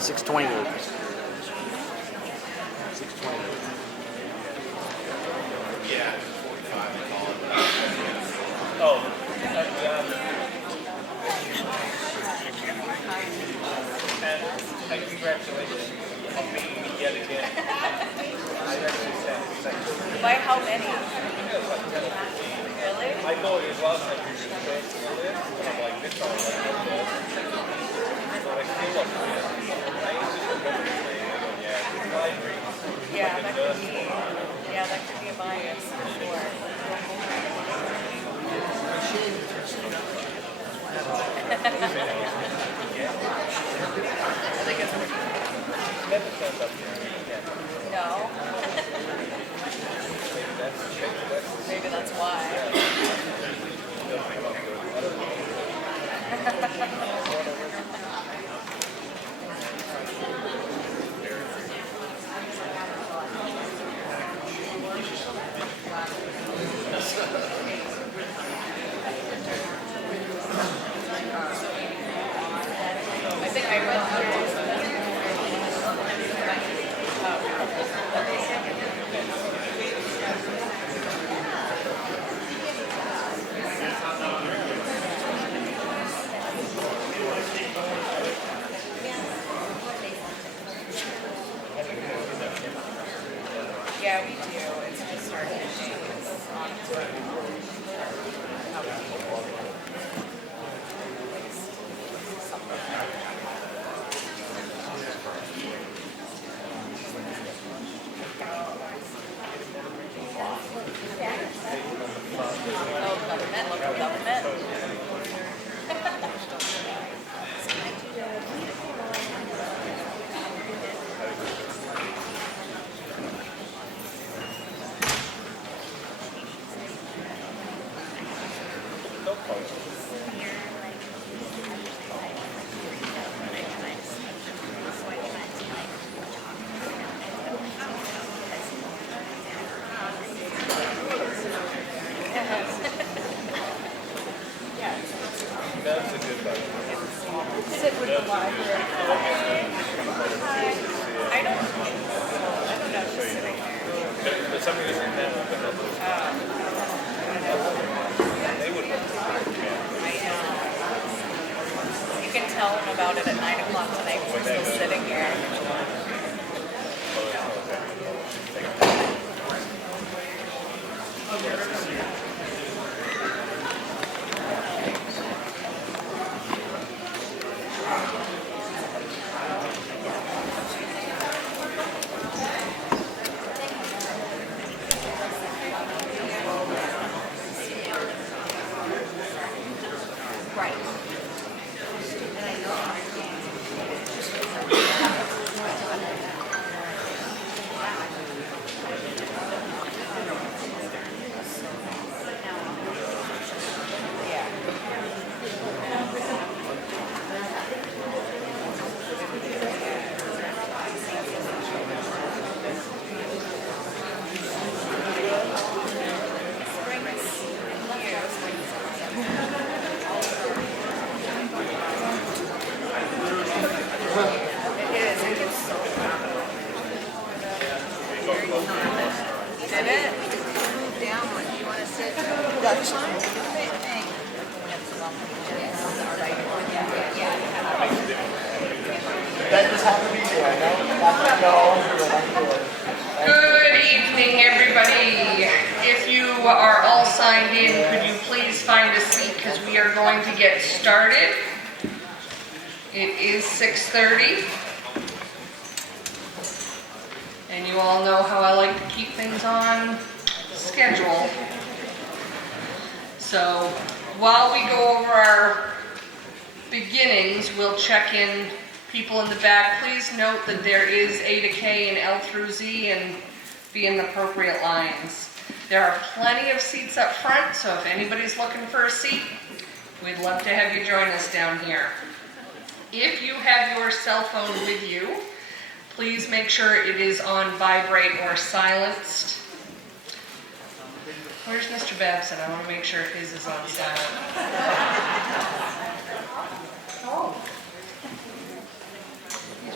628. 628. Yeah, 45 they call it. Oh, and congratulations on being me yet again. I actually said, By how many? it was like 10 or 15. Really? I thought it was like you should go to the list, and I'm like, this sounds like okay. But I feel like, I just remember this thing, I go, yeah, I agree. Yeah, that could be. Yeah, that could be a bias for sure. I think it's Never turns up here. Yeah. no. Maybe that's why. I think I read through. Yeah, we do. It's just our issues, honestly. Oh, government, local government. That's a good one. Sit with the library. I don't know. She's sitting there. But somebody doesn't have it. They would have. I know. You can tell him about it at 9 o'clock tonight when we're still sitting here. Right. Did it? Move down one. Do you want to sit? That's fine. That just happened to be there, I know. Good evening, everybody. If you are all signed in, could you please find a seat because we are going to get started. It is 6:30. And you all know how I like to keep things on schedule. So while we go over our beginnings, we'll check in people in the back. Please note that there is A to K and L through Z and be in the appropriate lines. There are plenty of seats up front, so if anybody's looking for a seat, we'd love to have you join us down here. If you have your cell phone with you, please make sure it is on vibrate or silenced. Where's Mr. Babson? I want to make sure his is on silent. Oh. He's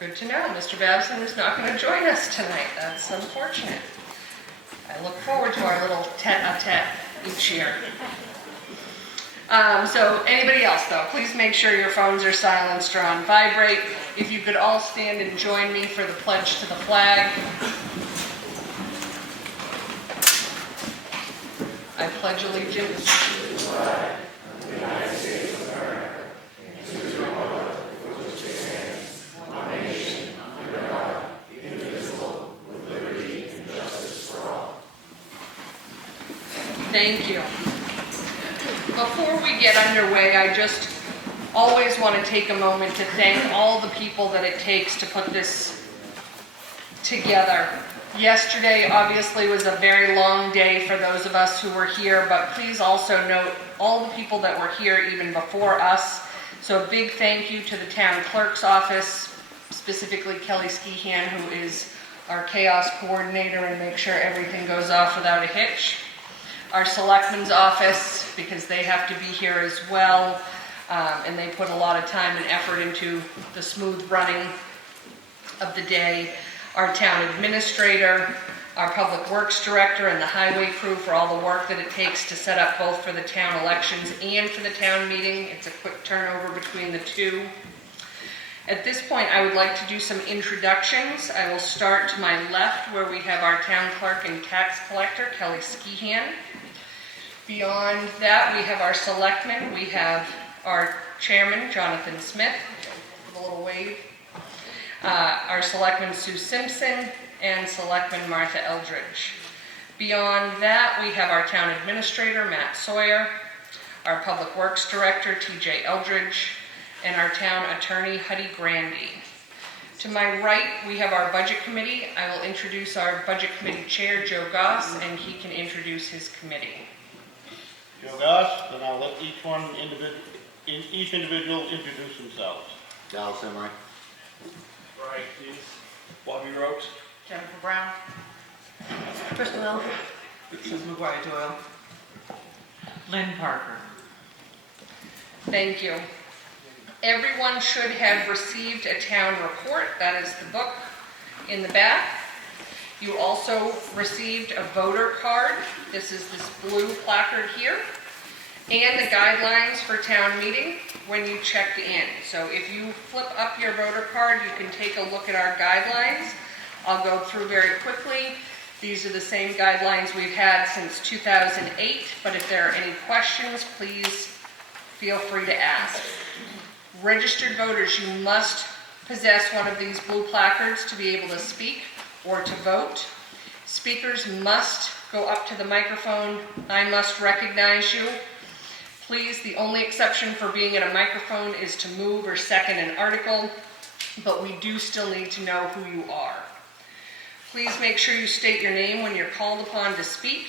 Good to know. Mr. Babson is not going to join us tonight. That's unfortunate. I look forward to our little tete-a-tete each year. So anybody else though, please make sure your phones are silenced or on vibrate. If you could all stand and join me for the pledge to the flag. I pledge allegiance to the flag of the United States of America and to the republic for which it stands, one nation, under God, indivisible, with liberty and justice for all. Thank you. Before we get underway, I just always want to take a moment to thank all the people that it takes to put this together. Yesterday, obviously, was a very long day for those of us who were here, but please also note all the people that were here even before us. So a big thank you to the town clerk's office, specifically Kelly Skehan, who is our chaos coordinator and makes sure everything goes off without a hitch. Our selectman's office, because they have to be here as well, and they put a lot of time and effort into the smooth running of the day. Our town administrator, our public works director, and the highway crew for all the work that it takes to set up both for the town elections and for the town meeting. It's a quick turnover between the two. At this point, I would like to do some introductions. I will start to my left where we have our town clerk and tax collector, Kelly Skehan. Beyond that, we have our selectmen. We have our chairman, Jonathan Smith, with a little wave. Our selectman, Sue Simpson, and selectman Martha Eldridge. Beyond that, we have our town administrator, Matt Sawyer, our public works director, TJ Eldridge, and our town attorney, Huddy Grandy. To my right, we have our budget committee. I will introduce our budget committee chair, Joe Goss, and he can introduce his committee. Joe Goss, then I'll let each individual introduce themselves. Dallas, am I? Right, please. Bobby Rokes. Jennifer Brown. Kristen Miller. Susan McGuire Doyle. Lynn Parker. Thank you. Everyone should have received a town report. That is the book in the back. You also received a voter card. This is this blue placard here. And the guidelines for town meeting when you checked in. So if you flip up your voter card, you can take a look at our guidelines. I'll go through very quickly. These are the same guidelines we've had since 2008, but if there are any questions, please feel free to ask. Registered voters, you must possess one of these blue placards to be able to speak or to vote. Speakers must go up to the microphone. I must recognize you. Please, the only exception for being at a microphone is to move or second an article, but we do still need to know who you are. Please make sure you state your name when you're called upon to speak,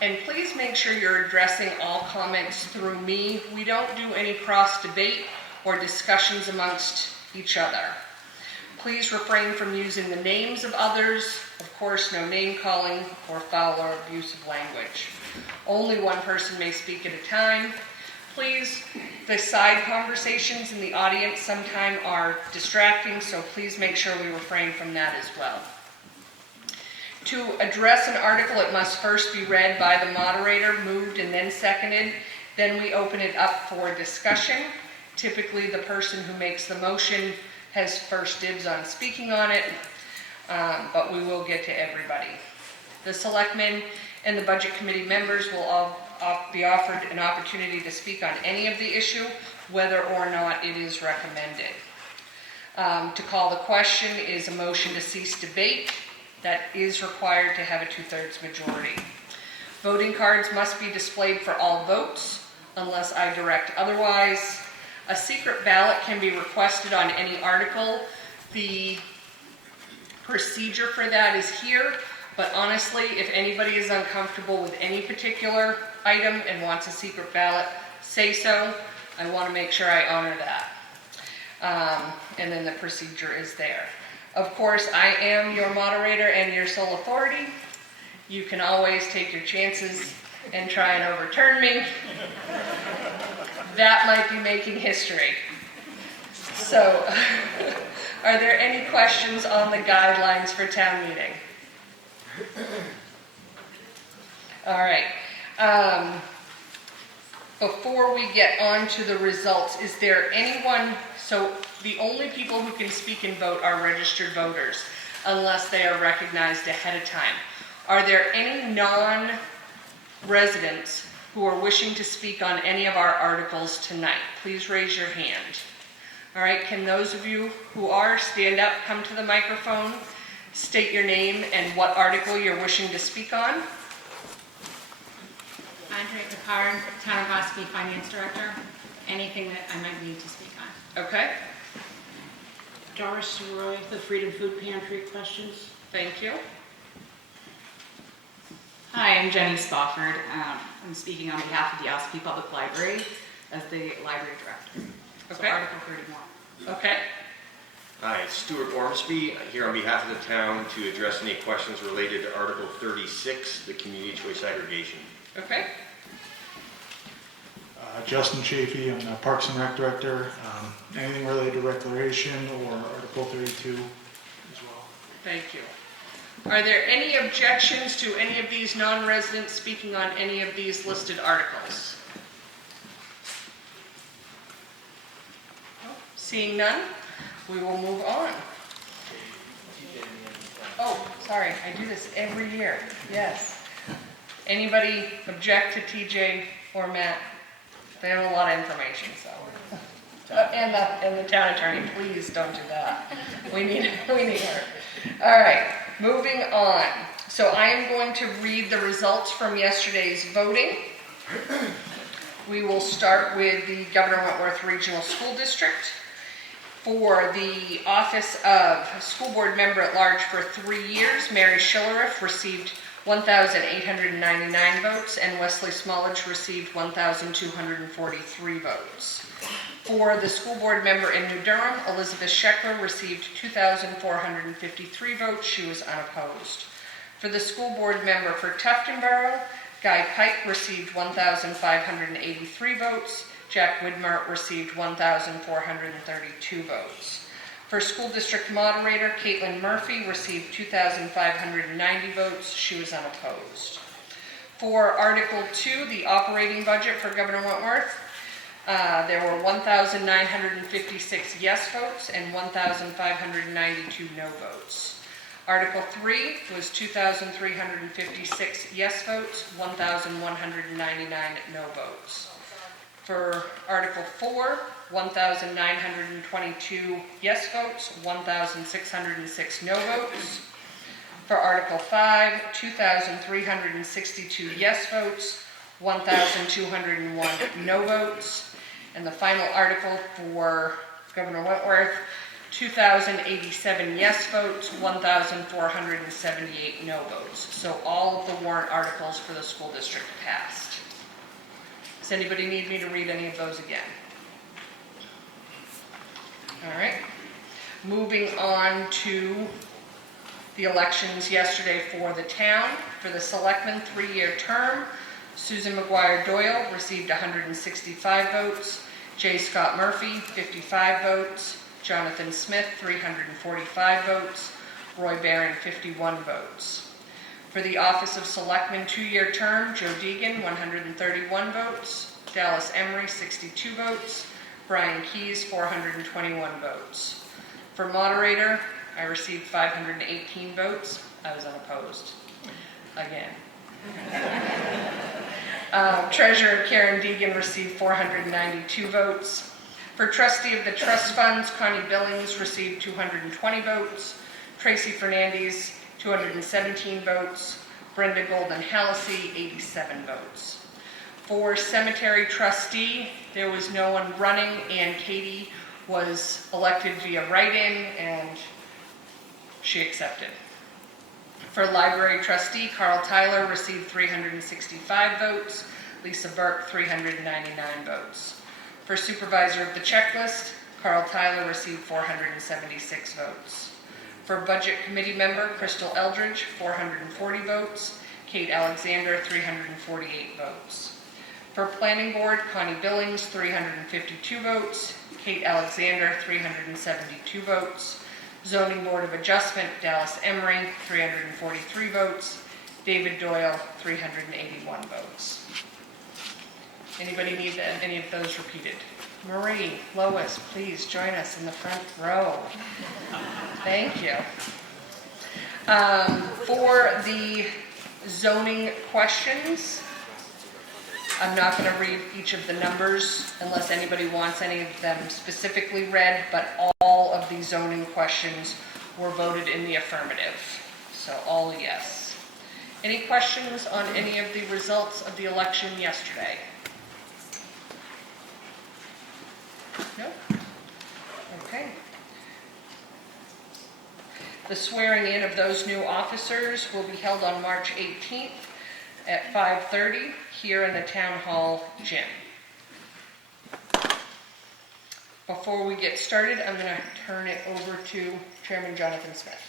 and please make sure you're addressing all comments through me. We don't do any cross debate or discussions amongst each other. Please refrain from using the names of others. Of course, no name calling or foul or abusive language. Only one person may speak at a time. Please, the side conversations in the audience sometimes are distracting, so please make sure we refrain from that as well. To address an article, it must first be read by the moderator, moved and then seconded. Then we open it up for discussion. Typically, the person who makes the motion has first dibs on speaking on it, but we will get to everybody. The selectmen and the budget committee members will all be offered an opportunity to speak on any of the issue, whether or not it is recommended. To call the question is a motion to cease debate. That is required to have a 2/3 majority. Voting cards must be displayed for all votes unless I direct otherwise. A secret ballot can be requested on any article. The procedure for that is here, but honestly, if anybody is uncomfortable with any particular item and wants a secret ballot, say so. I want to make sure I honor that. And then the procedure is there. Of course, I am your moderator and your sole authority. You can always take your chances and try and overturn me. That might be making history. So Are there any questions on the guidelines for town meeting? All right. Before we get on to the results, is there anyone, so the only people who can speak and vote are registered voters, unless they are recognized ahead of time. Are there any non-residents who are wishing to speak on any of our articles tonight? Please raise your hand. All right, can those of you who are, stand up, come to the microphone, state your name and what article you're wishing to speak on. Andrea Picard, Town of Ossipee Finance Director. Anything that I might need to speak on. Okay, Doris Roy, the Freedom Food Pantry questions. thank you. Hi, I'm Jenny Spofford. I'm speaking on behalf of the Ossipee Public Library as the library director. So Okay. Article 31. Okay, Hi, Stuart Ormsby, here on behalf of the town to address any questions related to Article 36, the community choice aggregation. okay, Justin Chafee, I'm the Parks and Rec Director. Anything related to recreation or Article 32 as well. thank you. Are there any objections to any of these non-residents speaking on any of these listed articles? Seeing none, we will move on. Oh, sorry, I do this every year, yes. Anybody object to TJ or Matt? They have a lot of information, so. And the town attorney, please don't do that. We need her. All right, moving on. So I am going to read the results from yesterday's voting. We will start with the Governor Wentworth Regional School District. For the office of school board member at large for 3 years, Mary Schilleriff received 1,899 votes, and Wesley Smallage received 1,243 votes. For the school board member in New Durham, Elizabeth Scheckler received 2,453 votes. She was unopposed. For the school board member for Tufton Borough, Guy Pike received 1,583 votes. Jack Widmer received 1,432 votes. For school district moderator, Caitlin Murphy received 2,590 votes. She was unopposed. For Article 2, the operating budget for Governor Wentworth, there were 1,956 yes votes and 1,592 no votes. Article 3 was 2,356 yes votes, 1,199 no votes. For Article 4, 1,922 yes votes, 1,606 no votes. For Article 5, 2,362 yes votes, 1,201 no votes. And the final article for Governor Wentworth, 2,087 yes votes, 1,478 no votes. So all of the warrant articles for the school district passed. Does anybody need me to read any of those again? All right. Moving on to the elections yesterday for the town. For the selectmen 3-year term, Susan McGuire Doyle received 165 votes, J. Scott Murphy 55 votes, Jonathan Smith 345 votes, Roy Barron 51 votes. For the office of selectman 2-year term, Joe Deegan 131 votes, Dallas Emery 62 votes, Brian Keyes 421 votes. For moderator, I received 518 votes. I was unopposed. Again. Treasurer Karen Deegan received 492 votes. For trustee of the trust funds, Connie Billings received 220 votes. Tracy Fernandez, 217 votes. Brenda Golden Hallisey, 87 votes. For cemetery trustee, there was no one running, and Katie was elected via write-in, and she accepted. For library trustee, Carl Tyler received 365 votes, Lisa Burke 399 votes. For supervisor of the checklist, Carl Tyler received 476 votes. For budget committee member, Crystal Eldridge, 440 votes, Kate Alexander 348 votes. For planning board, Connie Billings 352 votes, Kate Alexander 372 votes, Zoning Board of Adjustment, Dallas Emery, 343 votes. David Doyle, 381 votes. Anybody need any of those repeated? Marie, Lois, please join us in the front row. Thank you. For the zoning questions, I'm not going to read each of the numbers unless anybody wants any of them specifically read, but all of the zoning questions were voted in the affirmative. So all yes. Any questions on any of the results of the election yesterday? No? Okay. The swearing in of those new officers will be held on March 18th at 5:30 here in the Town Hall gym. Before we get started, I'm going to turn it over to Chairman Jonathan Smith.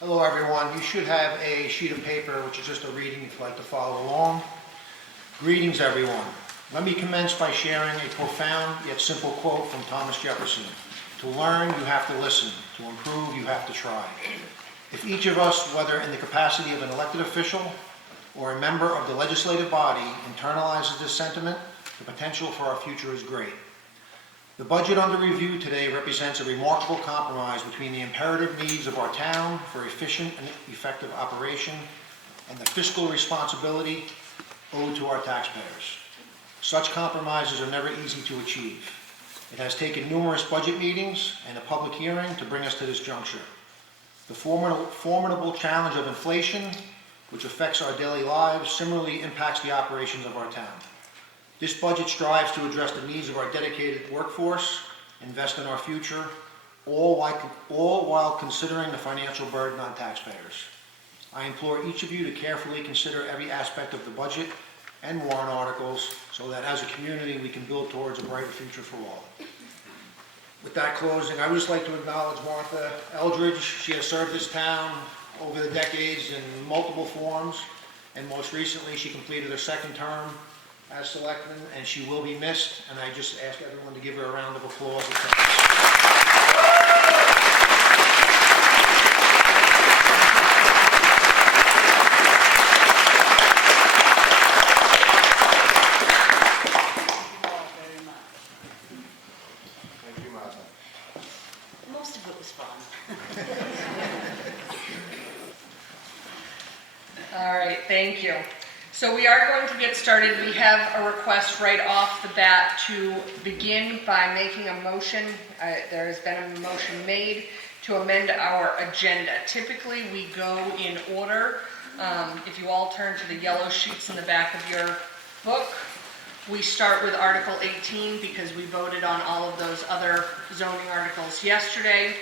Hello, everyone. You should have a sheet of paper, which is just a reading if you'd like to follow along. Greetings, everyone. Let me commence by sharing a profound yet simple quote from Thomas Jefferson. To learn, you have to listen. To improve, you have to try. If each of us, whether in the capacity of an elected official or a member of the legislative body, internalizes this sentiment, the potential for our future is great. The budget under review today represents a remarkable compromise between the imperative needs of our town for efficient and effective operation and the fiscal responsibility owed to our taxpayers. Such compromises are never easy to achieve. It has taken numerous budget meetings and a public hearing to bring us to this juncture. The formidable challenge of inflation, which affects our daily lives, similarly impacts the operations of our town. This budget strives to address the needs of our dedicated workforce, invest in our future, all while considering the financial burden on taxpayers. I implore each of you to carefully consider every aspect of the budget and warrant articles so that as a community we can build towards a brighter future for all. With that closing, I would just like to acknowledge Martha Eldridge. She has served this town over the decades in multiple forms, and most recently she completed her second term as selectman, and she will be missed, and I just ask everyone to give her a round of applause and thanks. Most of it was fun. All right, thank you. So we are going to get started. We have a request right off the bat to begin by making a motion. There has been a motion made to amend our agenda. Typically, we go in order. If you all turn to the yellow sheets in the back of your book, we start with Article 18 because we voted on all of those other zoning articles yesterday.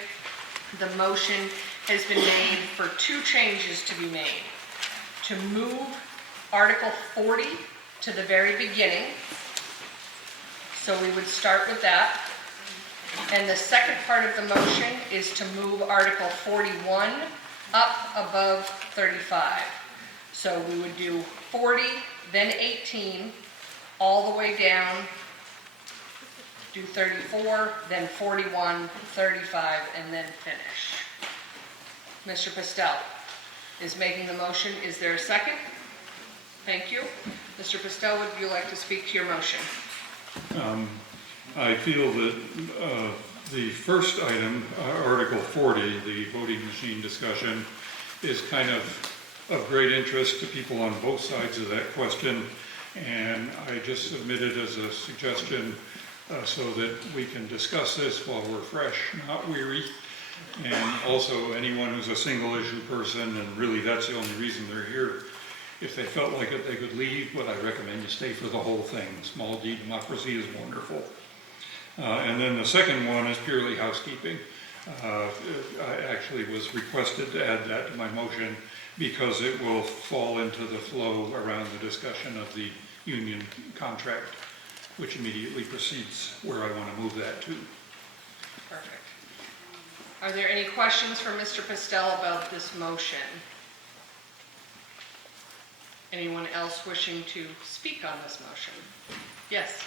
The motion has been made for two changes to be made. To move Article 40 to the very beginning. So we would start with that. And the second part of the motion is to move Article 41 up above 35. So we would do 40, then 18, all the way down, do 34, then 41, 35, and then finish. Mr. Pastel is making the motion. Is there a second? Thank you. Mr. Pastel, would you like to speak to your motion? I feel that the first item, Article 40, the voting machine discussion, is kind of great interest to people on both sides of that question, and I just submit it as a suggestion so that we can discuss this while we're fresh, not weary. And also anyone who's a single issue person, and really that's the only reason they're here, if they felt like it, they could leave, but I recommend you stay for the whole thing. Small d democracy is wonderful. And then the second one is purely housekeeping. I actually was requested to add that to my motion because it will fall into the flow around the discussion of the union contract, which immediately precedes where I want to move that to. Perfect. Are there any questions for Mr. Pastel about this motion? Anyone else wishing to speak on this motion? Yes.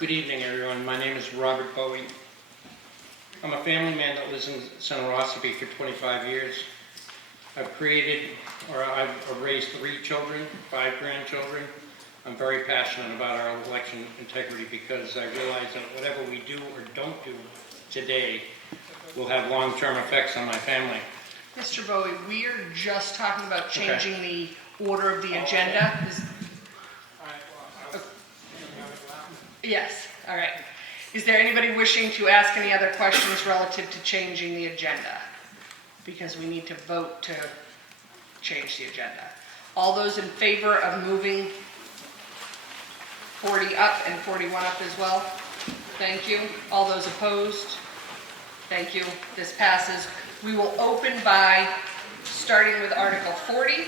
Good evening, everyone. My name is Robert Bowie. I'm a family man that lives in Center Ossipee for 25 years. I've raised 3 children, 5 grandchildren. I'm very passionate about our election integrity because I realize that whatever we do or don't do today will have long-term effects on my family. Mr. Bowie, we are just talking about changing the order of the agenda. Yes, all right. Is there anybody wishing to ask any other questions relative to changing the agenda? Because we need to vote to change the agenda. All those in favor of moving 40 up and 41 up as well? Thank you. All those opposed? Thank you. This passes. We will open by starting with Article 40.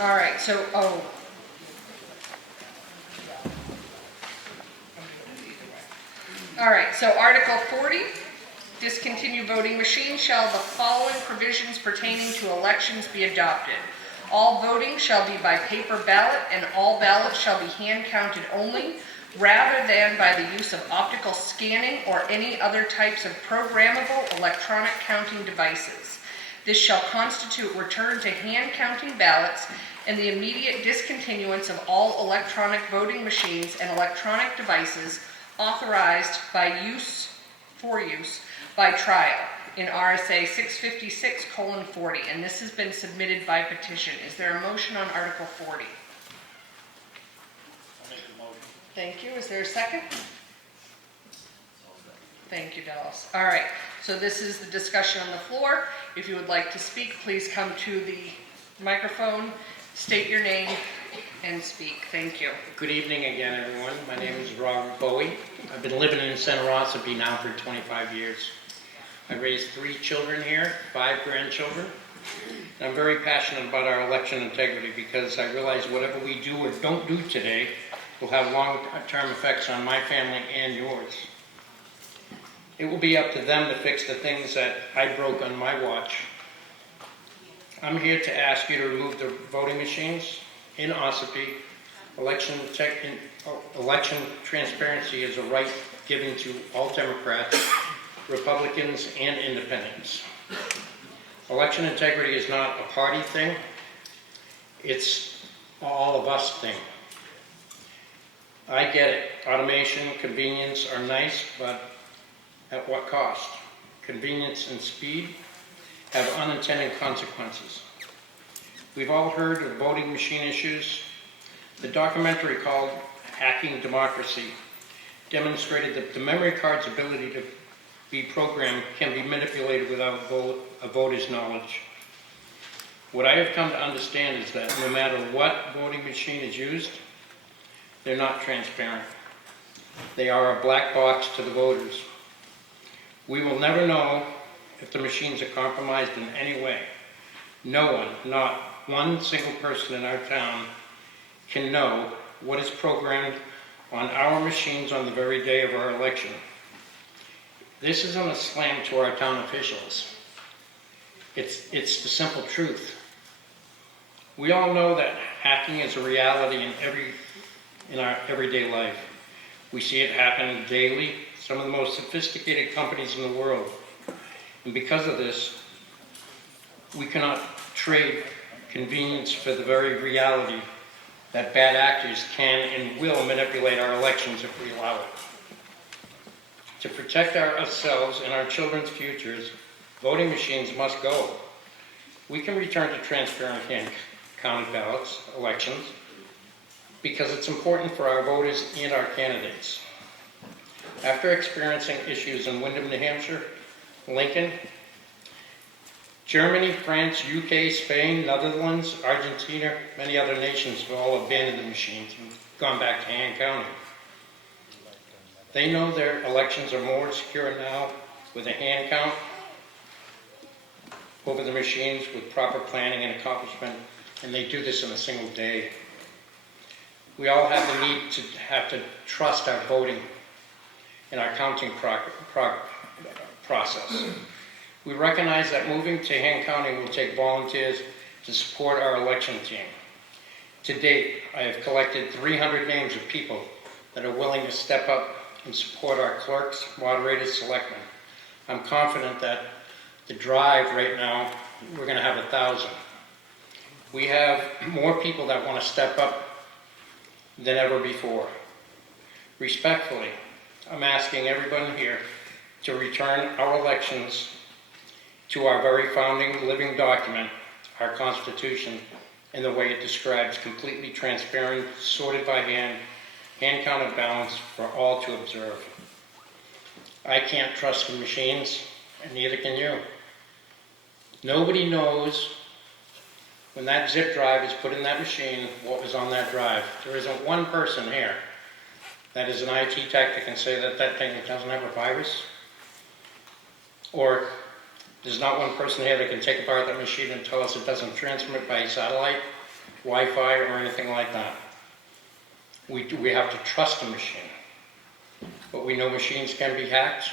All right, so, All right, so Article 40, discontinue voting machines. Shall the following provisions pertaining to elections be adopted? All voting shall be by paper ballot, and all ballots shall be hand counted only, rather than by the use of optical scanning or any other types of programmable electronic counting devices. This shall constitute return to hand counting ballots and the immediate discontinuance of all electronic voting machines and electronic devices authorized for use by trial in RSA 656:40, and this has been submitted by petition. Is there a motion on Article 40? I'll make the motion. Thank you. Is there a second? Thank you, Dallas. All right, so this is the discussion on the floor. If you would like to speak, please come to the microphone, state your name, and speak. Thank you. Good evening again, everyone. My name is Robert Bowie. I've been living in Center Ossipee now for 25 years. I raised 3 children here, 5 grandchildren. And I'm very passionate about our election integrity because I realize whatever we do or don't do today will have long-term effects on my family and yours. It will be up to them to fix the things that I broke on my watch. I'm here to ask you to remove the voting machines in Ossipee. Election transparency is a right given to all Democrats, Republicans, and Independents. Election integrity is not a party thing. It's all of us thing. I get it. Automation, convenience are nice, but at what cost? Convenience and speed have unintended consequences. We've all heard of voting machine issues. The documentary called Hacking Democracy demonstrated that the memory card's ability to be programmed can be manipulated without a voter's knowledge. What I have come to understand is that no matter what voting machine is used, they're not transparent. They are a black box to the voters. We will never know if the machines are compromised in any way. No one, not one single person in our town, can know what is programmed on our machines on the very day of our election. This isn't a slam to our town officials. It's the simple truth. We all know that hacking is a reality in our everyday life. We see it happen daily. Some of the most sophisticated companies in the world. And because of this, we cannot trade convenience for the very reality that bad actors can and will manipulate our elections if we allow it. To protect ourselves and our children's futures, voting machines must go. We can return to transparent hand-counted ballots, elections, because it's important for our voters and our candidates. After experiencing issues in Windham, New Hampshire, Lincoln, Germany, France, UK, Spain, Netherlands, Argentina, many other nations have all abandoned the machines and gone back to hand counting. They know their elections are more secure now with a hand count over the machines with proper planning and accomplishment, and they do this in a single day. We all have the need to have to trust our voting and our counting process. We recognize that moving to hand counting will take volunteers to support our election team. To date, I have collected 300 names of people that are willing to step up and support our clerks, moderators, selectmen. I'm confident that the drive right now, we're going to have 1,000. We have more people that want to step up than ever before. Respectfully, I'm asking everyone here to return our elections to our very founding living document, our Constitution, in the way it describes, completely transparent, sorted by hand, hand-counted ballots for all to observe. I can't trust the machines, and neither can you. Nobody knows when that zip drive is put in that machine what was on that drive. There isn't one person here that is an IT tech that can say that that thing doesn't have a virus. Or there's not one person here that can take apart that machine and tell us it doesn't transmit by satellite, Wi-Fi, or anything like that. We have to trust the machine. But we know machines can be hacked.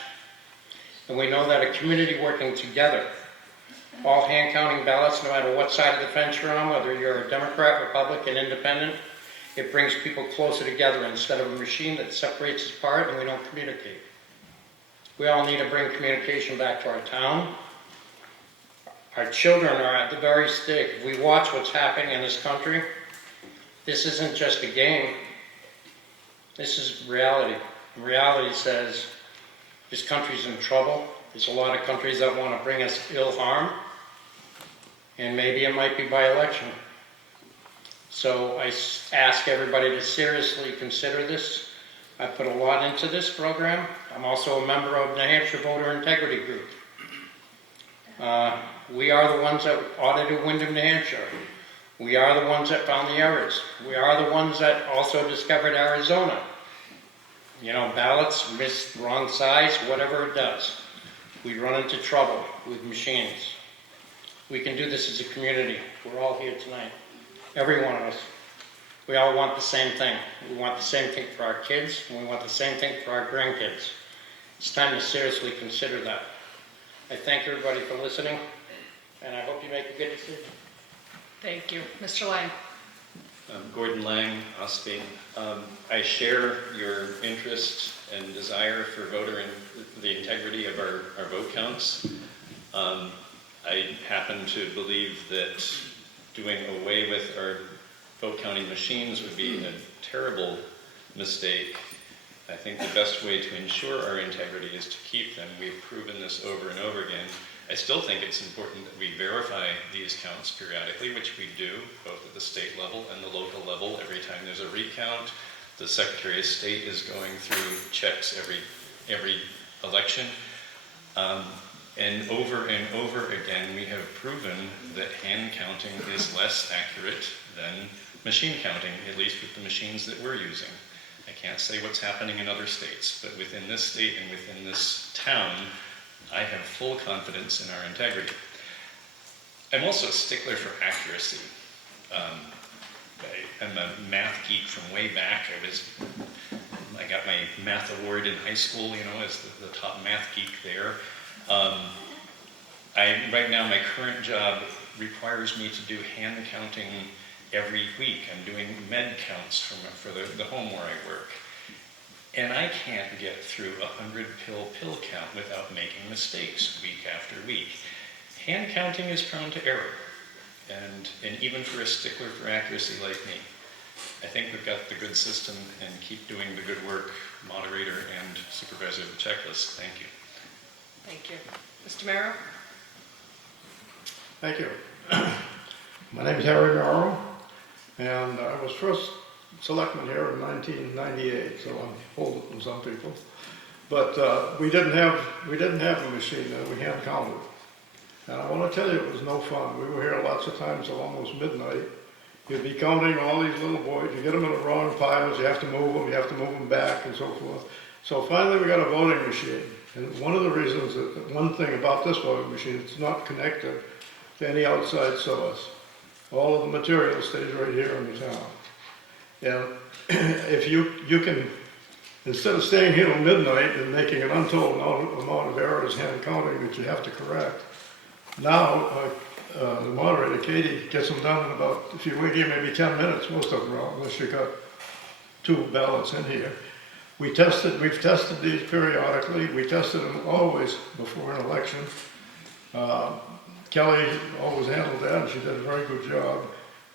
And we know that a community working together, all hand counting ballots, no matter what side of the fence you're on, whether you're a Democrat, Republican, Independent, it brings people closer together instead of a machine that separates us apart and we don't communicate. We all need to bring communication back to our town. Our children are at the very stake. If we watch what's happening in this country, this isn't just a game. This is reality. And reality says this country's in trouble. There's a lot of countries that want to bring us ill harm. And maybe it might be by election. So I ask everybody to seriously consider this. I put a lot into this program. I'm also a member of New Hampshire Voter Integrity Group. We are the ones that audited Wyndham, New Hampshire. We are the ones that found the errors. We are the ones that also discovered Arizona. You know, ballots missed wrong size, whatever it does. We run into trouble with machines. We can do this as a community. We're all here tonight. Every one of us. We all want the same thing. We want the same thing for our kids, and we want the same thing for our grandkids. It's time to seriously consider that. I thank everybody for listening, and I hope you make a good decision. Thank you. Mr. Lang. Gordon Lang, Ossipee. I share your interest and desire for voter and the integrity of our vote counts. I happen to believe that doing away with our vote counting machines would be a terrible mistake. I think the best way to ensure our integrity is to keep them. We've proven this over and over again. I still think it's important that we verify these counts periodically, which we do, both at the state level and the local level. Every time there's a recount, the Secretary of State is going through checks every election. And over again, we have proven that hand counting is less accurate than machine counting, at least with the machines that we're using. I can't say what's happening in other states, but within this state and within this town, I have full confidence in our integrity. I'm also a stickler for accuracy. I'm a math geek from way back. I got my math award in high school, as the top math geek there. Right now, my current job requires me to do hand counting every week. I'm doing med counts for the home where I work. And I can't get through 100 pill count without making mistakes week after week. Hand counting is prone to error. And even for a stickler for accuracy like me, I think we've got the good system and keep doing the good work, moderator and supervisor of the checklist. Thank you. Thank you. Mr. Merrow? Thank you. My name is Harry Merrow, and I was first selectman here in 1998, so I'm older than some people. But we didn't have a machine then. We hand counted. And I want to tell you, it was no fun. We were here lots of times till almost midnight. You'd be counting all these little boys. You get them in the wrong piles. You have to move them. You have to move them back and so forth. So finally we got a voting machine. And one of the reasons, one thing about this voting machine, it's not connected to any outside source. All of the material stays right here in the town. And if you can instead of staying here till midnight and making an untold amount of errors hand counting that you have to correct, now the moderator, Katie, gets them done in about, if you wait here, maybe 10 minutes, most of them are out, unless you got 2 ballots in here. We've tested these periodically. We tested them always before an election. Kelly always handled that, and she did a very good job.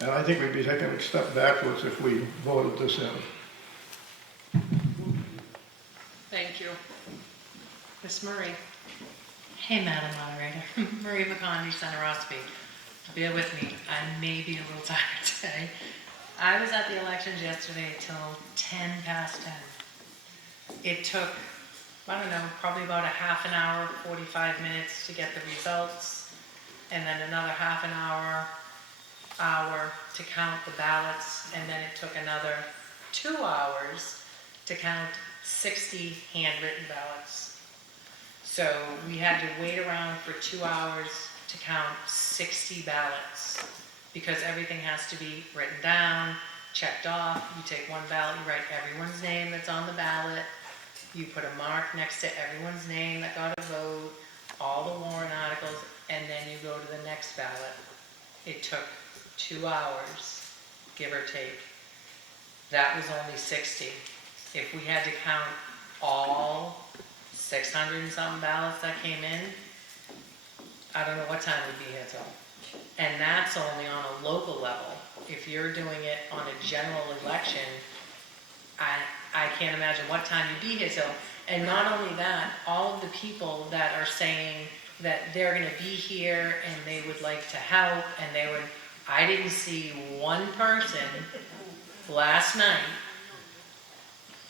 And I think we'd be taking a step backwards if we voted this in. Thank you. Ms. Murray. Hey, Madam Moderator. Marie McCondy, Center Ossipee. Bear with me. I may be a little tired today. I was at the elections yesterday till 10 past 10. It took, I don't know, probably about a half an hour, 45 minutes to get the results, and then another half an hour to count the ballots, and then it took another 2 hours to count 60 handwritten ballots. So we had to wait around for 2 hours to count 60 ballots because everything has to be written down, checked off. You take one ballot, you write everyone's name that's on the ballot. You put a mark next to everyone's name that got a vote, all the warrant articles, and then you go to the next ballot. It took 2 hours, give or take. That was only 60. If we had to count all 600 and something ballots that came in, I don't know what time we'd be here till. And that's only on a local level. If you're doing it on a general election, I can't imagine what time you'd be here till. And not only that, all of the people that are saying that they're going to be here and they would like to help and they would, I didn't see one person last night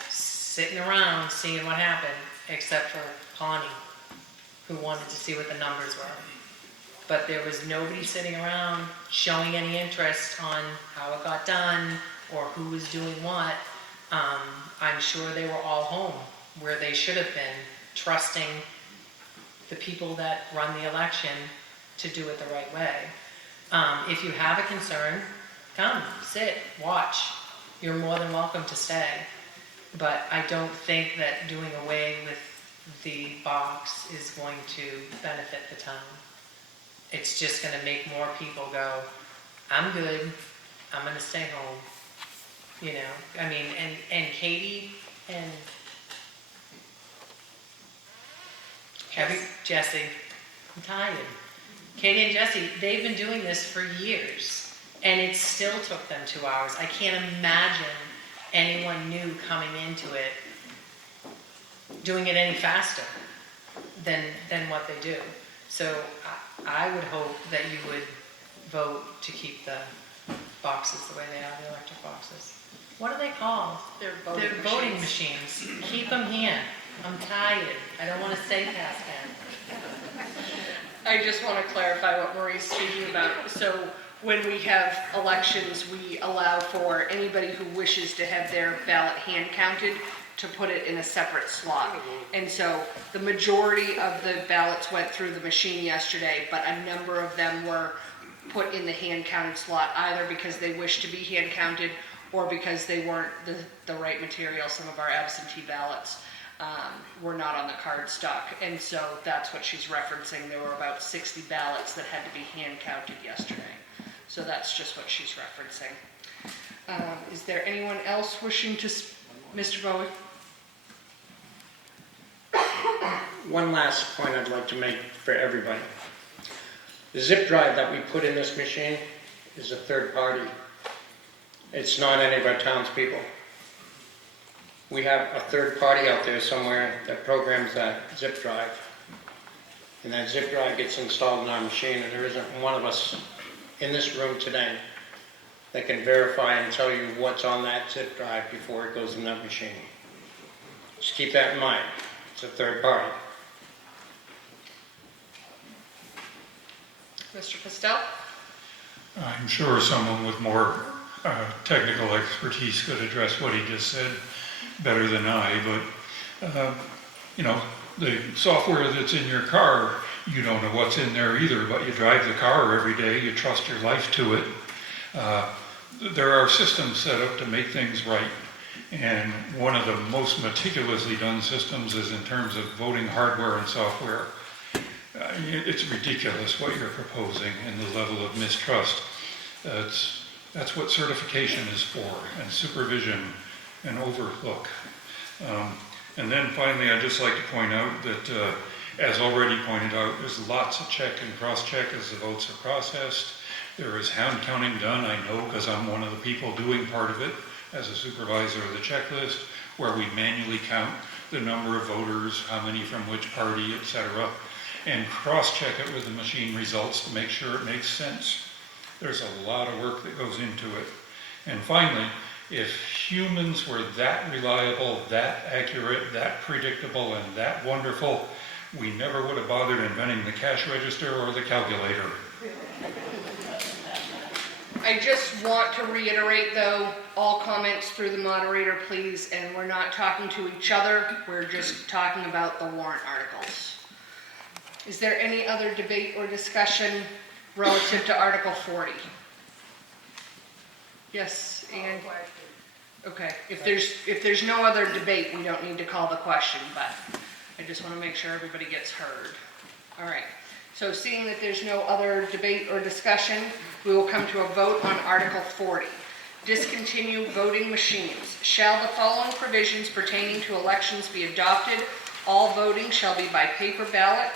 sitting around seeing what happened except for Connie, who wanted to see what the numbers were. But there was nobody sitting around showing any interest on how it got done or who was doing what. I'm sure they were all home where they should have been, trusting the people that run the election to do it the right way. If you have a concern, come, sit, watch. You're more than welcome to stay. But I don't think that doing away with the box is going to benefit the town. It's just going to make more people go, I'm good, I'm going to stay home. You know, I mean, and Katie and Jesse, I'm tired. Katie and Jesse, they've been doing this for years, and it still took them 2 hours. I can't imagine anyone new coming into it doing it any faster than what they do. So I would hope that you would vote to keep the boxes the way they are, the electric boxes. What are they called? They're voting machines. Keep them here. I'm tired. I don't want to stay past 10. I just want to clarify what Marie's speaking about. So when we have elections, we allow for anybody who wishes to have their ballot hand counted to put it in a separate slot. And so the majority of the ballots went through the machine yesterday, but a number of them were put in the hand counted slot, either because they wished to be hand counted or because they weren't the right material. Some of our absentee ballots were not on the card stock. And so that's what she's referencing. There were about 60 ballots that had to be hand counted yesterday. So that's just what she's referencing. Is there anyone else wishing to, Mr. Bowie? One last point I'd like to make for everybody. The zip drive that we put in this machine is a third party. It's not any of our townspeople. We have a third party out there somewhere that programs that zip drive. And that zip drive gets installed in our machine, and there isn't one of us in this room today that can verify and tell you what's on that zip drive before it goes in that machine. Just keep that in mind. It's a third party. Mr. Castell? I'm sure someone with more technical expertise could address what he just said better than I, but you know, the software that's in your car, you don't know what's in there either, but you drive the car every day, you trust your life to it. There are systems set up to make things right, And one of the most meticulously done systems is in terms of voting hardware and software. It's ridiculous what you're proposing and the level of mistrust. That's what certification is for, and supervision and overlook. And then finally, I'd just like to point out that, as already pointed out, there's lots of check and cross-check as the votes are processed. There is hand counting done, I know, because I'm one of the people doing part of it as a supervisor of the checklist, where we manually count the number of voters, how many from which party, etc., and cross-check it with the machine results to make sure it makes sense. There's a lot of work that goes into it. And finally, if humans were that reliable, that accurate, that predictable, and that wonderful, we never would have bothered inventing the cash register or the calculator. I just want to reiterate, though, all comments through the moderator, please, and we're not talking to each other, we're just talking about the warrant articles. Is there any other debate or discussion relative to Article 40? Yes, and okay, if there's no other debate, we don't need to call the question, but I just want to make sure everybody gets heard. All right. So seeing that there's no other debate or discussion, we will come to a vote on Article 40. Discontinue voting machines. Shall the following provisions pertaining to elections be adopted? All voting shall be by paper ballot,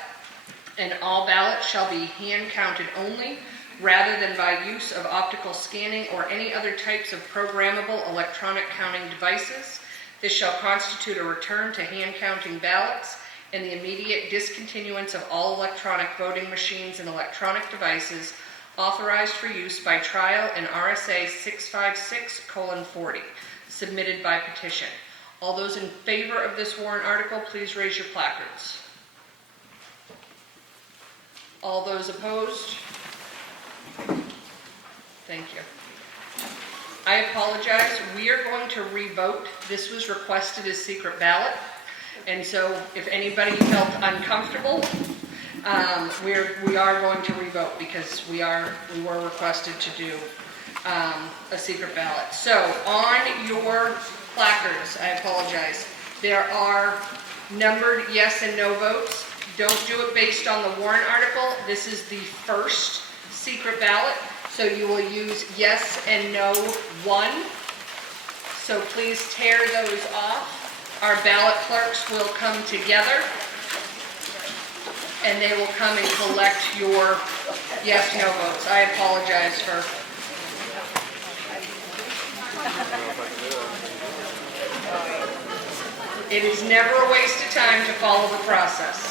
and all ballots shall be hand counted only, rather than by use of optical scanning or any other types of programmable electronic counting devices. This shall constitute a return to hand counting ballots and the immediate discontinuance of all electronic voting machines and electronic devices authorized for use by trial and RSA 656:40, submitted by petition. All those in favor of this warrant article, please raise your placards. All those opposed? Thank you. I apologize. We are going to revote. This was requested as secret ballot. And so if anybody felt uncomfortable, we are going to revote because we were requested to do a secret ballot. So on your placards, I apologize, there are numbered yes and no votes. Don't do it based on the warrant article. This is the first secret ballot, so you will use yes and no 1. So please tear those off. Our ballot clerks will come together and they will come and collect your yes, no votes. I apologize for... It is never a waste of time to follow the process.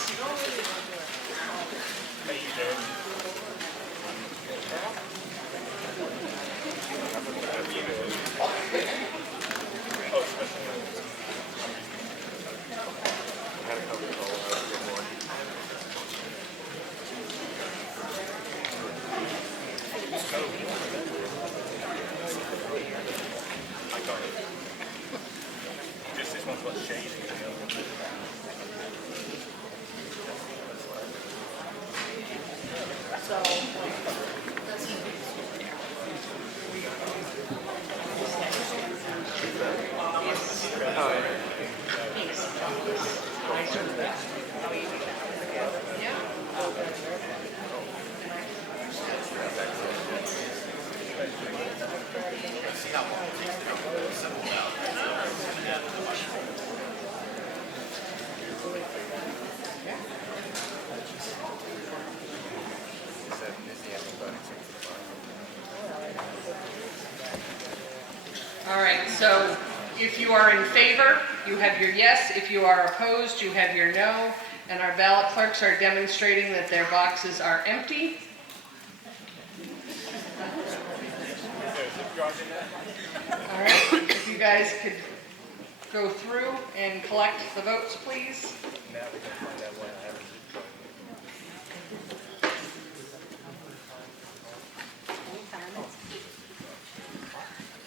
All right, so if you are in favor, you have your yes. If you are opposed, you have your no. And our ballot clerks are demonstrating that their boxes are empty. All right, if you guys could go through and collect the votes, please.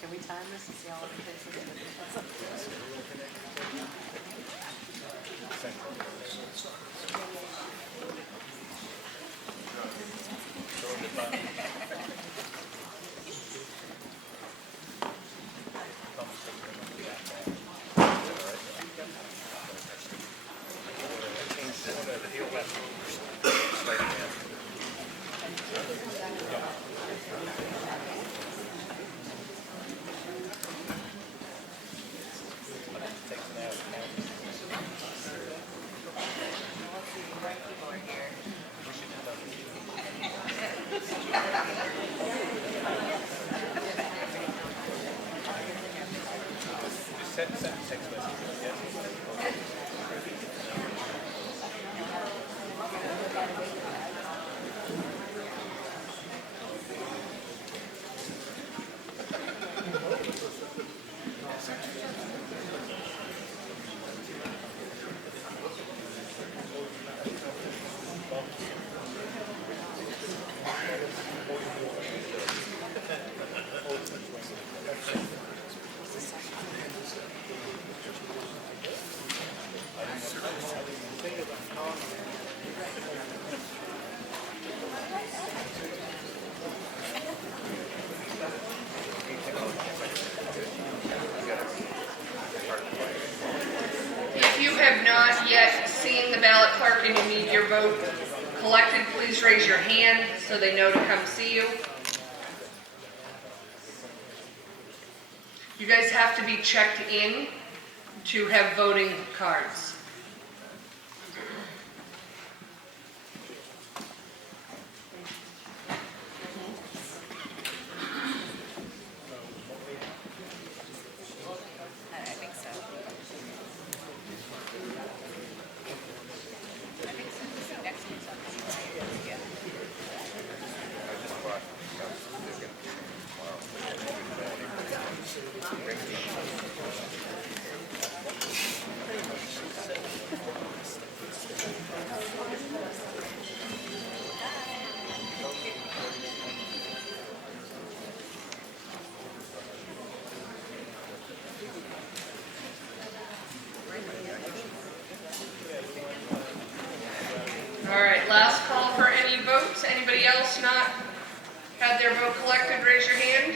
Can we time this and see all of the places? vote collected, please raise your hand so they know to come see you. You guys have to be checked in to have voting cards. I think so. I think so. Next one's up. Yeah. All right, last call for any votes. Anybody else not had their vote collected, raise your hand.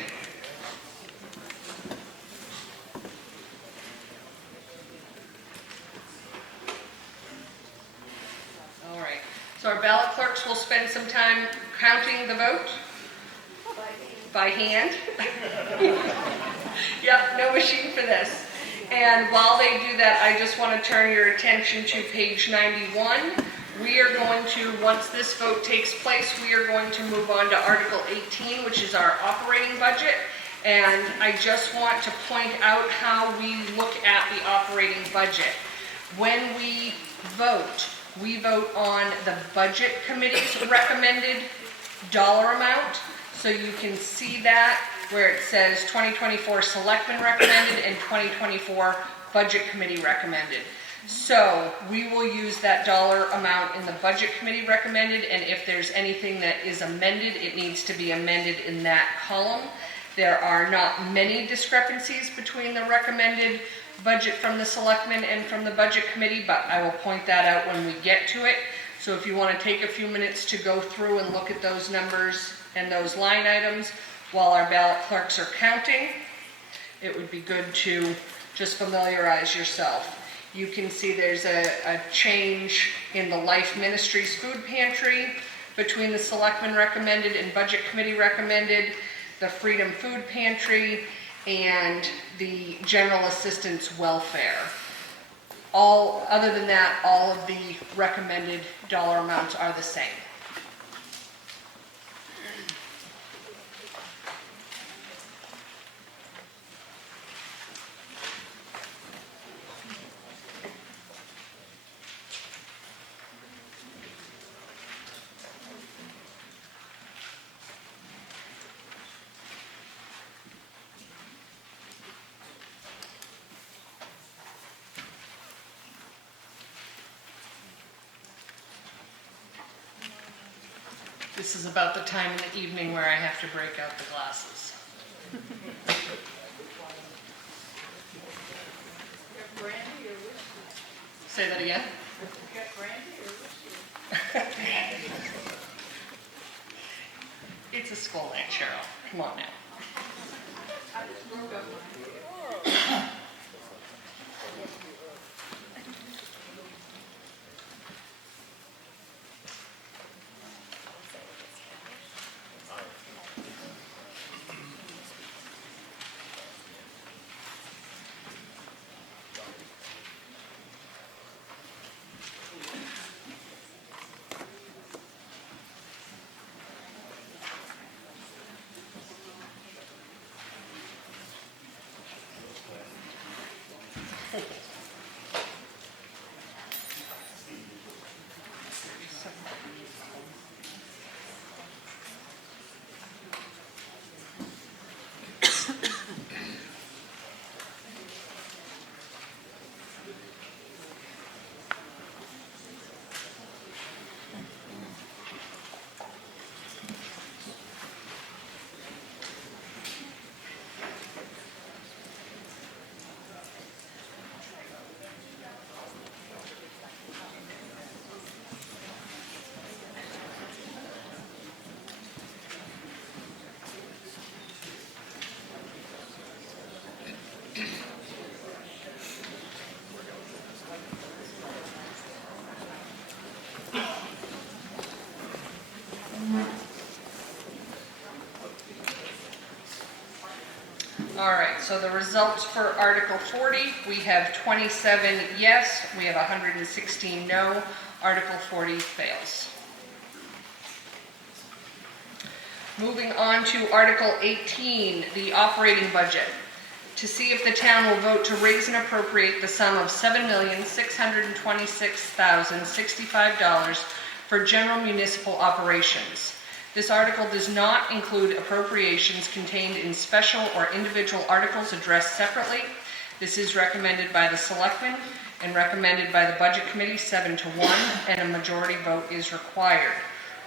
All right, so our ballot clerks will spend some time counting the vote by hand. Yep, no machine for this. And while they do that, I just want to turn your attention to page 91. We are going to, once this vote takes place, we are going to move on to Article 18, which is our operating budget. And I just want to point out how we look at the operating budget. When we vote on the budget committee's recommended dollar amount. So you can see that where it says 2024 Selectmen recommended and 2024 Budget Committee recommended. So we will use that dollar amount in the Budget Committee recommended, and if there's anything that is amended, it needs to be amended in that column. There are not many discrepancies between the recommended budget from the Selectmen and from the Budget Committee, but I will point that out when we get to it. So if you want to take a few minutes to go through and look at those numbers and those line items while our ballot clerks are counting, it would be good to just familiarize yourself. You can see there's a change in the Life Ministries food pantry between the Selectmen recommended and Budget Committee recommended, the Freedom Food Pantry, and the General Assistance Welfare. Other than that, all of the recommended dollar amounts are the same. This is about the time in the evening where I have to break out the glasses. Say that again? It's a school night, Cheryl. Come on now. All right, so the results for Article 40, we have 27 yes, we have 116 no. Article 40 fails. Moving on to Article 18, the operating budget. To see if the town will vote to raise and appropriate the sum of $7,626,065 for general municipal operations. This article does not include appropriations contained in special or individual articles addressed separately. This is recommended by the Selectmen and recommended by the Budget Committee 7-1, and a majority vote is required.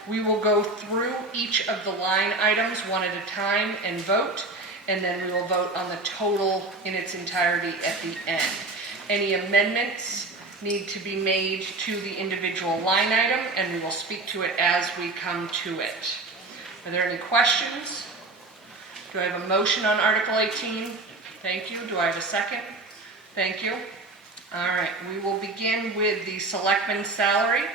We will go through each of the line items one at a time and vote, and then we will vote on the total in its entirety at the end. Any amendments need to be made to the individual line item, and we will speak to it as we come to it. Are there any questions? Do I have a motion on Article 18? Thank you. Do I have a second? Thank you. All right, we will begin with the selectman's salary.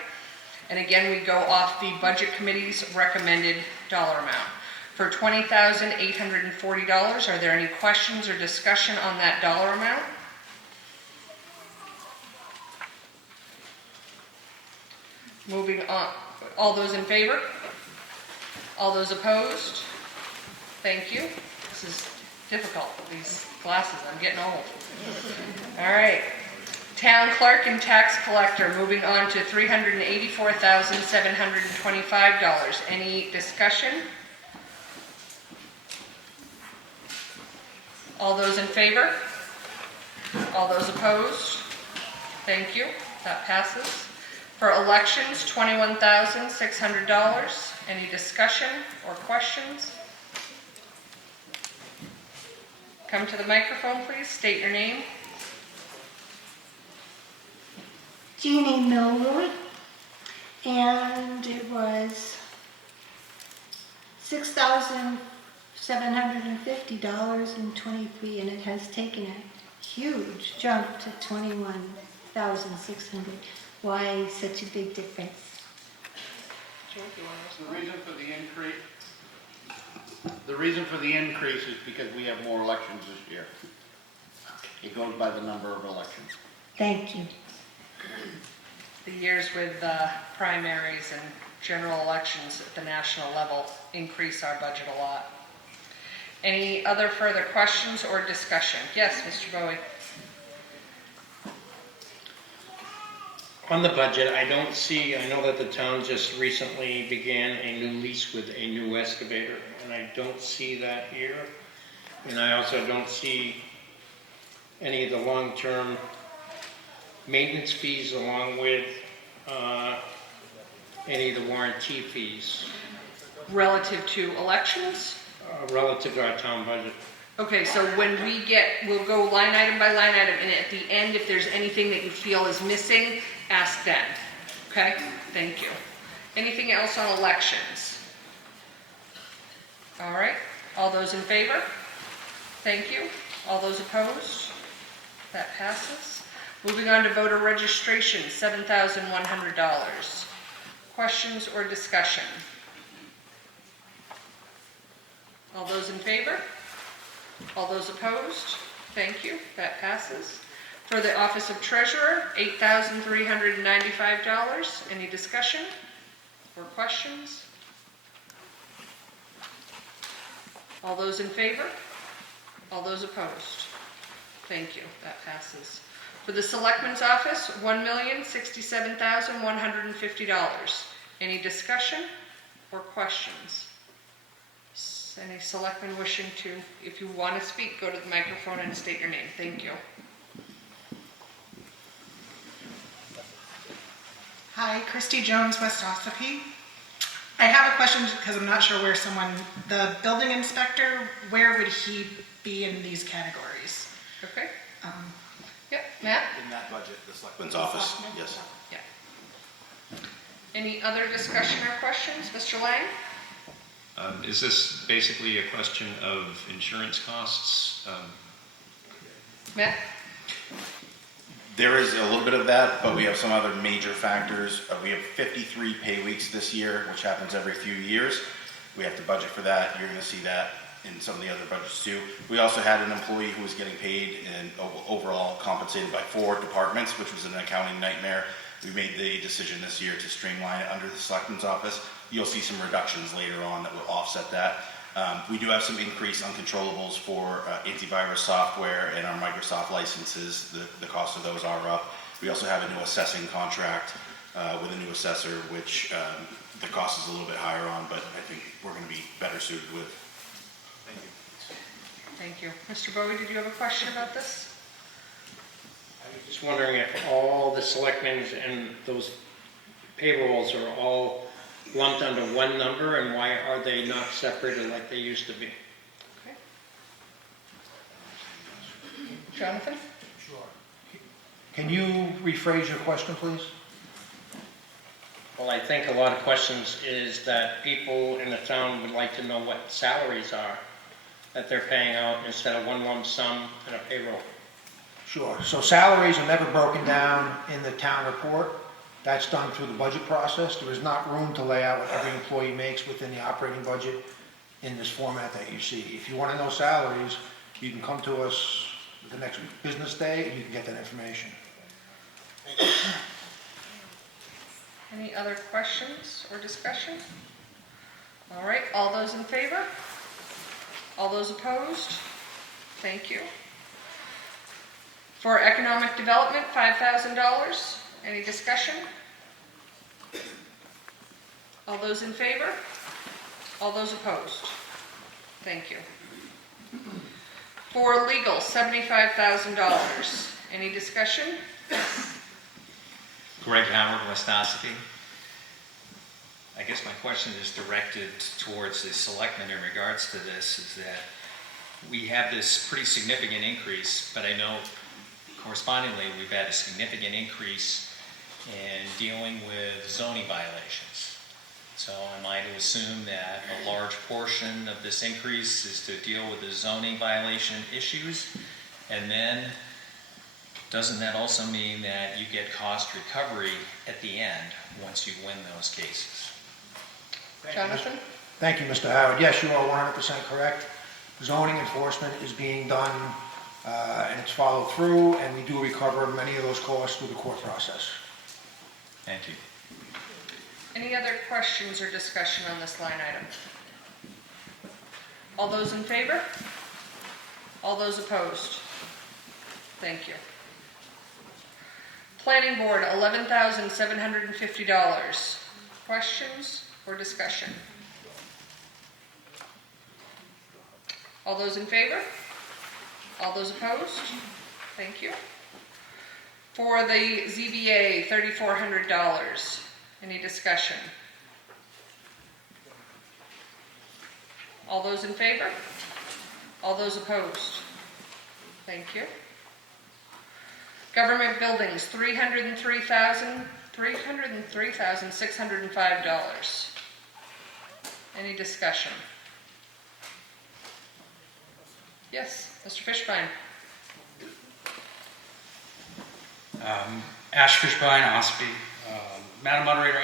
And again, we go off the Budget Committee's recommended dollar amount. For $20,840, are there any questions or discussion on that dollar amount? Moving on. All those in favor? All those opposed? Thank you. This is difficult, these glasses. I'm getting old. All right. Town clerk and tax collector, moving on to $384,725. Any discussion? All those in favor? All those opposed? Thank you. That passes. For elections, $21,600. Any discussion or questions? Come to the microphone, please. State your name. Jeannie Millwood, and it was $6,750.23, and it has taken a huge jump to $21,600. Why such a big difference? The reason for the increase is because we have more elections this year. It goes by the number of elections. Thank you. The years with primaries and general elections at the national level increase our budget a lot. Any other further questions or discussion? Yes, Mr. Bowie. On the budget, I know that the town just recently began a new lease with a new excavator, and I don't see that here. And I also don't see any of the long-term maintenance fees along with any of the warranty fees. Relative to elections? Relative to our town budget. Okay, so when we'll go line item by line item, and at the end, if there's anything that you feel is missing, ask then. Okay? Thank you. Anything else on elections? All right. All those in favor? Thank you. All those opposed? That passes. Moving on to voter registration, $7,100. Questions or discussion? All those in favor? All those opposed? Thank you. That passes. For the Office of Treasurer, $8,395. Any discussion or questions? All those in favor? All those opposed? Thank you. That passes. For the Selectman's Office, $1,067,150. Any discussion or questions? Any selectmen wishing to, if you want to speak, go to the microphone and state your name. Thank you. Hi, Christy Jones, West Ossipee. I have a question because I'm not sure where the building inspector, where would he be in these categories? Okay. Yep, Matt? In that budget, the selectman's office, yes. Yeah. Any other discussion or questions? Mr. Lang? Is this basically a question of insurance costs? Matt? There is a little bit of that, but we have some other major factors. We have 53 pay weeks this year, which happens every few years. We have to budget for that. You're going to see that in some of the other budgets too. We also had an employee who was getting paid and overall compensated by 4 departments, which was an accounting nightmare. We made the decision this year to streamline it under the Selectman's office. You'll see some reductions later on that will offset that. We do have some increase on controllables for antivirus software and our Microsoft licenses. The cost of those are up. We also have a new assessing contract with a new assessor, which the cost is a little bit higher on, but I think we're going to be better suited with. Thank you. Mr. Bowie, did you have a question about this? I was just wondering if all the selectmen and those payrolls are all lumped under one number, and why are they not separated like they used to be? Okay. Jonathan? Sure. Can you rephrase your question, please? Well, I think a lot of questions is that people in the town would like to know what salaries are that they're paying out instead of one lump sum and a payroll. Sure. So salaries are never broken down in the town report. That's done through the budget process. There is not room to lay out what every employee makes within the operating budget in this format that you see. If you want to know salaries, you can come to us the next business day and you can get that information. Any other questions or discussion? All right, all those in favor? All those opposed? Thank you. For economic development, $5,000. Any discussion? All those in favor? All those opposed? Thank you. For legal, $75,000. Any discussion? Greg Howard, West Ossipee. I guess my question is directed towards the selectmen in regards to this, is that we have this pretty significant increase, but I know correspondingly we've had a significant increase in dealing with zoning violations. So am I to assume that a large portion of this increase is to deal with the zoning violation issues? And then doesn't that also mean that you get cost recovery at the end once you win those cases? Jonathan? Thank you, Mr. Howard. Yes, you are 100% correct. Zoning enforcement is being done and it's followed through, and we do recover many of those costs through the court process. Thank you. Any other questions or discussion on this line item? All those in favor? All those opposed? Thank you. Planning Board, $11,750. Questions or discussion? All those in favor? All those opposed? Thank you. For the ZBA, $3,400. Any discussion? All those in favor? All those opposed? Thank you. Government buildings, $303,605. Any discussion? Yes, Mr. Fishbein. Ash Fishbein, Ossipee. Madam Moderator,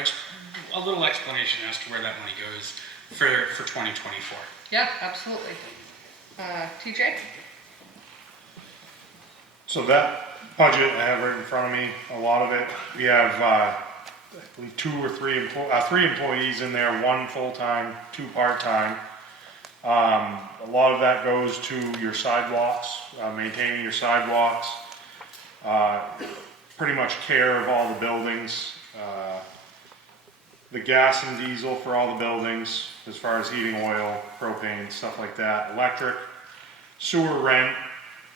a little explanation as to where that money goes for 2024. Yeah, absolutely. TJ? So that budget I have right in front of me, a lot of it, we have I believe 2 or 3 3 employees in there, 1 full-time, 2 part-time. A lot of that goes to your sidewalks, maintaining your sidewalks, pretty much care of all the buildings, the gas and diesel for all the buildings, as far as heating oil, propane, stuff like that, electric, sewer rent,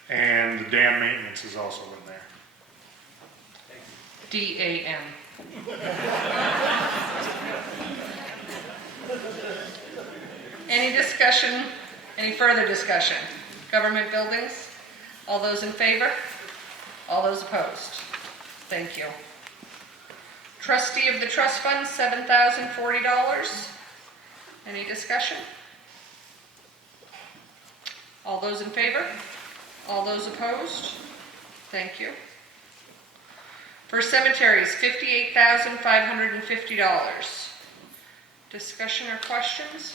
and the dam maintenance is also in there. DAM. Any discussion, any further discussion? Government buildings? All those in favor? All those opposed? Thank you. Trustee of the trust fund, $7,040. Any discussion? All those in favor? All those opposed? Thank you. For cemeteries, $58,550. Discussion or questions?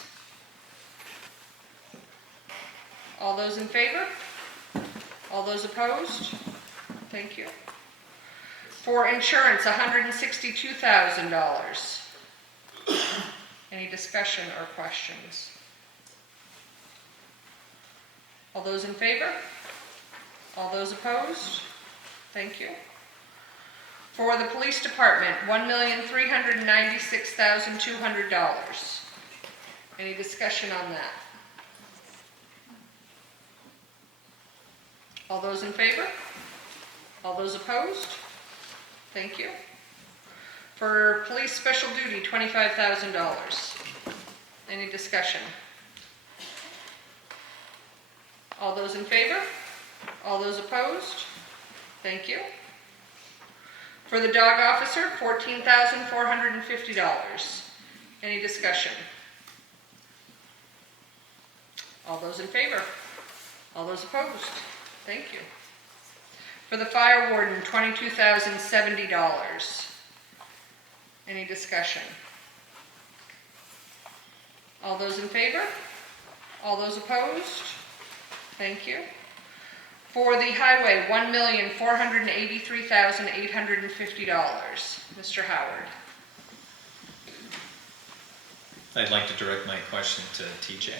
All those in favor? All those opposed? Thank you. For insurance, $162,000. Any discussion or questions? All those in favor? All those opposed? Thank you. For the police department, $1,396,200. Any discussion on that? All those in favor? All those opposed? Thank you. For police special duty, $25,000. Any discussion? All those in favor? All those opposed? Thank you. For the dog officer, $14,450. Any discussion? All those in favor? All those opposed? Thank you. For the fire warden, $22,070. Any discussion? All those in favor? All those opposed? Thank you. For the highway, $1,483,850. Mr. Howard. I'd like to direct my question to TJ.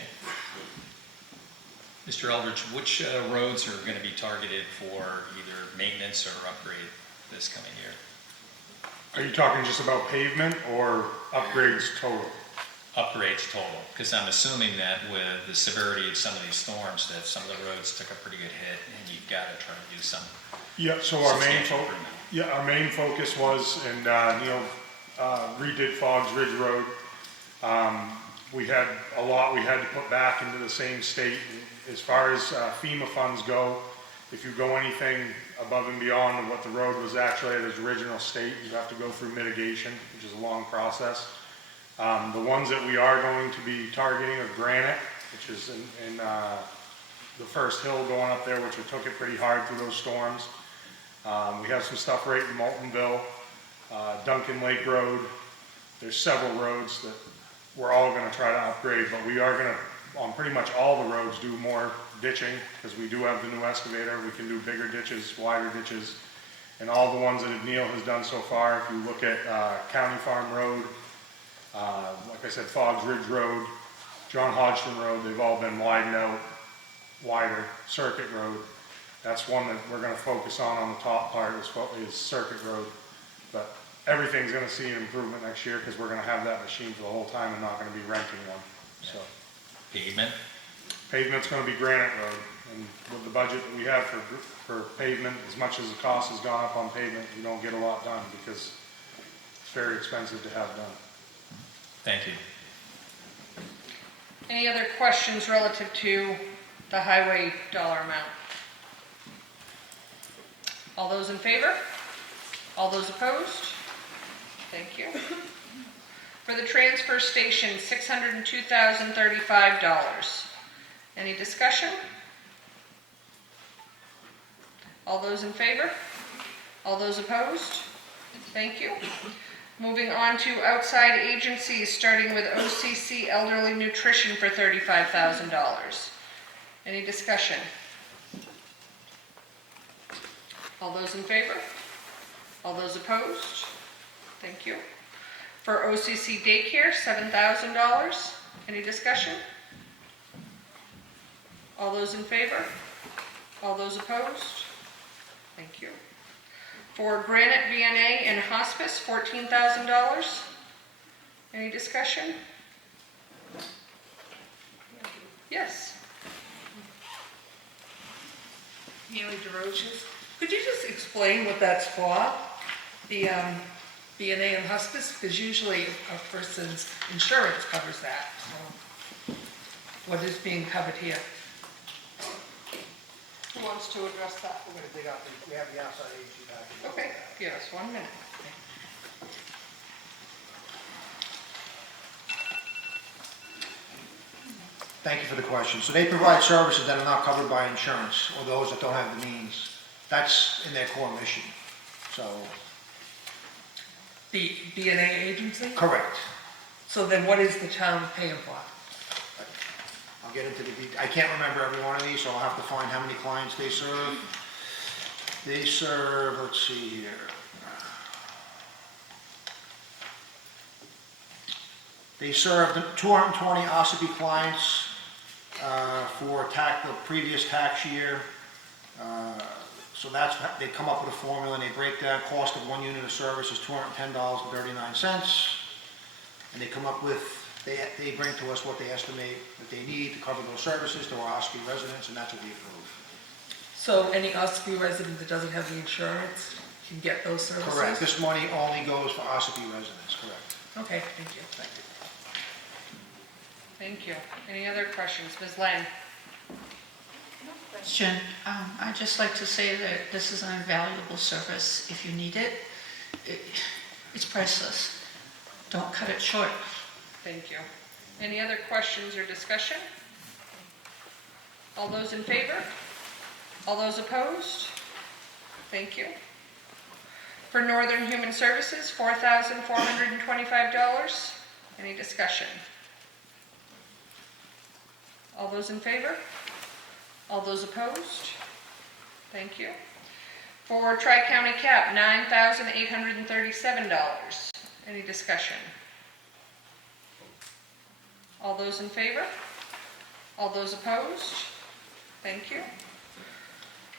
Mr. Eldridge, which roads are going to be targeted for either maintenance or upgrade this coming year? Are you talking just about pavement or upgrades total? Upgrades total, because I'm assuming that with the severity of some of these storms, that some of the roads took a pretty good hit, and you've got to try to do some. Yeah. So our main focus was, and Neil redid Foggs Ridge Road. We had a lot we had to put back into the same state. As far as FEMA funds go, if you go anything above and beyond what the road was actually at its original state, you have to go through mitigation, which is a long process. The ones that we are going to be targeting are granite, which is in the first hill going up there, which we took it pretty hard through those storms. We have some stuff right in Moultonville, Duncan Lake Road. There's several roads that we're all going to try to upgrade, but we are going to, on pretty much all the roads, do more ditching, because we do have the new excavator. We can do bigger ditches, wider ditches, and all the ones that Neil has done so far. If you look at County Farm Road, like I said, Foggs Ridge Road, John Hodgson Road, they've all been widened out, wider. Circuit Road, that's one that we're going to focus on the top part is Circuit Road. But everything's going to see an improvement next year because we're going to have that machine for the whole time and not going to be renting one. So Pavement? Pavement's going to be Granite Road, and with the budget that we have for pavement, as much as the cost has gone up on pavement, we don't get a lot done because it's very expensive to have done. Thank you. Any other questions relative to the highway dollar amount? All those in favor? All those opposed? Thank you. For the transfer station, $602,035. Any discussion? All those in favor? All those opposed? Thank you. Moving on to outside agencies, starting with OCC Elderly Nutrition for $35,000. Any discussion? All those in favor? All those opposed? Thank you. For OCC Daycare, $7,000. Any discussion? All those in favor? All those opposed? Thank you. For Granite VNA and Hospice, $14,000. Any discussion? Yes. Neely DeRoches. Could you just explain what that's for? The VNA and hospice, because usually a person's insurance covers that. So what is being covered here? Who wants to address that? We're going to dig out, we have the outside agency back. Okay, give us 1 minute. Thank you for the question. So they provide services that are not covered by insurance, or those that don't have the means. That's in their core mission. So. The VNA agency? Correct. So then what is the town paying for? get into the detail. I can't remember every one of these, so I'll have to find how many clients they serve. They serve, let's see here. They served 220 Ossipee clients for the previous tax year. So they come up with a formula and they break down cost of one unit of service is $210.39. And they come up with, they bring to us what they estimate that they need to cover those services to our Ossipee residents, and that's what we approve. So any Ossipee resident that doesn't have the insurance can get those services? Correct. This money only goes for Ossipee residents, correct. Okay, thank you. Thank you. Thank you. Any other questions? Ms. Lang? Question. I'd just like to say that this is an invaluable service. If you need it, it's priceless. Don't cut it short. Thank you. Any other questions or discussion? All those in favor? All those opposed? Thank you. For Northern Human Services, $4,425. Any discussion? All those in favor? All those opposed? Thank you. For Tri-County CAP, $9,837. Any discussion? All those in favor? All those opposed? Thank you.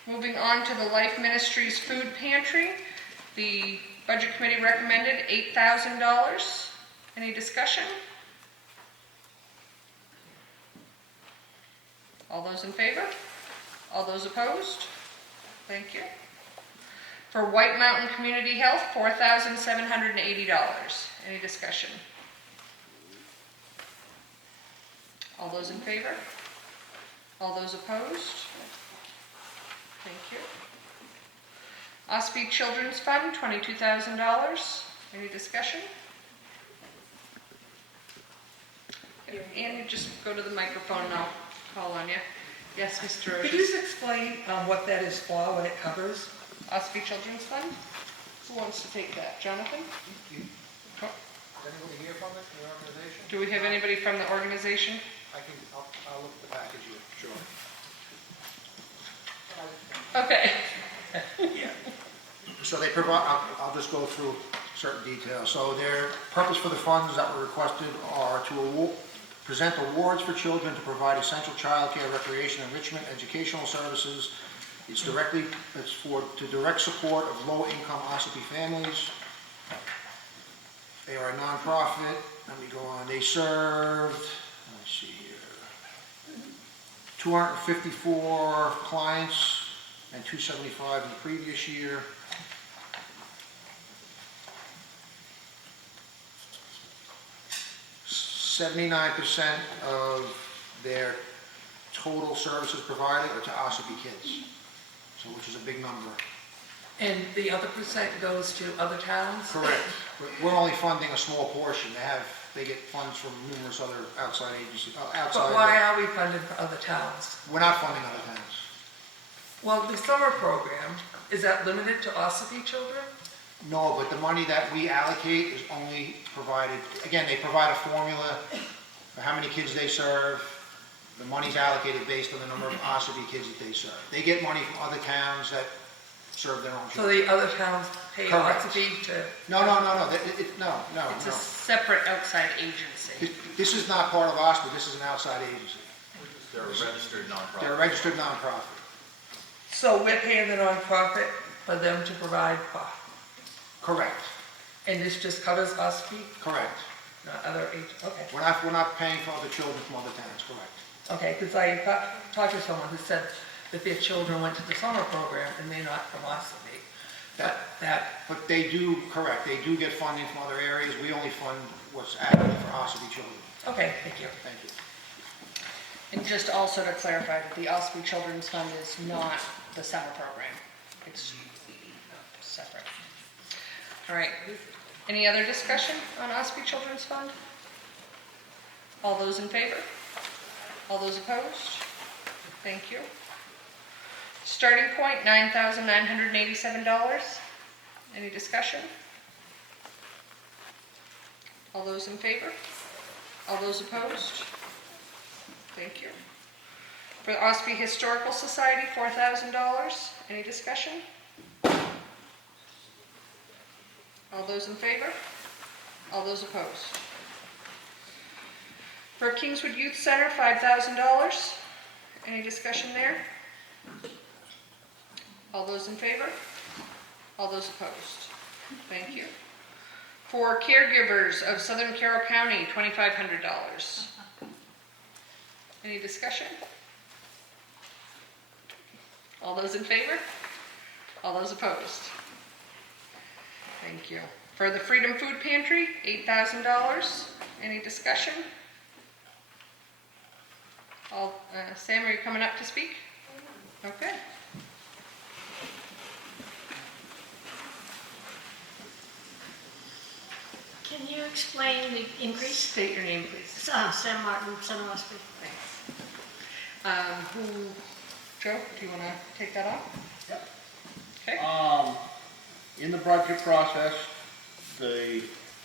Moving on to the Life Ministries Food Pantry, the Budget Committee recommended $8,000. Any discussion? All those in favor? All those opposed? Thank you. For White Mountain Community Health, $4,780. Any discussion? All those in favor? All those opposed? Thank you. Ossipee Children's Fund, $22,000. Any discussion? Andy, just go to the microphone and I'll call on you. Yes, Mr. Could Rogers. you just explain what that is for, what it covers? Ossipee Children's Fund? Who wants to take that? Jonathan? Anybody here from the organization? Do we have anybody from the organization? I'll look at the package here, sure. Okay. So they provide, I'll just go through certain details. So their purpose for the funds that were requested are to present awards for children to provide essential childcare, recreation, enrichment, educational services. It's to direct support of low-income Ossipee families. They are a nonprofit. Let me go on. They served, let's see here, 254 clients and 275 in the previous year. %79% of their total services provided are to Ossipee kids, so which is a big number. And the other percent goes to other towns? Correct. We're only funding a small portion. They get funds from numerous other outside agencies. But why are we funding for other towns? We're not funding other towns. Well, the summer program, is that limited to Ossipee children? No, but the money that we allocate is only provided, again, they provide a formula for how many kids they serve. The money's allocated based on the number of Ossipee kids that they serve. They get money from other towns that serve their own So children. the other towns pay Correct. Ossipee to... No. It's a separate outside agency. This is not part of Ossipee, this is an outside agency. They're a registered nonprofit. They're a registered nonprofit. So we're paying the nonprofit for them to provide... Correct. And this just covers Ossipee? Correct. Not other agencies? Okay. We're not paying for other children from other towns, correct. Okay, because I talked to someone who said that their children went to the summer program and they're not from Ossipee. But they do, correct, they do get funding from other areas. We only fund what's adequate for Ossipee children. Okay, thank you. Thank you. And just also to clarify, the Ossipee Children's Fund is not the summer program. It's separate. All right. Any other discussion on Ossipee Children's Fund? All those in favor? All those opposed? Thank you. Starting point, $9,987. Any discussion? All those in favor? All those opposed? Thank you. For the Ossipee Historical Society, $4,000. Any discussion? All those in favor? All those opposed? For Kingswood Youth Center, $5,000. Any discussion there? All those in favor? All those opposed? Thank you. For Caregivers of Southern Carroll County, $2,500. Any discussion? All those in favor? All those opposed? Thank you. For the Freedom Food Pantry, $8,000. Any discussion? Sam, are you coming up to speak? Okay. Can you explain the increase? State your name, please. Sam Martin, Center Ossipee. Thanks. Joe, do you want to take that on? Yep. Okay. In the budget process, the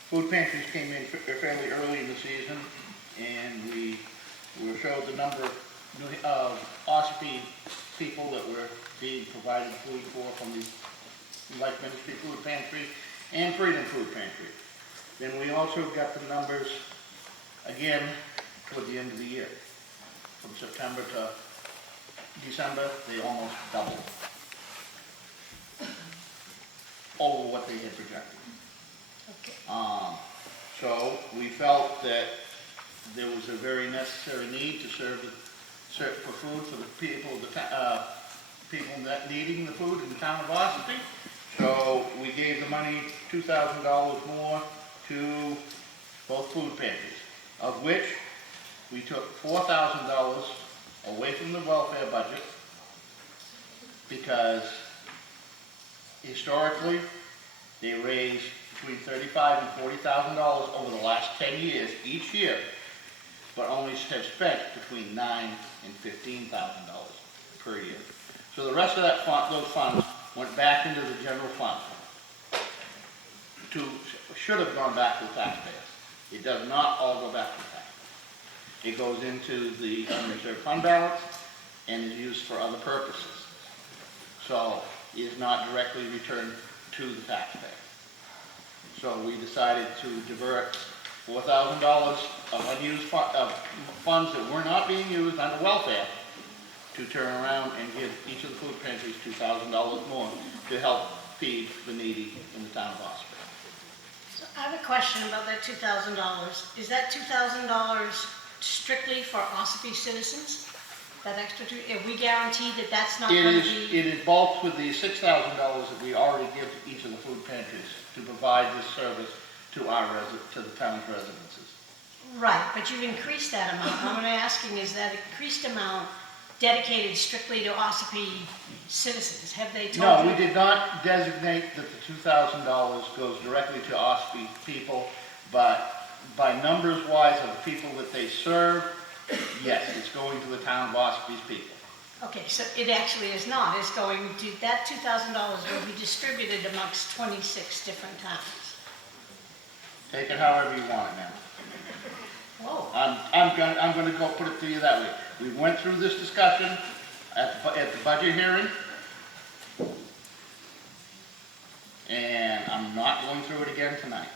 food pantries came in fairly early in the season, and we were showed the number of Ossipee people that were being provided food from the Life Ministry Food Pantry and Freedom Food Pantry. Then we also got the numbers again toward the end of the year. From September to December, they almost doubled over what they had projected. Okay. So we felt that there was a very necessary need to serve for food for the people, people that needing the food in the town of Ossipee. So we gave the money $2,000 more to both food pantries, of which we took $4,000 away from the welfare budget because historically they raised between $35,000 and $40,000 over the last 10 years each year, but only have spent between $9,000 and $15,000 per year. So the rest of those funds went back into the general fund. Should have gone back to the taxpayers. It does not all go back to the taxpayers. It goes into the unreserved fund balance and is used for other purposes. So it is not directly returned to the taxpayer. So we decided to divert $4,000 of unused funds that were not being used under welfare to turn around and give each of the food pantries $2,000 more to help feed the needy in the town of Ossipee. So I have a question about that $2,000. Is that $2,000 strictly for Ossipee citizens? That extra if we guarantee that that's not going to be... It is bulked with the $6,000 that we already give to each of the food pantries to provide this service to the town's residences. Right, but you've increased that amount. What I'm asking is that increased amount dedicated strictly to Ossipee citizens? Have they told you? No, we did not designate that the $2,000 goes directly to Ossipee people, but by numbers wise of the people that they serve, yes, it's going to the town of Ossepee's people. Okay, so it actually is not. It's going to, that $2,000 will be distributed amongst 26 different towns. Take it however you want it now. Whoa. I'm going to go put it to you that way. We went through this discussion at the budget hearing, and I'm not going through it again tonight.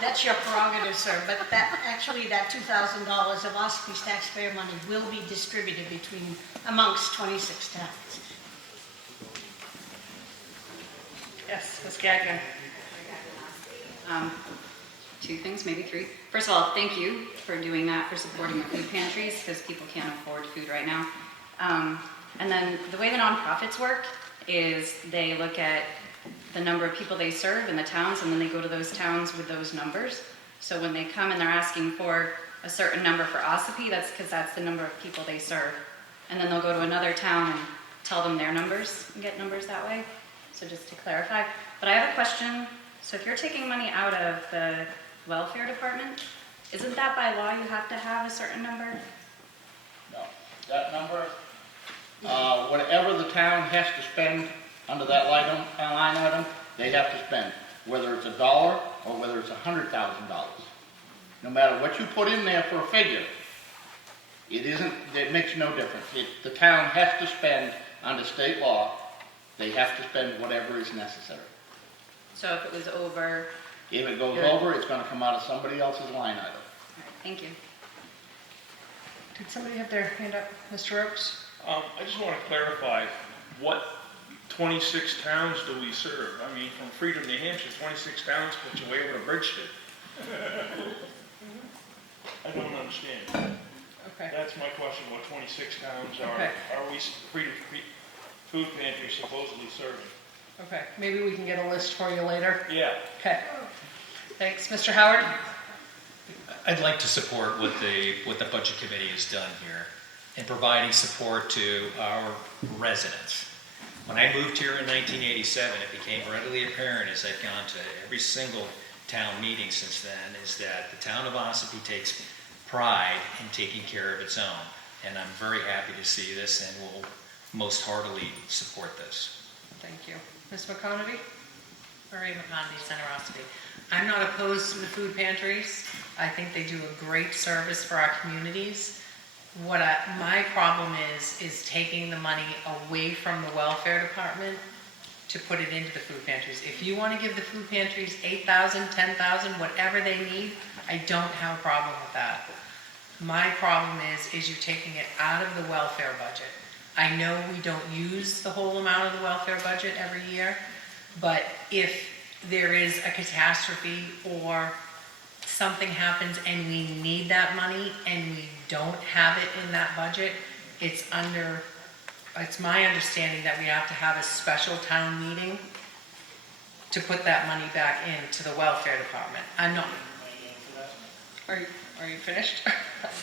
That's your prerogative, sir, but that actually, that $2,000 of Ossepee's taxpayer money will be distributed amongst 26 towns. Yes, Ms. Gagnon. Two things, maybe three. First of all, thank you for doing that, for supporting the food pantries, because people can't afford food right now. And then the way the nonprofits work is they look at the number of people they serve in the towns, and then they go to those towns with those numbers. So when they come and they're asking for a certain number for Ossipee, that's because that's the number of people they serve. And then they'll go to another town and tell them their numbers and get numbers that way. So just to clarify. But I have a question. So if you're taking money out of the welfare department, isn't that by law you have to have a certain number? No, that number, whatever the town has to spend under that line item, they have to spend, whether it's $1 or whether it's $100,000. No matter what you put in there for a figure, It makes no difference. The town has to spend, under state law, they have to spend whatever is necessary. So if it was over, If it goes Good. over, it's gonna come out of somebody else's line item. thank you. Did somebody have their hand up? Mr. Oakes? I just want to clarify, what 26 towns do we serve? I mean, from Freedom, New Hampshire, 26 towns puts you way over to Bridgeton. I don't understand. Okay. That's my question, what 26 towns Okay. are we Freedom Food Pantry supposedly serving? Okay, maybe we can get a list for you later. Yeah. Okay. Thanks. Mr. Howard? I'd like to support what the Budget Committee has done here in providing support to our residents. When I moved here in 1987, it became readily apparent as I've gone to every single town meeting since then, is that the town of Ossipee takes pride in taking care of its own. And I'm very happy to see this and will most heartily support this. Thank you. Ms. McConaty? Marie McConaughey, Center Ossipee. I'm not opposed to the food pantries. I think they do a great service for our communities. My problem is taking the money away from the welfare department to put it into the food pantries. If you want to give the food pantries $8,000, $10,000, whatever they need, I don't have a problem with that. My problem is you're taking it out of the welfare budget. I know we don't use the whole amount of the welfare budget every year, but if there is a catastrophe or something happens and we need that money and we don't have it in that budget, it's my understanding that we have to have a special town meeting to put that money back into the welfare department. I'm not. Are you finished?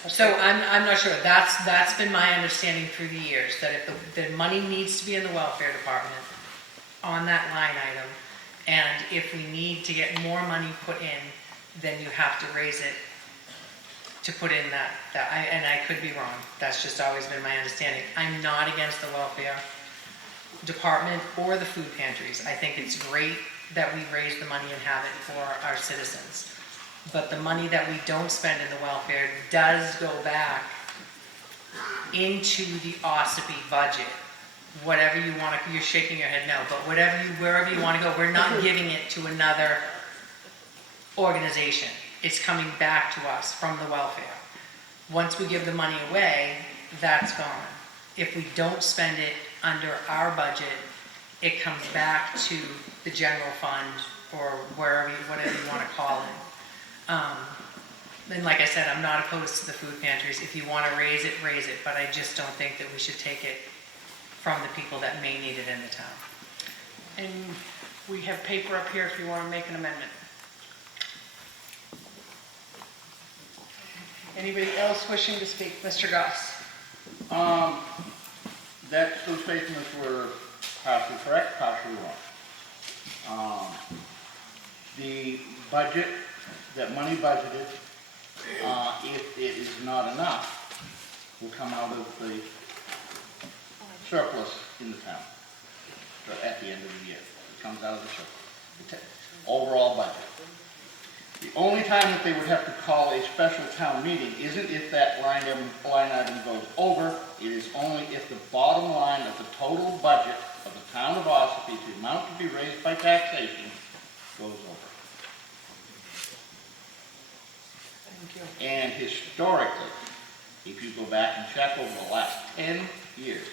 So I'm not sure. That's been my understanding through the years, that if the money needs to be in the welfare department on that line item, and if we need to get more money put in, then you have to raise it to put in and I could be wrong. That's just always been my understanding. I'm not against the welfare department or the food pantries. I think it's great that we raise the money and have it for our citizens. But the money that we don't spend in the welfare does go back into the Ossipee budget. Whatever you want to, you're shaking your head no, but wherever you want to go, we're not giving it to another organization. It's coming back to us from the welfare. Once we give the money away, that's gone. If we don't spend it under our budget, it comes back to the general fund or whatever you want to call it. And like I said, I'm not opposed to the food pantries. If you want to raise it, but I just don't think that we should take it from the people that may need it in the town. And we have paper up here if you want to make an amendment. Anybody else wishing to speak? Mr. Goss. Those statements were partially correct, partially wrong. The budget, that money budgeted, if it is not enough, will come out of the surplus in the town at the end of the year. It comes out of the surplus, the overall budget. The only time that they would have to call a special town meeting isn't if that line item goes over. It is only if the bottom line of the total budget of the town of Ossipee, the amount to be raised by taxation, goes over. Thank you. And historically, if you go back and check over the last 10 years,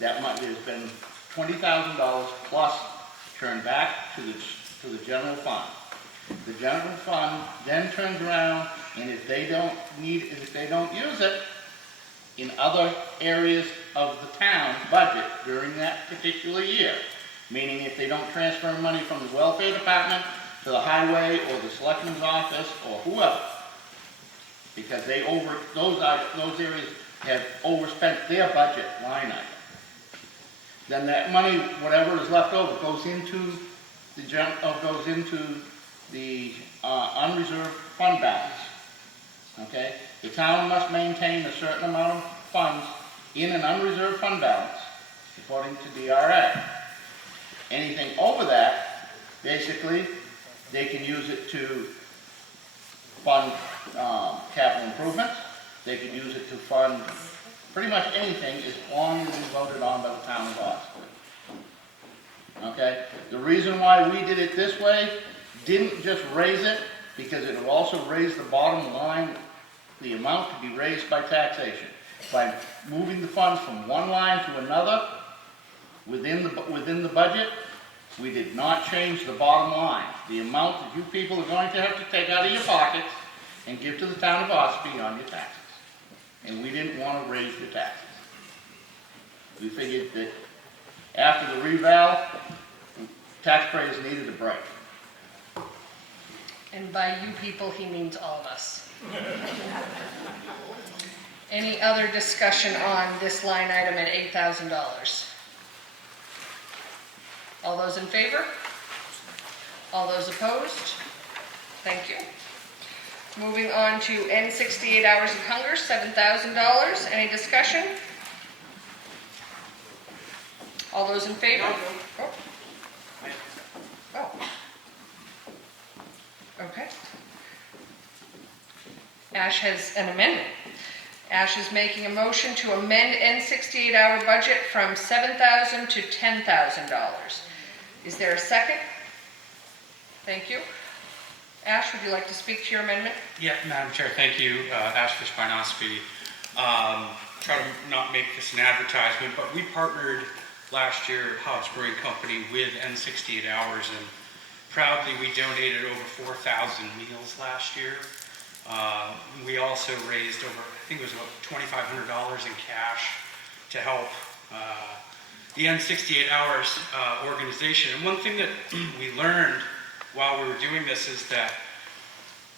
that money has been $20,000 plus turned back to the general fund. The general fund then turns around, and if they don't use it in other areas of the town budget during that particular year, meaning if they don't transfer money from the welfare department to the highway or the selectman's office or whoever, because those areas have overspent their budget line item, then that money, whatever is left over, goes into the unreserved fund balance. Okay? The town must maintain a certain amount of funds in an unreserved fund balance, according to DRA. Anything over that, basically, they can use it to fund capital improvements, They could use it to fund pretty much anything as long as it's voted on by the town of Ossipee. Okay? The reason why we did it this way didn't just raise it, because it will also raise the bottom line, the amount to be raised by taxation. By moving the funds from one line to another within the budget, we did not change the bottom line. The amount that you people are going to have to take out of your pockets and give to the town of Ossipee on your taxes. And we didn't want to raise your taxes. We figured that after the reval, taxpayers needed a break. And by you people, he means all of us. Any other discussion on this line item at $8,000? All those in favor? All those opposed? Thank you. Moving on to N 68 Hours of Hunger, $7,000. Any discussion? All those in favor? Oh. Okay. Ash has an amendment. Ash is making a motion to amend N 68-hour budget from $7,000 to $10,000. Is there a second? Thank you. Ash, would you like to speak to your amendment? Yeah, Madam Chair, thank you. Ash Fishbein, Ossipee. Try to not make this an advertisement, but we partnered last year at Hobbs Brewing Company with N68 Hours, and proudly we donated over 4,000 meals last year. We also raised over, I think it was about $2,500 in cash to help the N68 Hours organization. And one thing that we learned while we were doing this is that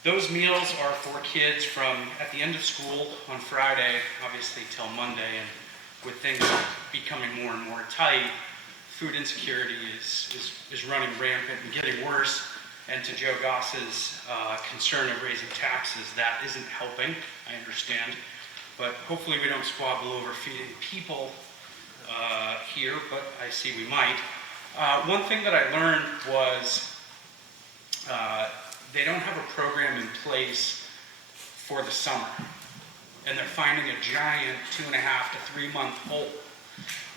those meals are for kids from at the end of school on Friday, obviously till Monday, and with things becoming more and more tight, food insecurity is running rampant and getting worse. And to Joe Goss's concern of raising taxes, that isn't helping, I understand. But hopefully we don't squabble over feeding people here, but I see we might. One thing that I learned was they don't have a program in place for the summer. And they're finding a giant 2.5 to 3 month hole.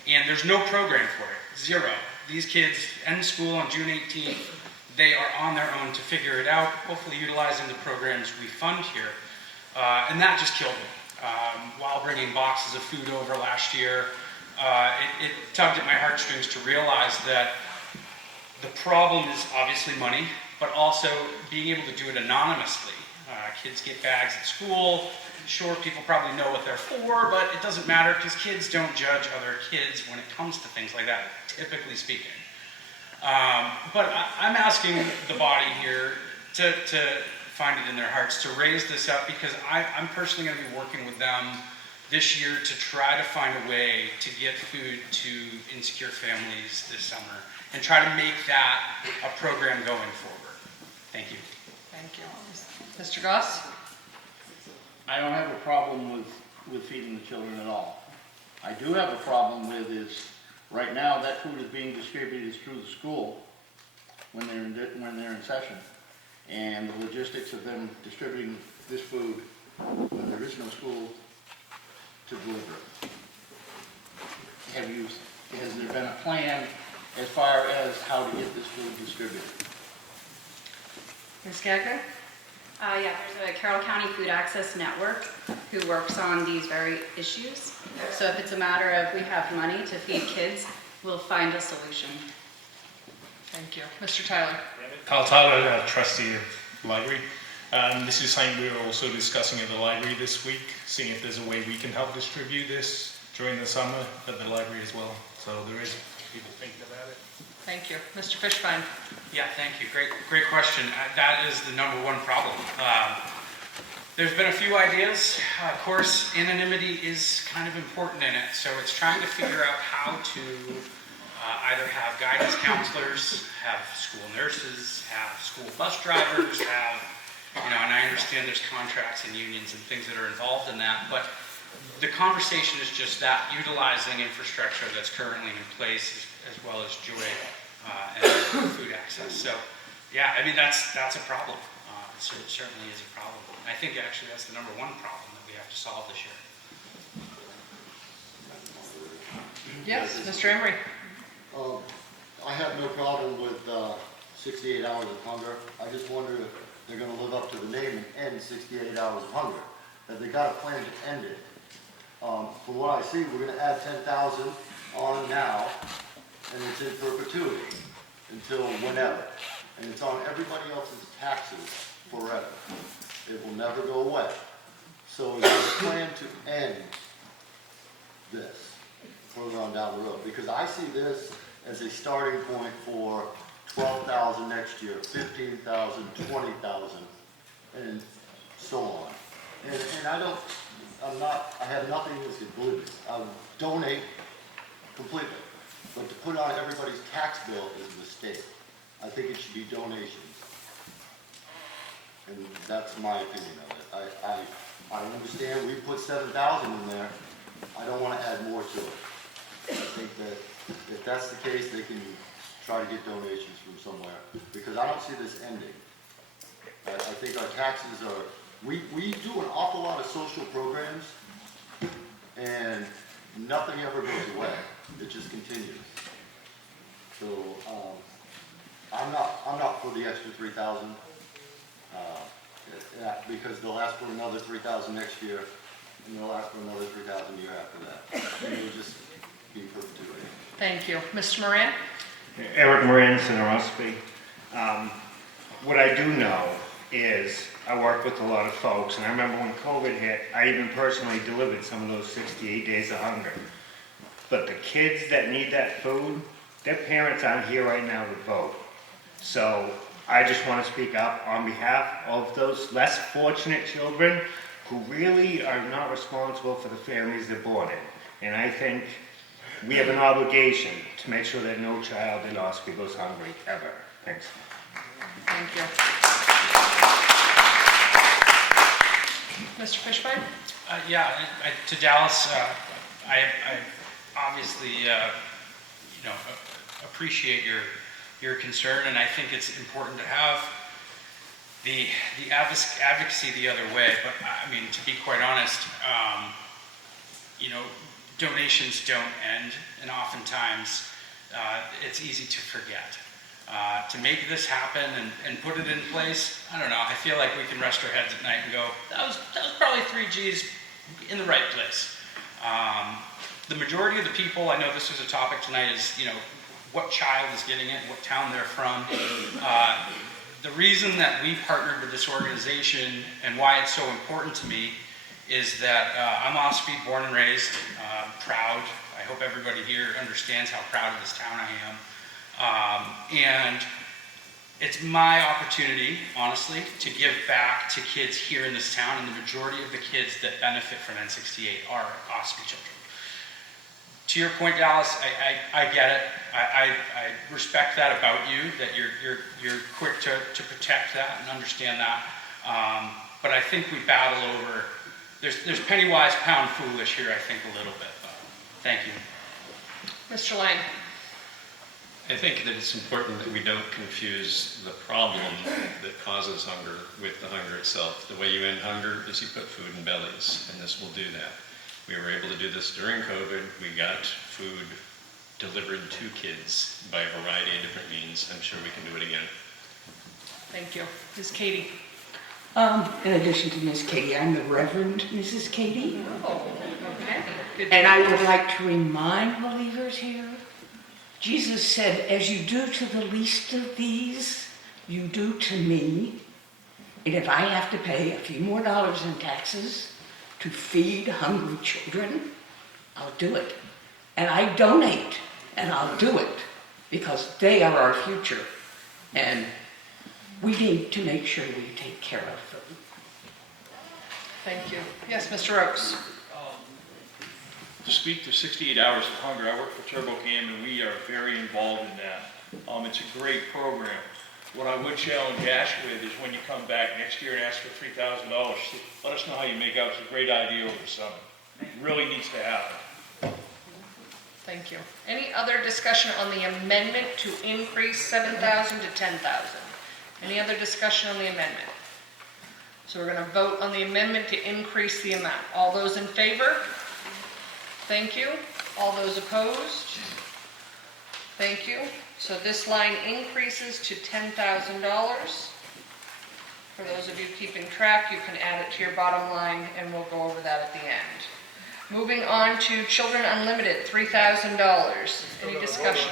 And there's no program for it, zero. These kids end school on June 18th. They are on their own to figure it out, hopefully utilizing the programs we fund here. And that just killed me. While bringing boxes of food over last year, it tugged at my heartstrings to realize that the problem is obviously money, but also being able to do it anonymously. Kids get bags at school. Sure, people probably know what they're for, but it doesn't matter because kids don't judge other kids when it comes to things like that, typically speaking. But I'm asking the body here to find it in their hearts to raise this up, because I'm personally going to be working with them this year to try to find a way to get food to insecure families this summer and try to make that a program going forward. Thank you. Thank you. Mr. Goss? I don't have a problem with feeding the children at all. I do have a problem with is, right now that food is being distributed through the school when they're in session. And the logistics of them distributing this food when there is no school to deliver it. Has there been a plan as far as how to get this food distributed? Ms. Gagnon? Yeah, there's a Carroll County Food Access Network who works on these very issues. So if it's a matter of we have money to feed kids, we'll find a solution. Thank you. Mr. Tyler? Carl Tyler, trustee of library. This is something we were also discussing at the library this week, seeing if there's a way we can help distribute this during the summer at the library as well. So there is people thinking about it. Thank you. Mr. Fishbein? Yeah, thank you. Great question. That is the number one problem. There's been a few ideas. Of course, anonymity is kind of important in it. So it's trying to figure out how to either have guidance counselors, have school nurses, have school bus drivers, have, and I understand there's contracts and unions and things that are involved in that, but the conversation is just that, utilizing infrastructure that's currently in place as well as joy and food access. So, yeah, I mean, that's a problem. It certainly is a problem. And I think actually that's the number one problem that we have to solve this year. Yes, Mr. Emery. I have no problem with 68 hours of hunger. I just wonder if they're going to live up to the name and end 68 hours of hunger. That they got a plan to end it. From what I see, we're going to add 10,000 on now, and it's in perpetuity until whenever. And it's on everybody else's taxes forever. It will never go away. So is there a plan to end this further on down the road? Because I see this as a starting point for 12,000 next year, 15,000, 20,000, and so on. And I have nothing against oblivion. I would donate completely. But to put on everybody's tax bill is a mistake. I think it should be donations. And that's my opinion of it. I understand we put 7,000 in there. I don't want to add more to it. I think that if that's the case, they can try to get donations from somewhere. Because I don't see this ending. I think our taxes are, we do an awful lot of social programs, and nothing ever goes away. It just continues. So I'm not for the extra 3,000 because they'll ask for another 3,000 next year, and they'll ask for another 3,000 year after that. And it'll just be perpetuity. Thank you. Mr. Moran? Eric Moran, Center Ossipee. What I do know is I work with a lot of folks, and I remember when COVID hit, I even personally delivered some of those 68 days of hunger. But the kids that need that food, their parents aren't here right now to vote. So I just want to speak up on behalf of those less fortunate children who really are not responsible for the families they're born in. And I think we have an obligation to make sure that no child in Ossipee goes hungry, ever. Thanks. Thank you. Mr. Fishbein? To Dallas, I obviously, appreciate your concern, and I think it's important to have the advocacy the other way. But I mean, to be quite honest, donations don't end, and oftentimes it's easy to forget. To make this happen and put it in place, I don't know, I feel like we can rest our heads at night and go, that was probably 3 G's in the right place. The majority of the people, I know this was a topic tonight, is, what child is getting it, what town they're from. The reason that we partnered with this organization and why it's so important to me is that I'm Ossipee, born and raised, proud. I hope everybody here understands how proud of this town I am. And it's my opportunity, honestly, to give back to kids here in this town, and the majority of the kids that benefit from N68 are Ossipee children. To your point, Dallas, I get it. I respect that about you, that you're quick to protect that and understand that. But I think we battle over, there's penny wise, pound foolish here, I think, a little bit. But thank you. Mr. Lang? I think that it's important that we don't confuse the problem that causes hunger with the hunger itself. The way you end hunger is you put food in bellies, and this will do that. We were able to do this during COVID. We got food delivered to kids by a variety of different means. I'm sure we can do it again. Thank you. Ms. Katie? In addition to Miss Katie, I'm the Reverend Mrs. Katie. Oh, okay. Good. And I would like to remind believers here, Jesus said, as you do to the least of these, you do to me. And if I have to pay a few more dollars in taxes to feed hungry children, I'll do it. And I donate, and I'll do it, because they are our future. And we need to make sure we take care of them. Thank you. Yes, Mr. Oakes? To speak to 68 hours of hunger, I work for TurboCam, and we are very involved in that. It's a great program. What I would challenge Ash with is when you come back next year and ask for $3,000, let us know how you make out. It's a great idea over the summer. It really needs to happen. Thank you. Any other discussion on the amendment to increase 7,000 to 10,000? Any other discussion on the amendment? So we're going to vote on the amendment to increase the amount. All those in favor? Thank you. All those opposed? Thank you. So this line increases to $10,000. For those of you keeping track, you can add it to your bottom line, and we'll go over that at the end. Moving on to Children Unlimited, $3,000. Any discussion?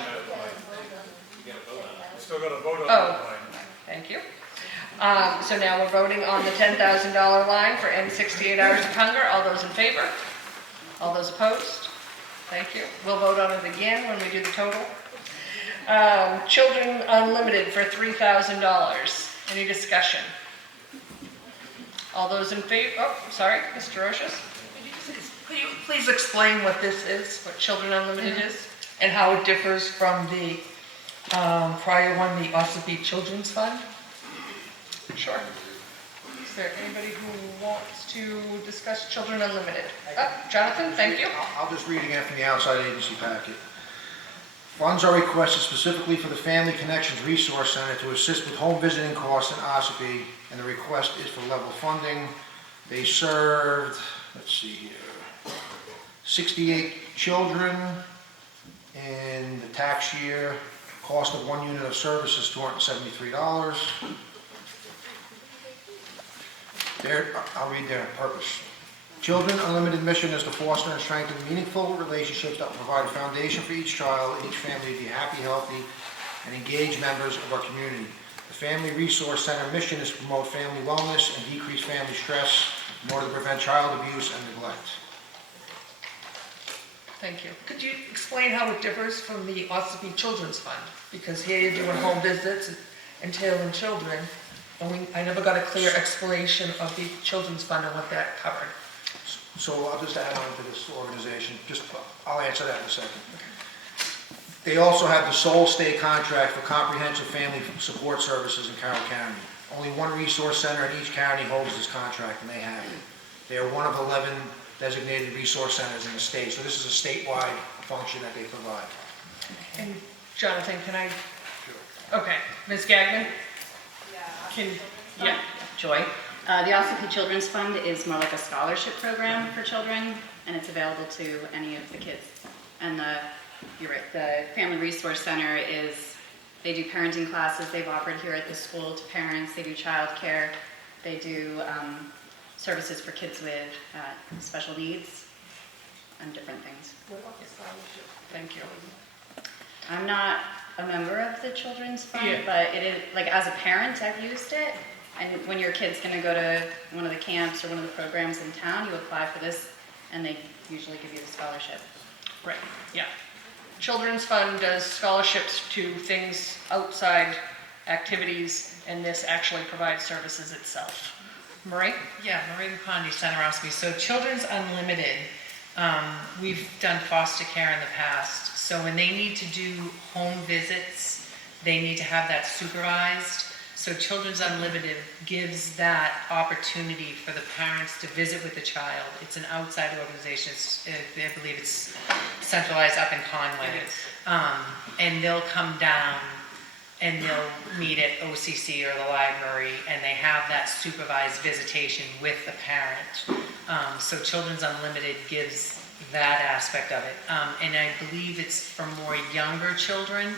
Still got to vote on Oh, that line. thank you. So now we're voting on the $10,000 line for end 68 hours of hunger. All those in favor? All those opposed? Thank you. We'll vote on it again when we do the total. Children Unlimited for $3,000. Any discussion? All those in favor? Oh, sorry, Mr. Rochus. Could you please explain what this is, What Children Unlimited is? and how it differs from the prior one, the Ossipee Children's Fund? Sure. Is there anybody who wants to discuss Children Unlimited? Jonathan, thank you. I'll just read again from the outside agency packet. Funds are requested specifically for the Family Connections Resource Center to assist with home visiting costs in Ossipee, and the request is for level funding. They served, let's see here, 68 children in the tax year. Cost of one unit of service is $273. I'll read their purpose. Children Unlimited mission is to foster and strengthen meaningful relationships that will provide a foundation for each child and each family to be happy, healthy, and engaged members of our community. The Family Resource Center mission is to promote family wellness and decrease family stress in order to prevent child abuse and neglect. Thank you. Could you explain how it differs from the Ossipee Children's Fund? Because here you're doing home visits entailing children, and I never got a clear explanation of the Children's Fund and what that covered. So I'll just add on to this organization. I'll answer that in a second. They also have the sole state contract for comprehensive family support services in Carroll County. Only one resource center in each county holds this contract, and they have it. They are one of 11 designated resource centers in the state, so this is a statewide function that they provide. And Jonathan, can I? Okay, Ms. Gagnon? Yeah. Joy. The Ossipee Children's Fund is more like a scholarship program for children, and it's available to any of the kids. And you're right, the Family Resource Center they do parenting classes they've offered here at the school to parents. They do childcare. They do services for kids with special needs and different things. What about the scholarship? Thank you. I'm not a member of the Children's Fund, Yeah. but it is, like, as a parent, I've used it. And when your kid's going to go to one of the camps or one of the programs in town, you apply for this, and they usually give you the scholarship. Right, yeah. Children's Fund does scholarships to things outside activities, and this actually provides services itself. Marie? Yeah, Marie McCondy, Center Ossipee. So Children's Unlimited, we've done foster care in the past. So when they need to do home visits, they need to have that supervised. So Children's Unlimited gives that opportunity for the parents to visit with the child. It's an outside organization. I believe it's centralized up in Conway. And they'll come down and they'll meet at OCC or the library, and they have that supervised visitation with the parent. So Children's Unlimited gives that aspect of it. And I believe it's for more younger children.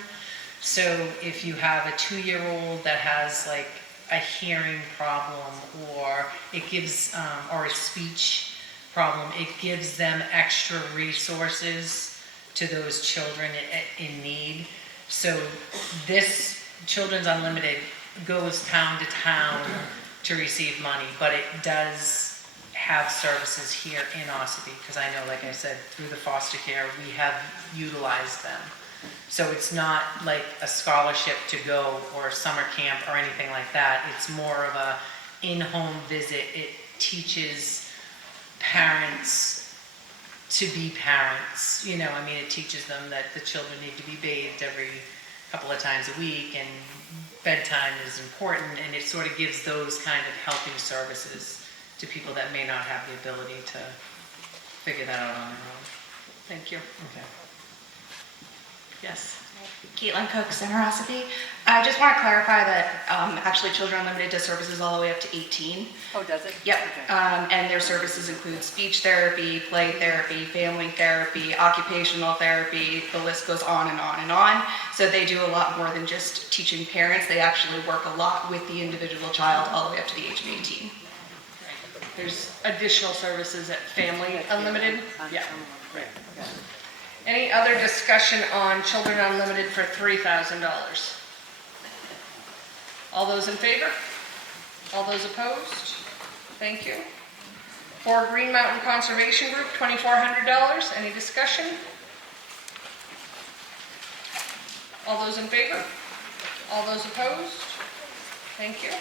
So if you have a 2-year-old that has like a hearing problem, or it gives, or a speech problem, it gives them extra resources to those children in need. So this Children's Unlimited goes town to town to receive money, but it does have services here in Ossipee, because I know, like I said, through the foster care, we have utilized them. So it's not like a scholarship to go or a summer camp or anything like that. It's more of a in-home visit. It teaches parents to be parents. You know, I mean, it teaches them that the children need to be bathed every couple of times a week, and bedtime is important, and it sort of gives those kind of helping services to people that may not have the ability to figure that out on their own. Thank you. Okay. Yes. Caitlin Cook, Center Ossipee. I just want to clarify that actually Children Unlimited does services all the way up to 18. Oh, does it? Yep. Okay. And their services include speech therapy, play therapy, family therapy, occupational therapy. The list goes on and on and on. So they do a lot more than just teaching parents. They actually work a lot with the individual child all the way up to the age of 18. There's additional services at Family Unlimited? Yeah. Right. Any other discussion on Children Unlimited for $3,000? All those in favor? All those opposed? Thank you. For Green Mountain Conservation Group, $2,400. Any discussion? All those in favor? All those opposed? Thank you.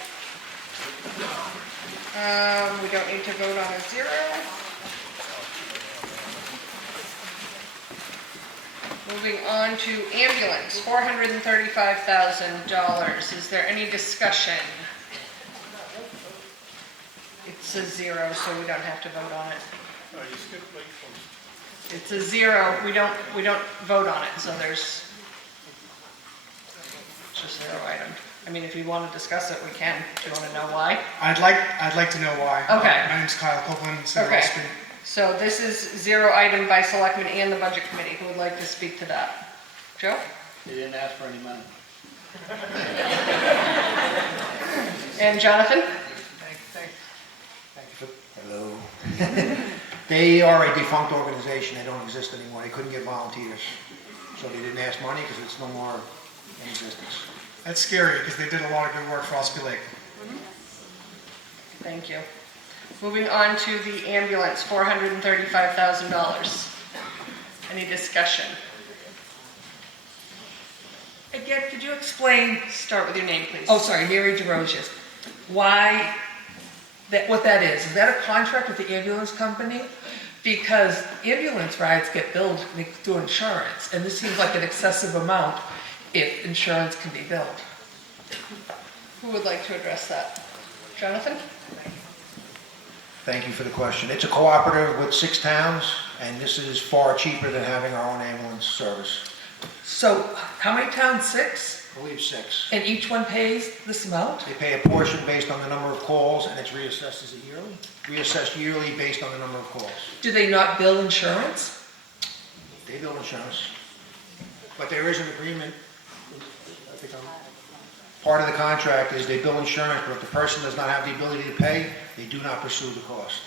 We don't need to vote on a zero. Moving on to ambulance, $435,000. Is there any discussion? It's a zero, so we don't have to vote on it. It's a zero. We don't vote on it, so there's it's just a zero item. I mean, if you want to discuss it, we can. Do you want to know why? I'd like to know why. Okay. My name's Kyle Copeland, Center Okay. Ossipee. So this is zero item by selectmen and the budget committee. Who would like to speak to that? Joe? They didn't ask for any money. And Jonathan? Hello. They are a defunct organization. They don't exist anymore. They couldn't get volunteers. So they didn't ask money because it's no more in existence. That's scary because they did a lot of good work for Ossipee Lake. Thank you. Moving on to the ambulance, $435,000. Any discussion? Again, could you explain? Start with your name, please. Oh, sorry, Mary DeRosiers. Why, what that is? Is that a contract with the ambulance company? Because ambulance rides get billed through insurance, and this seems like an excessive amount if insurance can be billed. Who would like to address that? Jonathan? Thank you for the question. It's a cooperative with 6 towns, and this is far cheaper than having our own ambulance service. So, how many towns? 6? I believe 6. And each one pays this amount? They pay a portion based on the number of calls, and it's reassessed, is it yearly? Reassessed yearly based on the number of calls. Do they not bill insurance? They bill insurance. But there is an agreement, I think part of the contract is they bill insurance, but if the person does not have the ability to pay, they do not pursue the cost.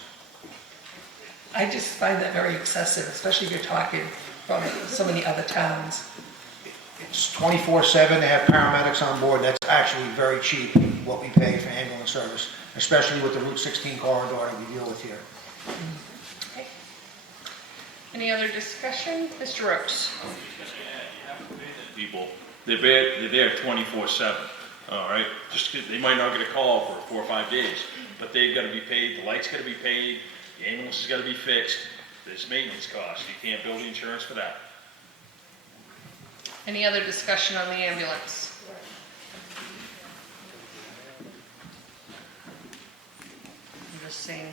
I just find that very excessive, especially if you're talking from so many other towns. It's 24/7, they have paramedics on board, that's actually very cheap, what we pay for ambulance service, especially with the Route 16 corridor that we deal with here. Okay. Any other discussion? Mr. Rhodes? People, they're there 24/7. All right, just they might not get a call for 4 or 5 days, but they've got to be paid. The light's got to be paid. The ambulance has got to be fixed. There's maintenance costs. You can't bill the insurance for that. Any other discussion on the ambulance? I'm just seeing.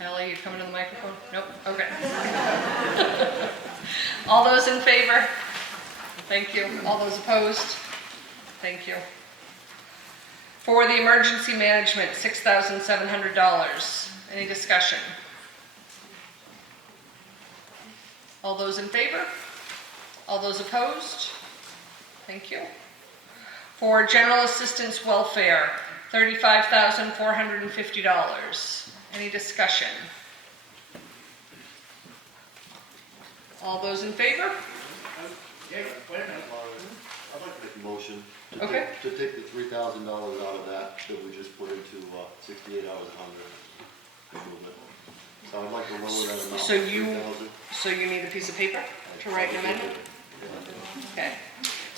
Ellie, you coming to the microphone? Nope. Okay. All those in favor? Thank you. All those opposed? Thank you. For the emergency management, $6,700. Any discussion? All those in favor? All those opposed? Thank you. For general assistance welfare, $35,450. Any discussion? All those in favor? I'd like to make a motion to Okay. take the $3,000 out of that we just put into 68 hours of hunger. So I'd like to lower that amount. So to you, 3,000. so you need a piece of paper to write an amendment? Okay.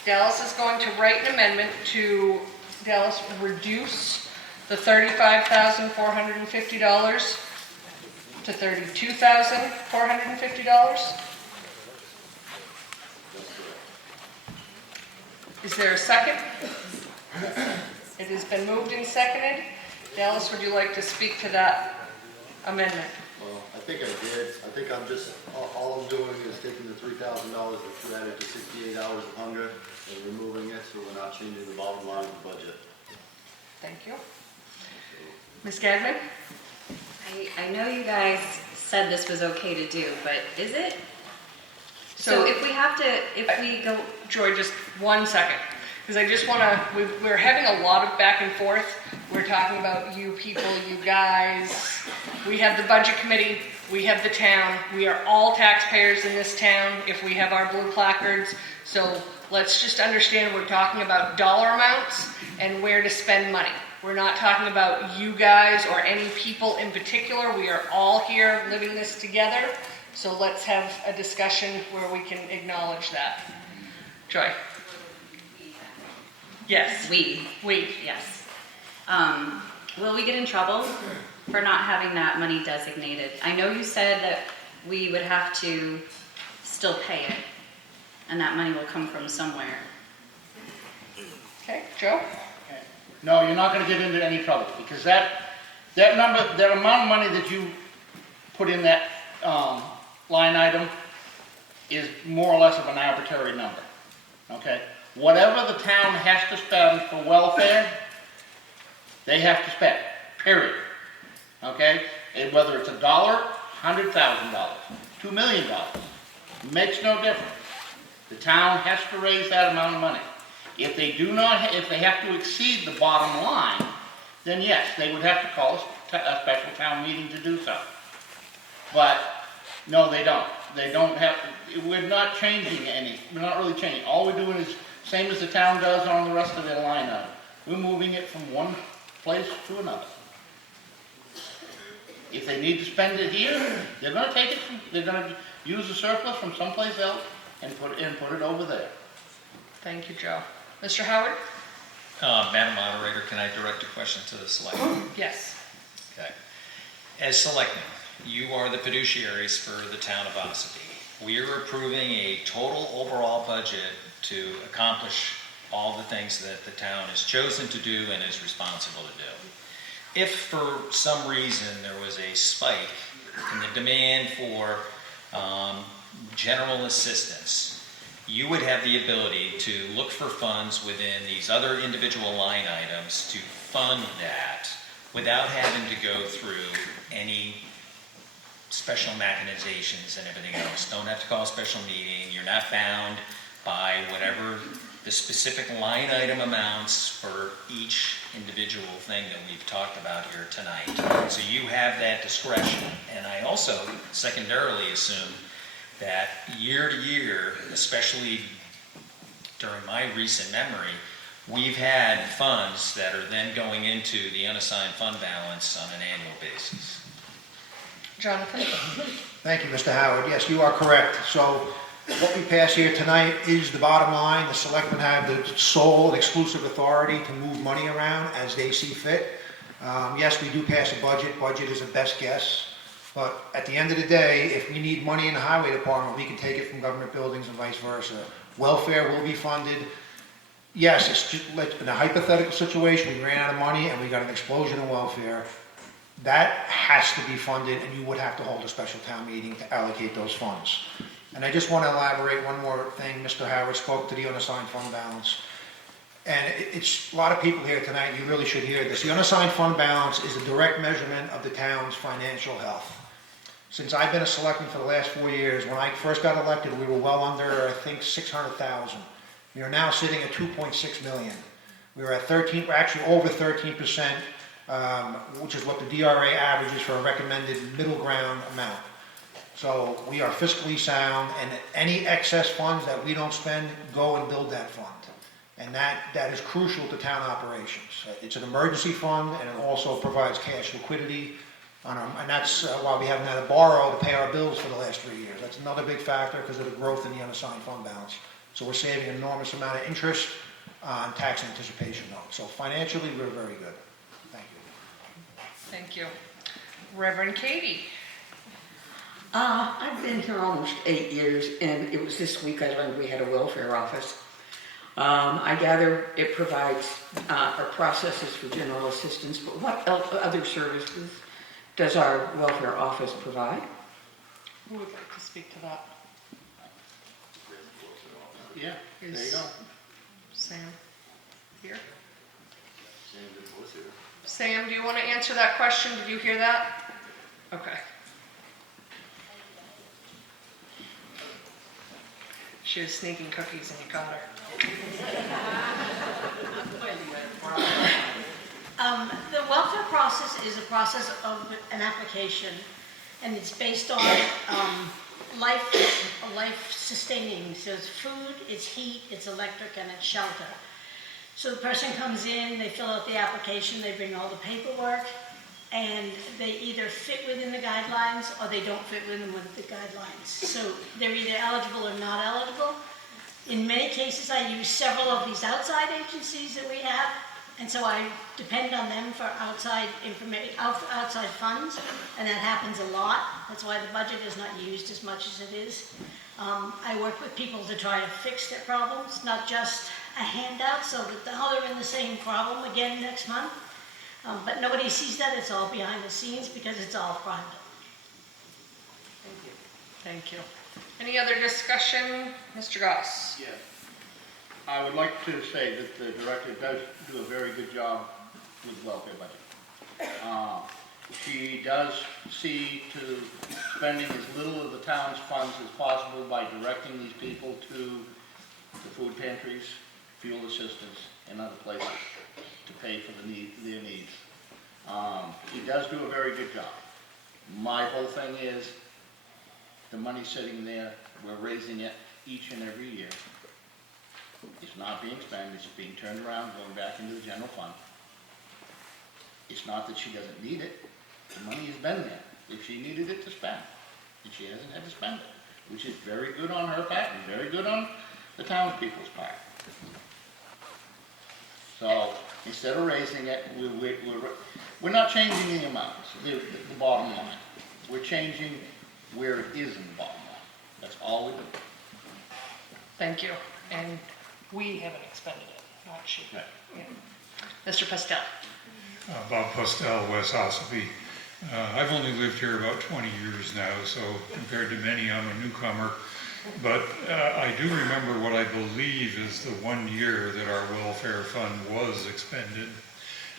Dallas is going to write an amendment to, Dallas, reduce the $35,450 to $32,450. Is there a second? It has been moved and seconded. Dallas, would you like to speak to that amendment? Well, I think I did. I think I'm just, all I'm doing is taking the $3,000 that's added to 68 hours of hunger and removing it, so we're not changing the bottom line of the budget. Thank you. Ms. Gagnon? I know you guys said this was okay to do, but is it? So if we have to, if we go... Joy, just 1 second. Because I just want to, we're having a lot of back and forth. We're talking about you people, you guys. We have the budget committee. We have the town. We are all taxpayers in this town if we have our blue placards. So let's just understand we're talking about dollar amounts and where to spend money. We're not talking about you guys or any people in particular. We are all here living this together. So let's have a discussion where we can acknowledge that. Joy. Yes. We. Yes. Will we get in trouble for not having that money designated? I know you said that we would have to still pay it, and that money will come from somewhere. Okay, Joe? No, you're not gonna get into any trouble, because that number, that amount of money that you put in that, line item is more or less of an arbitrary number, okay? Whatever the town has to spend for welfare, they have to spend, period, okay? And whether it's $1, $100,000, $2 million, makes no difference. The town has to raise that amount of money. If they do not, if they have to exceed the bottom line, then yes, they would have to call a special town meeting to do so. But no, they don't. They don't have, we're not changing any, we're not really changing. All we're doing is same as the town does on the rest of their line item. We're moving it from one place to another. If they need to spend it here, they're gonna take it from, they're gonna use the surplus from someplace else and put it over there. Thank you, Joe. Mr. Howard? Madam Moderator, can I direct a question to the selectmen? Yes. Okay. As selectmen, you are the fiduciaries for the town of Ossipee. We are approving a total overall budget to accomplish all the things that the town has chosen to do and is responsible to do. If for some reason there was a spike in the demand for general assistance, you would have the ability to look for funds within these other individual line items to fund that without having to go through any special mechanizations and everything else. Don't have to call a special meeting. You're not bound by whatever the specific line item amounts for each individual thing that we've talked about here tonight. So you have that discretion. And I also secondarily assume that year to year, especially during my recent memory, we've had funds that are then going into the unassigned fund balance on an annual basis. Jonathan? Thank you, Mr. Howard. Yes, you are correct. So what we pass here tonight is the bottom line. The selectmen have the sole and exclusive authority to move money around as they see fit. Yes, we do pass a budget. Budget is a best guess. But at the end of the day, if we need money in the highway department, we can take it from government buildings and vice versa. Welfare will be funded. Yes, it's just in a hypothetical situation, we ran out of money and we got an explosion in welfare. That has to be funded, and you would have to hold a special town meeting to allocate those funds. And I just want to elaborate one more thing. Mr. Howard spoke to the unassigned fund balance. And it's a lot of people here tonight, you really should hear this. The unassigned fund balance is a direct measurement of the town's financial health. Since I've been a selectman for the last 4 years, when I first got elected, we were well under, I think, 600,000. We are now sitting at 2.6 million. We're at 13, we're actually over 13%, which is what the DRA averages for a recommended middle ground amount. So we are fiscally sound, and any excess funds that we don't spend, go and build that fund. And that is crucial to town operations. It's an emergency fund, and it also provides cash liquidity. And that's why we haven't had to borrow to pay our bills for the last 3 years. That's another big factor because of the growth in the unassigned fund balance. So we're saving an enormous amount of interest on tax anticipation notes. So financially, we're very good. Thank you. Thank you. Reverend Katie? I've been here almost 8 years, and it was this week I learned we had a welfare office. I gather it provides or processes for general assistance, but what else, other services does our welfare office provide? Who would like to speak to that? Yeah, there you Is go. Sam here? Sam, do you want to answer that question? Did you hear that? Okay. She was sneaking cookies and you caught her. The welfare process is a process of an application, and it's based on life sustaining. So it's food, it's heat, it's electric, and it's shelter. So the person comes in, they fill out the application, they bring all the paperwork, and they either fit within the guidelines or they don't fit within the guidelines. So they're either eligible or not eligible. In many cases, I use several of these outside agencies that we have, and so I depend on them for outside outside funds, and that happens a lot. That's why the budget is not used as much as it is. I work with people to try to fix their problems, not just a handout so that they're in the same problem again next month. But nobody sees that. It's all behind the scenes because it's all private. Thank you. Thank you. Any other discussion? Mr. Goss? Yes. I would like to say that the director does do a very good job with the welfare budget. She does see to spending as little of the town's funds as possible by directing these people to the food pantries, fuel assistance, and other places to pay for their needs. She does do a very good job. My whole thing is the money's sitting there, we're raising it each and every year. It's not being spent, it's being turned around, going back into the general fund. It's not that she doesn't need it, the money has been there. If she needed it to spend, and she hasn't had to spend it, which is very good on her part and very good on the townspeople's part. So instead of raising it, we're not changing the amounts, the bottom line. We're changing where it is in the bottom line. That's all we do. Thank you. And we haven't expended it, not she. Right. Yeah. Mr. Pastel? Bob Postel, West Ossipee. I've only lived here about 20 years now, so compared to many, I'm a newcomer. But I do remember what I believe is the 1 year that our welfare fund was expended.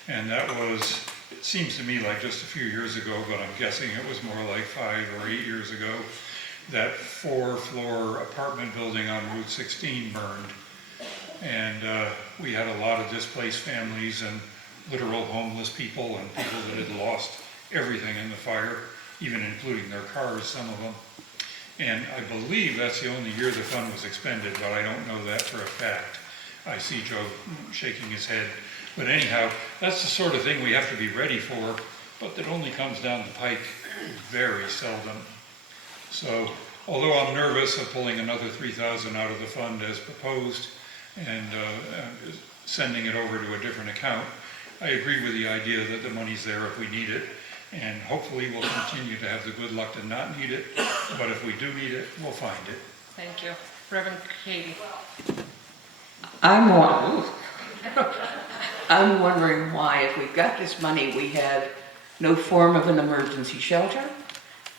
And that was, it seems to me like just a few years ago, but I'm guessing it was more like 5 or 8 years ago, that 4-floor apartment building on Route 16 burned. And we had a lot of displaced families and literal homeless people and people that had lost everything in the fire, even including their cars, some of them. And I believe that's the only year the fund was expended, but I don't know that for a fact. I see Joe shaking his head. But anyhow, that's the sort of thing we have to be ready for, but that only comes down the pike very seldom. So, although I'm nervous of pulling another $3,000 out of the fund as proposed and sending it over to a different account, I agree with the idea that the money's there if we need it, and hopefully we'll continue to have the good luck to not need it, but if we do need it, we'll find it. Thank you. Reverend Katie? I'm wondering why, if we've got this money, we have no form of an emergency shelter,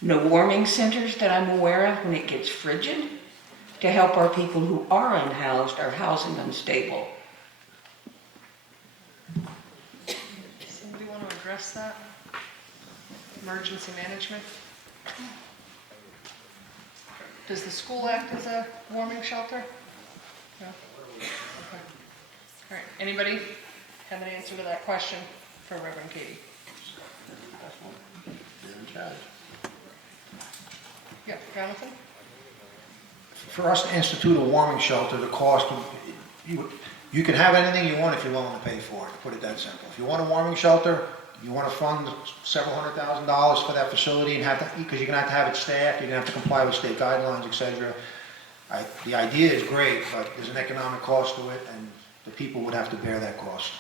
no warming centers that I'm aware of when it gets frigid, to help our people who are unhoused, are housing unstable. Somebody want to address that? Emergency management? Does the school act as a warming shelter? No? Okay. All right. Anybody have an answer to that question for Reverend Katie? You're in charge. Yeah, Jonathan? For us to institute a warming shelter, the cost, you can have anything you want if you're willing to pay for it, to put it that simple. If you want a warming shelter, you want to fund several $100,000 for that facility, and because you're going to have it staffed, you're going to have to comply with state guidelines, etc. The idea is great, but there's an economic cost to it, and the people would have to bear that cost.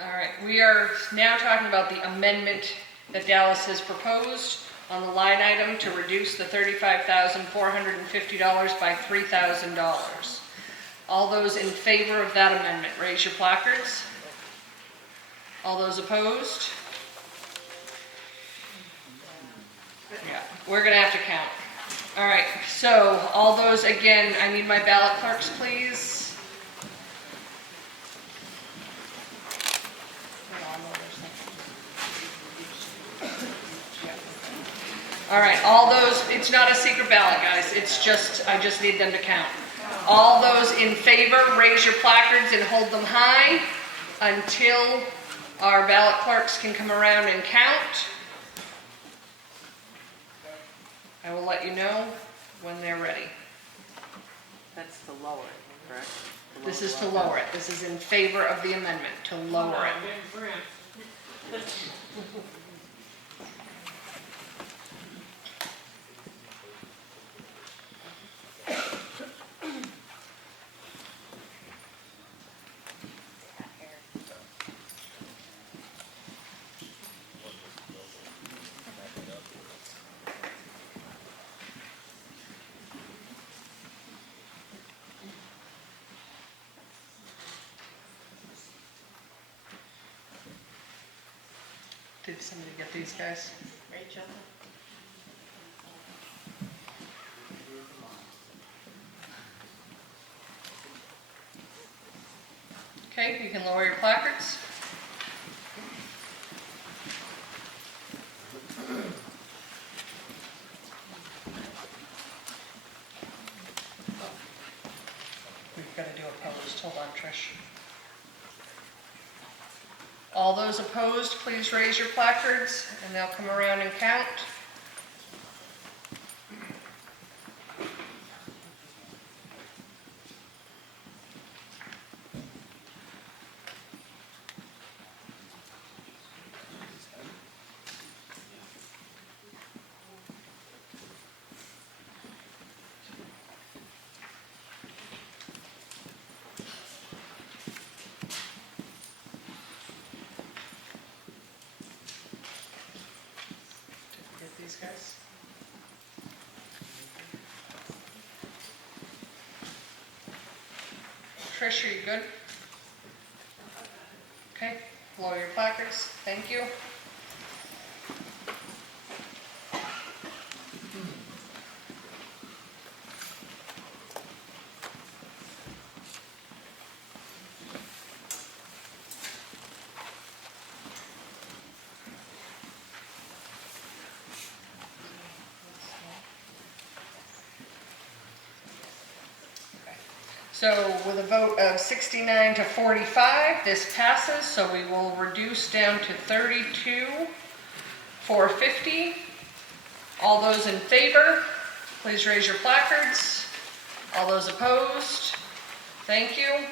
All right, we are now talking about the amendment that Dallas has proposed on the line item to reduce the $35,450 by $3,000. All those in favor of that amendment, raise your placards. All those opposed? We're gonna have to count. All right, so all those, again, I need my ballot clerks, please. All right, all those, it's not a secret ballot, guys. It's just, I just need them to count. All those in favor, raise your placards and hold them high until our ballot clerks can come around and count. I will let you know when they're ready. That's to lower it, correct? This is to lower it. This is in favor of the amendment, to lower it. Did somebody get these guys? Rachel? Okay, you can lower your placards. We've got to do opposed. Hold on, Trish. All those opposed, please raise your placards and they'll come around and count. Get these guys. Trish, are you good? Okay, lower your placards. Thank you. So with a vote of 69 to 45, this passes, so we will reduce down to 32,450. All those in favor, please raise your placards. All those opposed, thank you.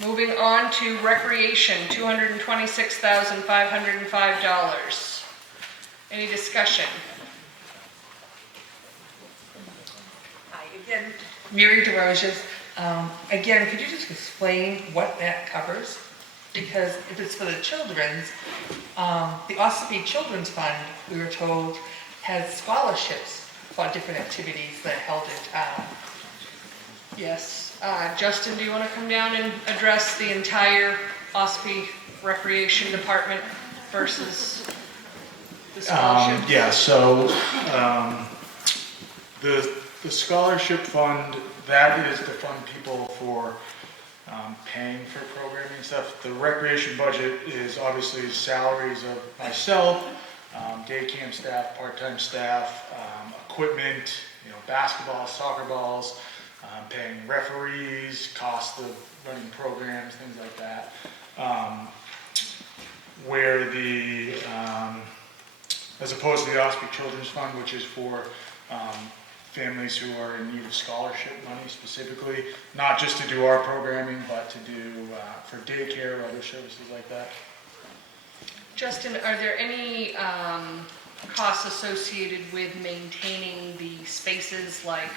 Moving on to recreation, $226,505. Any discussion? Hi, again, Mary DeRosiers. Again, could you just explain what that covers? Because if it's for the children's, the Ossipee Children's Fund, we were told, has scholarships for different activities that are held in town. Yes. Justin, do you want to come down and address the entire Ossipee Recreation Department versus the scholarship? Yeah, so the scholarship fund, that is to fund people for paying for programming and stuff. The recreation budget is obviously salaries of myself, day camp staff, part-time staff, equipment, basketball, soccer balls, paying referees, cost of running programs, things like that. Where the, as opposed to the Ossipee Children's Fund, which is for families who are in need of scholarship money specifically, not just to do our programming, but to do for daycare or other services like that. Justin, are there any costs associated with maintaining the spaces like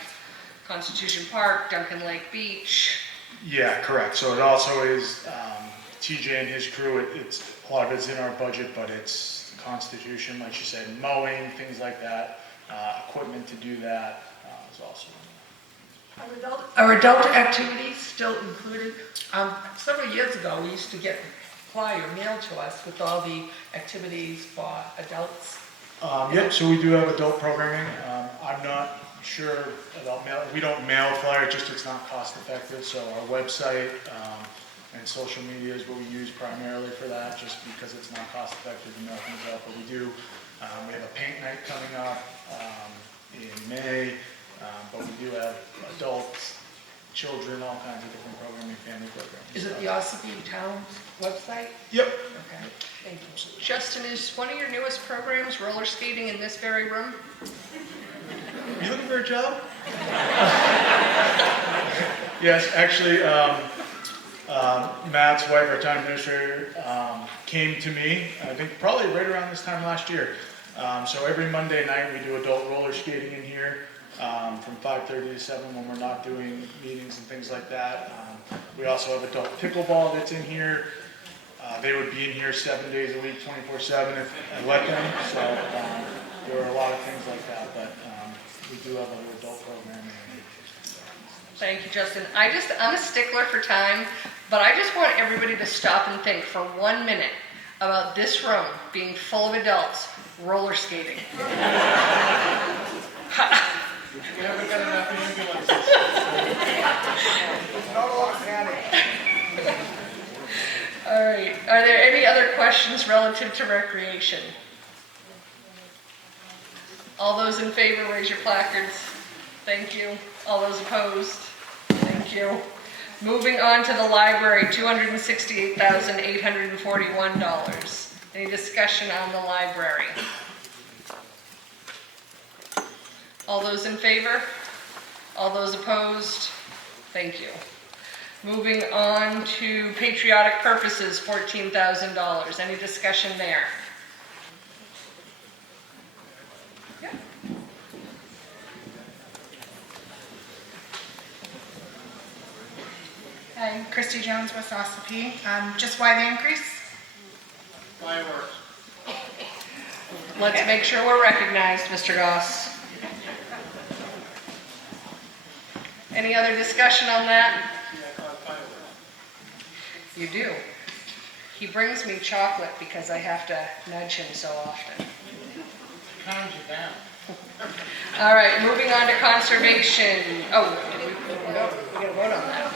Constitution Park, Duncan Lake Beach? Yeah, correct. So it also is TJ and his crew. It's a lot of it's in our budget, but it's Constitution, like you said, mowing, things like that. Equipment to do that is also in there. Are adult activities still included? Several years ago, we used to get a flyer mailed to us with all the activities for adults. Yeah, so we do have adult programming. I'm not sure about mail. We don't mail flyers, just it's not cost effective. So our website and social media is what we use primarily for that, just because it's not cost effective to mail things out. But we do. We have a paint night coming up in May, but we do have adults, children, all kinds of different programming, family programs. Is it the Ossipee Town's website? Yep. Okay, thank you. Justin, is one of your newest programs roller skating in this very room? You looking for a job? Yes, actually, Matt's wife, our town administrator, came to me, I think probably right around this time last year. So every Monday night we do adult roller skating in here from 5:30 to 7 when we're not doing meetings and things like that. We also have adult pickleball that's in here. They would be in here 7 days a week, 24/7 if I let them. So there are a lot of things like that, but we do have other adult programming. Thank you, Justin. I'm a stickler for time, but I just want everybody to stop and think for 1 minute about this room being full of adults roller skating. We haven't got enough ambulances. Not a lot of panic. All right. Are there any other questions relative to recreation? All those in favor, raise your placards. Thank you. All those opposed? Thank you. Moving on to the library, $268,841. Any discussion on the library? All those in favor? All those opposed? Thank you. Moving on to patriotic purposes, $14,000. Any discussion there? Yeah. Hi, Christy Jones with Ossipee. Just why the increase? Fireworks. Let's make sure we're recognized, Mr. Goss. Any other discussion on that? You do. He brings me chocolate because I have to nudge him so often. Calms you down. All right, moving on to conservation. Oh, we gotta vote on that.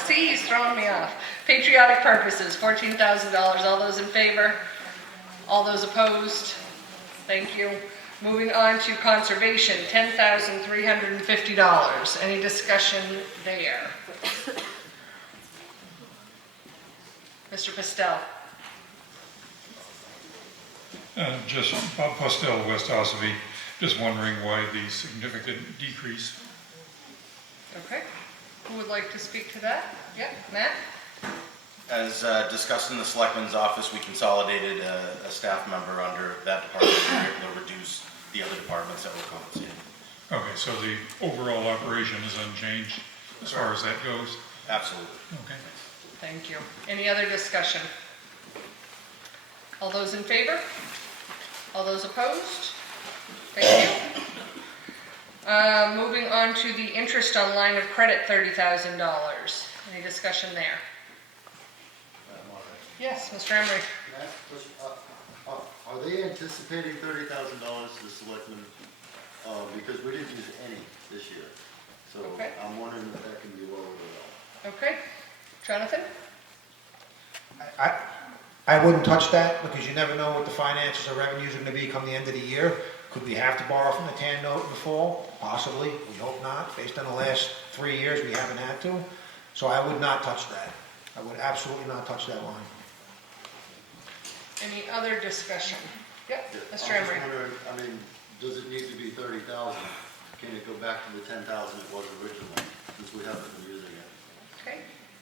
See, he's throwing me off. Patriotic purposes, $14,000. All those in favor? All those opposed? Thank you. Moving on to conservation, $10,350. Any discussion there? Mr. Pastel. Just Bob Postel, West Ossipee. Just wondering why the significant decrease. Okay. Who would like to speak to that? Yeah, Matt? As discussed in the Selectman's office, we consolidated a staff member under that department and we were able to reduce the other departments that were compensated. Okay, so the overall operation is unchanged as far as that goes? Absolutely. Okay. Thank you. Any other discussion? All those in favor? All those opposed? Thank you. Moving on to the interest on line of credit, $30,000. Any discussion there? Yes, Mr. Emery. Are they anticipating $30,000 to the selectmen? Because we didn't use any this year. So Okay. I'm wondering if that can be lowered at all. Okay. Jonathan? I wouldn't touch that because you never know what the finances or revenues are going to be come the end of the year. Could we have to borrow from the TAN note in the fall? Possibly. We hope not. Based on the last 3 years, we haven't had to. So I would not touch that. I would absolutely not touch that line. Any other discussion? Yep, I'm Mr. just Emery. wondering, does it need to be 30,000? Can it go back to the 10,000 it was originally, since we haven't been using it? Okay.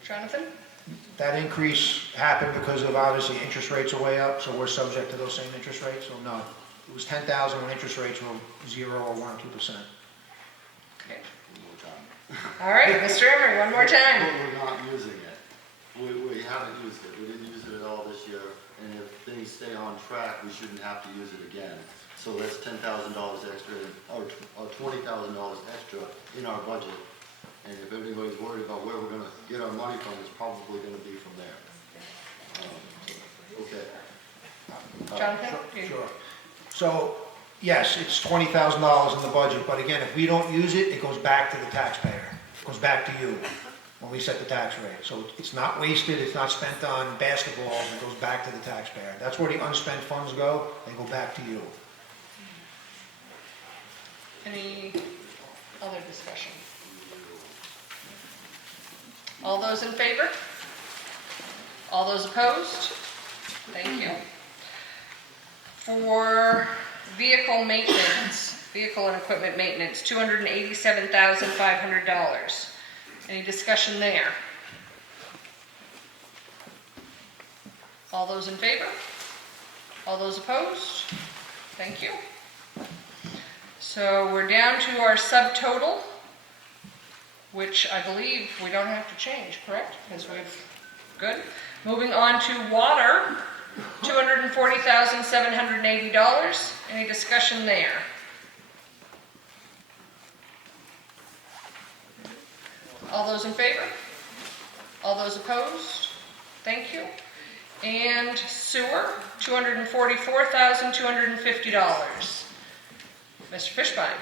Jonathan? That increase happened because of obviously interest rates are way up, so we're subject to those same interest rates. So no, it was 10,000 when interest rates were 0 or 1 or 2%. Okay. One more time. All right, Mr. Emery, one more time. We're not using it. We haven't used it. We didn't use it at all this year. And if things stay on track, we shouldn't have to use it again. So that's $10,000 extra, or $20,000 extra in our budget. And if anybody's worried about where we're gonna get our money from, it's probably gonna be from there. Okay. Jonathan? Sure. So, yes, it's $20,000 in the budget, but again, if we don't use it, it goes back to the taxpayer. It goes back to you when we set the tax rate. So it's not wasted, it's not spent on basketballs, it goes back to the taxpayer. That's where the unspent funds go, they go back to you. Any other discussion? All those in favor? All those opposed? Thank you. For vehicle maintenance, vehicle and equipment maintenance, $287,500. Any discussion there? All those in favor? All those opposed? Thank you. So we're down to our subtotal, which I believe we don't have to change, correct? Because we've, good. Moving on to water, $240,780. Any discussion there? All those in favor? All those opposed? Thank you. And sewer, $244,250. Mr. Fishbein.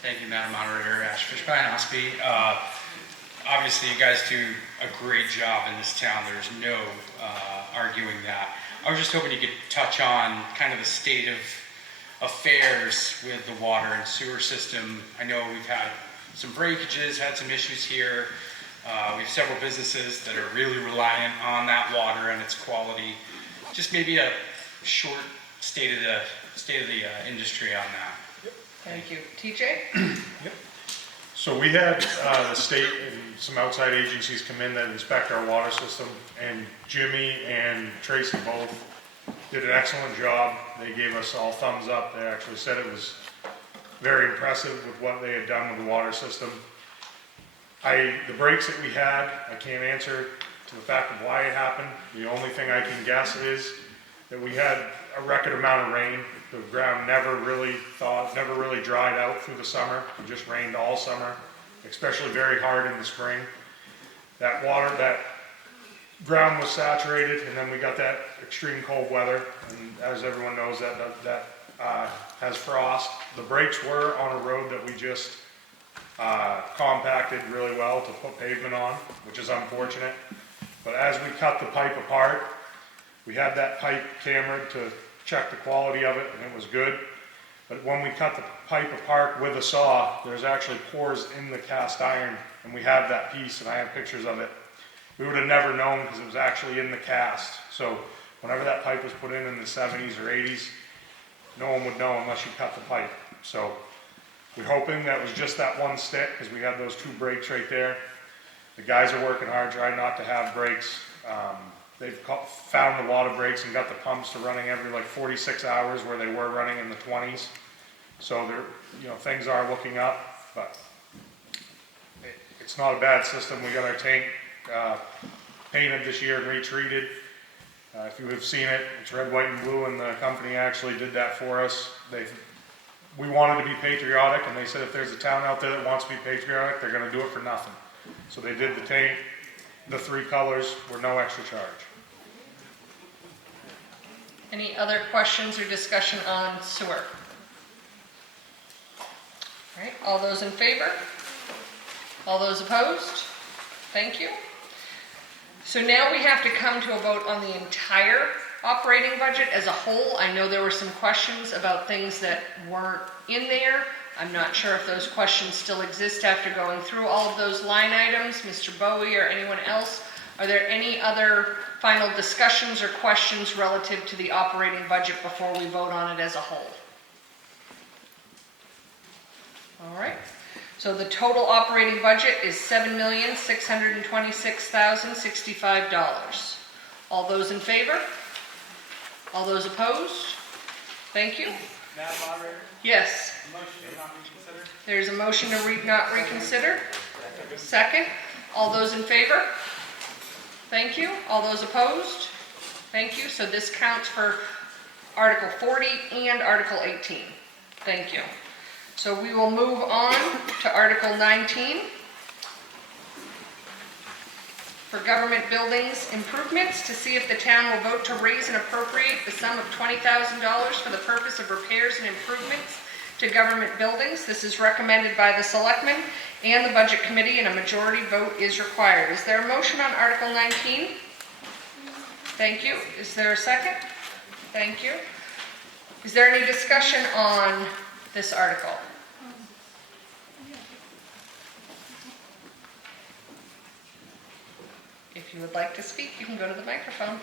Thank you, Madam Moderator. Ash Fishbein, Ossipee. Obviously, you guys do a great job in this town. There's no arguing that. I was just hoping you could touch on kind of the state of affairs with the water and sewer system. I know we've had some breakages, had some issues here. We have several businesses that are really reliant on that water and its quality. Just maybe a short state of the industry on that. Thank you. TJ? Yep. So we had the state and some outside agencies come in that inspect our water system, and Jimmy and Tracy both did an excellent job. They gave us all thumbs up. They actually said it was very impressive with what they had done with the water system. The breaks that we had, I can't answer to the fact of why it happened. The only thing I can guess is that we had a record amount of rain. The ground never really dried out through the summer. It just rained all summer, especially very hard in the spring. That ground was saturated, and then we got that extreme cold weather, and as everyone knows, that has frost. The breaks were on a road that we just compacted really well to put pavement on, which is unfortunate. But as we cut the pipe apart, we had that pipe cameraed to check the quality of it, and it was good. But when we cut the pipe apart with a saw, there's actually pores in the cast iron, and we have that piece, and I have pictures of it. We would have never known because it was actually in the cast. So whenever that pipe was put in the 70s or 80s, no one would know unless you cut the pipe. So we're hoping that was just that one stick, because we had those two breaks right there. The guys are working hard, trying not to have breaks. They've found a lot of breaks and got the pumps to running every 46 hours where they were running in the 20s. So things are looking up, but it's not a bad system. We got our tank painted this year and retreated. If you have seen it, it's red, white, and blue, and the company actually did that for us. We wanted to be patriotic, and they said if there's a town out there that wants to be patriotic, they're going to do it for nothing. So they did the tank. The 3 colors were no extra charge. Any other questions or discussion on sewer? All right, all those in favor? All those opposed? Thank you. So now we have to come to a vote on the entire operating budget as a whole. I know there were some questions about things that weren't in there. I'm not sure if those questions still exist after going through all of those line items. Mr. Bowie or anyone else, are there any other final discussions or questions relative to the operating budget before we vote on it as a whole? All right. So the total operating budget is $7,626,065. All those in favor? All those opposed? Thank you. Madam Moderator? Yes. Motion to not reconsider? There's a motion to not reconsider. Second. All those in favor? Thank you. All those opposed? Thank you. So this counts for Article 40 and Article 18. Thank you. So we will move on to Article 19. for government buildings improvements to see if the town will vote to raise and appropriate the sum of $20,000 for the purpose of repairs and improvements to government buildings. This is recommended by the Selectmen and the Budget Committee, and a majority vote is required. Is there a motion on Article 19? Thank you. Is there a second? Thank you. Is there any discussion on this article? If you would like to speak, you can go to the microphone.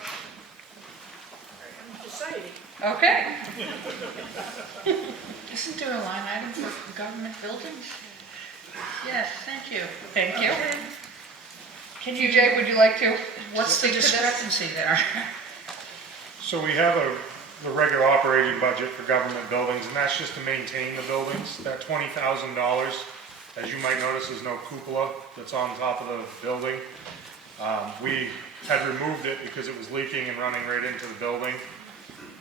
Okay. Isn't there a line item for government buildings? Yes, thank you. Thank you. Okay. TJ, would you like to? What's the speak to this? discrepancy there? So we have the regular operating budget for government buildings, and that's just to maintain the buildings. That $20,000, as you might notice, is no cupola that's on top of the building. We had removed it because it was leaking and running right into the building.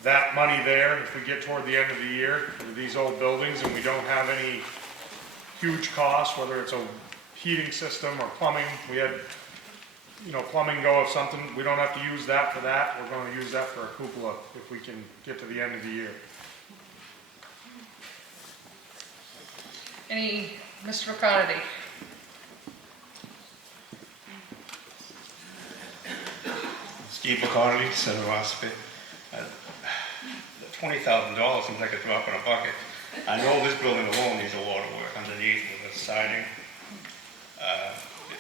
That money there, if we get toward the end of the year with these old buildings and we don't have any huge costs, whether it's a heating system or plumbing, we had, plumbing go of something, we don't have to use that for that. We're going to use that for a cupola if we can get to the end of the year. Mr. McConaty? Steve McConaty, Center of Ossipee. $20,000 seems like a drop in a bucket. I know this building alone needs a lot of work underneath with the siding.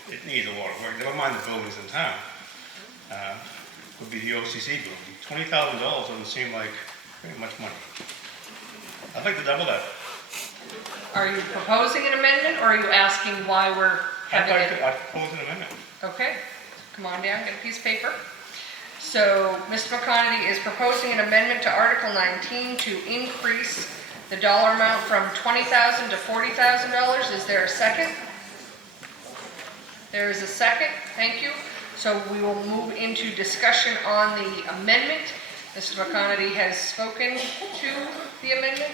It needs a lot of work. Never mind the buildings in town. Would be the OCC building. $20,000 doesn't seem like very much money. I'd like to double that. Are you proposing an amendment, or are you asking why we're having it? I propose an amendment. Okay, come on down, get a piece of paper. So, Mr. McConaty is proposing an amendment to Article 19 to increase the dollar amount from $20,000 to $40,000. Is there a second? There is a second, thank you. So we will move into discussion on the amendment. Mr. McConaty has spoken to the amendment.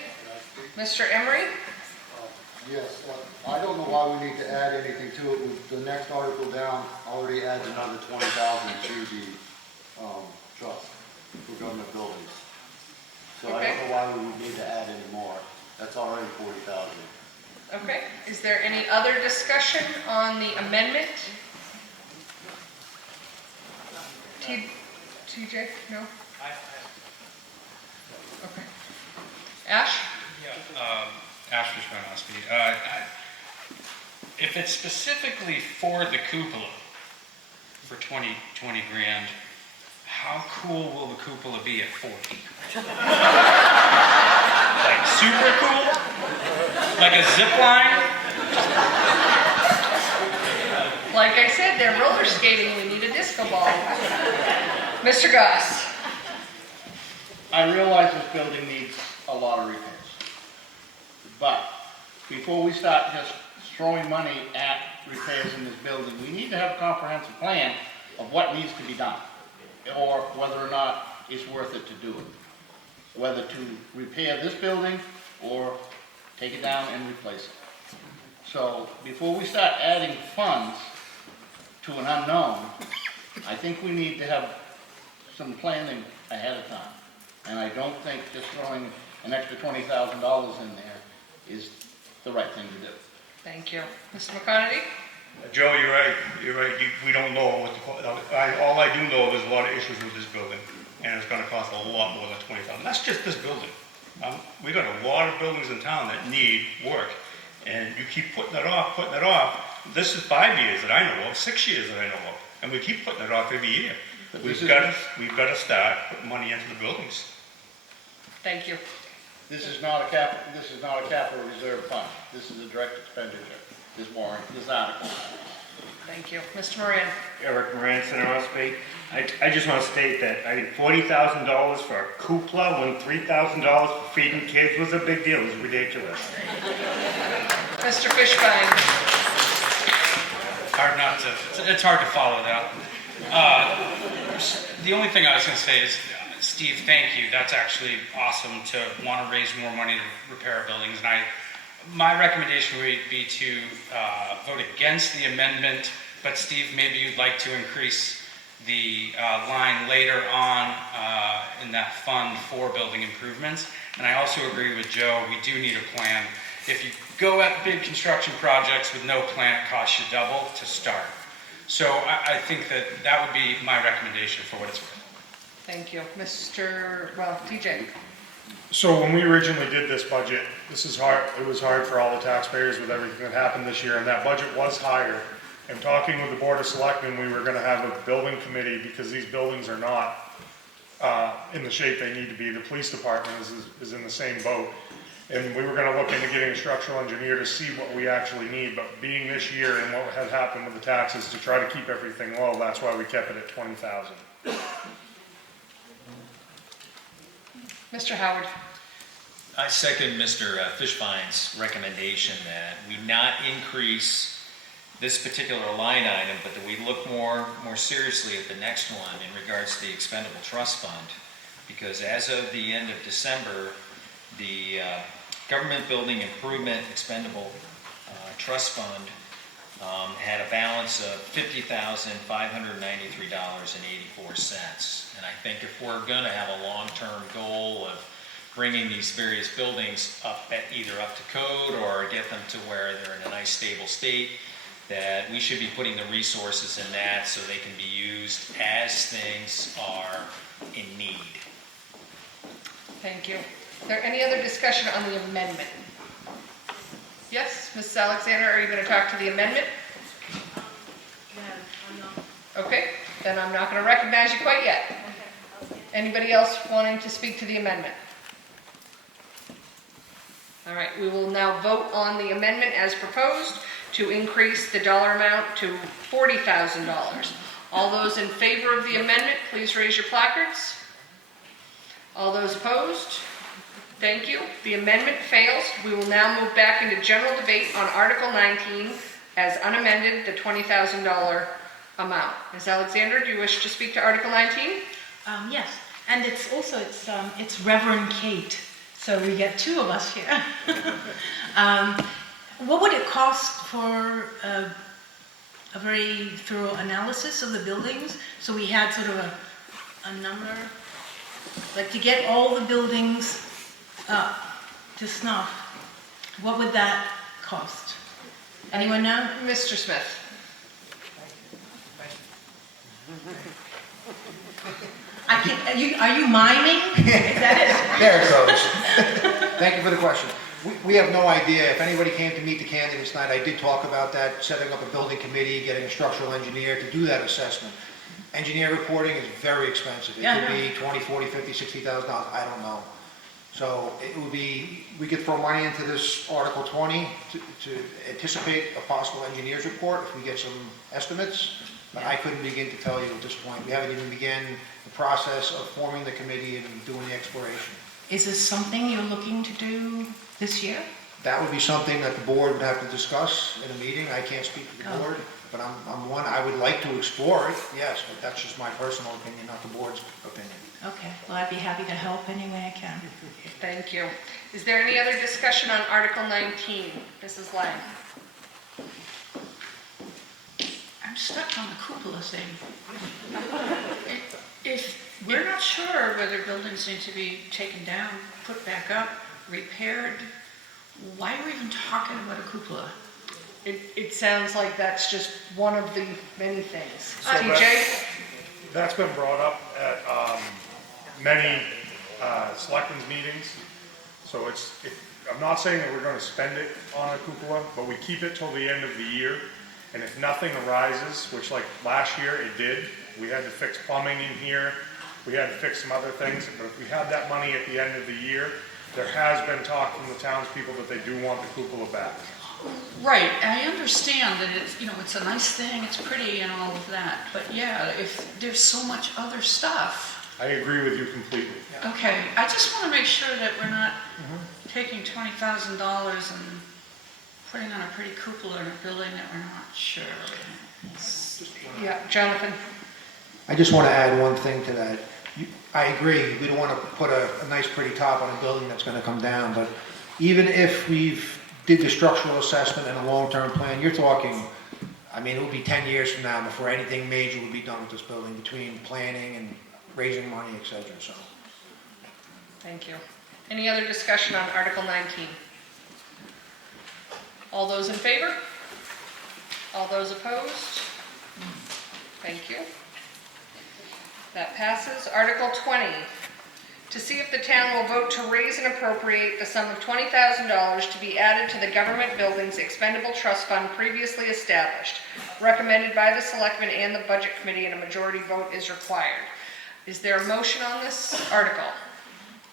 Mr. Emery? Yes, I don't know why we need to add anything to it. The next article down already adds another $20,000 to the trust for government buildings. So I don't know why we would need to add any more. That's already $40,000. Okay, is there any other discussion on the amendment? TJ, no? Okay. Ash? Yeah, Ash from Ossipee. If it's specifically for the cupola for 20 grand, how cool will the cupola be at 40? Like super cool? Like a zip line? Like I said, they're roller skating. We need a disco ball. Mr. Goss? I realize this building needs a lot of repairs. But before we start just throwing money at repairs in this building, we need to have a comprehensive plan of what needs to be done, or whether or not it's worth it to do it. Whether to repair this building or take it down and replace it. So before we start adding funds to an unknown, I think we need to have some planning ahead of time. And I don't think just throwing an extra $20,000 in there is the right thing to do. Thank you. Mr. McConaty? Joe, you're right. You're right. We don't know all I do know there's a lot of issues with this building, and it's going to cost a lot more than $20,000. That's just this building. We got a lot of buildings in town that need work, and you keep putting it off, putting it off. This is 5 years that I know of, 6 years that I know of, and we keep putting it off every year. We've got to start putting money into the buildings. Thank you. This is not a capital reserve fund. This is a direct expenditure. This warrant, this article. Thank you. Mr. Moran? Eric Moran, Center Ossipee. I just want to state that I think $40,000 for a cupola when $3,000 for feeding kids was a big deal. It was ridiculous. Mr. Fishbein? It's hard to follow that. The only thing I was going to say is, Steve, thank you. That's actually awesome to want to raise more money to repair buildings. And my recommendation would be to vote against the amendment but Steve, maybe you'd like to increase the line later on in that fund for building improvements. And I also agree with Joe, we do need a plan. If you go at big construction projects with no plan, it costs you double to start. So I think that would be my recommendation for what it's worth. Thank you. TJ. So when we originally did this budget, this is hard, it was hard for all the taxpayers with everything that happened this year, and that budget was higher. And talking with the Board of Selectmen, we were gonna have a building committee, because these buildings are not in the shape they need to be. The police department is in the same boat. And we were gonna look into getting a structural engineer to see what we actually need, but being this year and what had happened with the taxes, to try to keep everything low, that's why we kept it at 20,000. Mr. Howard. I second Mr. Fishbine's recommendation that we not increase this particular line item, but that we look more seriously at the next one in regards to the expendable trust fund. Because as of the end of December, the Government Building Improvement Expendable Trust Fund had a balance of $50,593.84. And I think if we're going to have a long-term goal of bringing these various buildings either up to code or get them to where they're in a nice stable state, that we should be putting the resources in that so they can be used as things are in need. Thank you. Is there any other discussion on the amendment? Yes, Mrs. Alexander, are you going to talk to the amendment? Okay, then I'm not going to recognize you quite yet. Anybody else wanting to speak to the amendment? All right, we will now vote on the amendment as proposed to increase the dollar amount to $40,000. All those in favor of the amendment, please raise your placards. All those opposed? Thank you. The amendment fails. We will now move back into general debate on Article 19 as unamended, the $20,000 amount. Ms. Alexander, do you wish to speak to Article 19? Yes, and it's Reverend Kate, so we get two of us here. What would it cost for a very thorough analysis of the buildings? So we had sort of a number, like to get all the buildings up to snuff. What would that cost? Anyone know? Mr. Smith. Are you miming? Is that it? There it goes. Thank you for the question. We have no idea. If anybody came to meet the candidates tonight, I did talk about that, setting up a building committee, getting a structural engineer to do that assessment. Engineer reporting is very expensive. It could be $20,000, $40,000, $50,000, $60,000. I don't know. So it would be, we could throw money into this Article 20 to anticipate a possible engineer's report if we get some estimates. But I couldn't begin to tell you at this point. We haven't even begun the process of forming the committee and doing the exploration. Is this something you're looking to do this year? That would be something that the board would have to discuss in a meeting. I can't speak for the board, but I would like to explore it, yes, but that's just my personal opinion, not the board's opinion. Okay, well, I'd be happy to help any way I can. Thank you. Is there any other discussion on Article 19? Mrs. Lang. I'm stuck on the cupola thing. If we're not sure whether buildings need to be taken down, put back up, repaired, why are we even talking about a cupola? It sounds like that's just one of the many things. So TJ? That's been brought up at many selectmen's meetings. So I'm not saying that we're going to spend it on a cupola, but we keep it till the end of the year. And if nothing arises, which like last year it did, we had to fix plumbing in here, we had to fix some other things, but if we had that money at the end of the year, there has been talk from the townspeople that they do want the cupola back. Right, I understand that it's a nice thing, it's pretty and all of that, but yeah, if there's so much other stuff. I agree with you completely. Okay, I just want to make sure that we're not taking $20,000 and putting on a pretty cupola in a building that we're not sure. Yeah, Jonathan. I just want to add one thing to that. I agree, we don't want to put a nice pretty top on a building that's going to come down, but even if we've did the structural assessment and a long-term plan, you're talking I mean, it will be 10 years from now before anything major will be done with this building, between planning and raising money, et cetera, so. Thank you. Any other discussion on Article 19? All those in favor? All those opposed? Thank you. That passes. Article 20, to see if the town will vote to raise and appropriate the sum of $20,000 to be added to the government buildings expendable trust fund previously established, recommended by the selectmen and the budget committee, and a majority vote is required. Is there a motion on this article?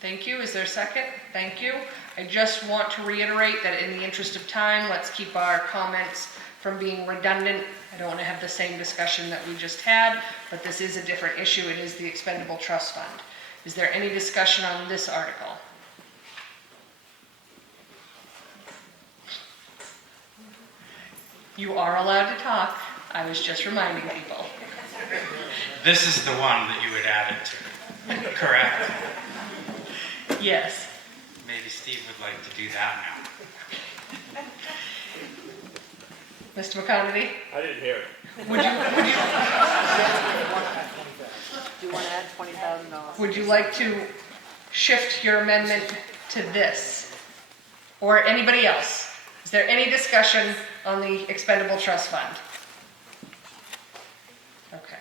Thank you. Is there a second? Thank you. I just want to reiterate that in the interest of time, let's keep our comments from being redundant. I don't want to have the same discussion that we just had, but this is a different issue. It is the expendable trust fund. Is there any discussion on this article? You are allowed to talk. I was just reminding people. This is the one that you would add it to, correct? Yes. Maybe Steve would like to do that now. Mr. McConaty? I didn't hear it. Would you Do you want to add $20,000? would you like to shift your amendment to this? Or anybody else? Is there any discussion on the expendable trust fund? Okay.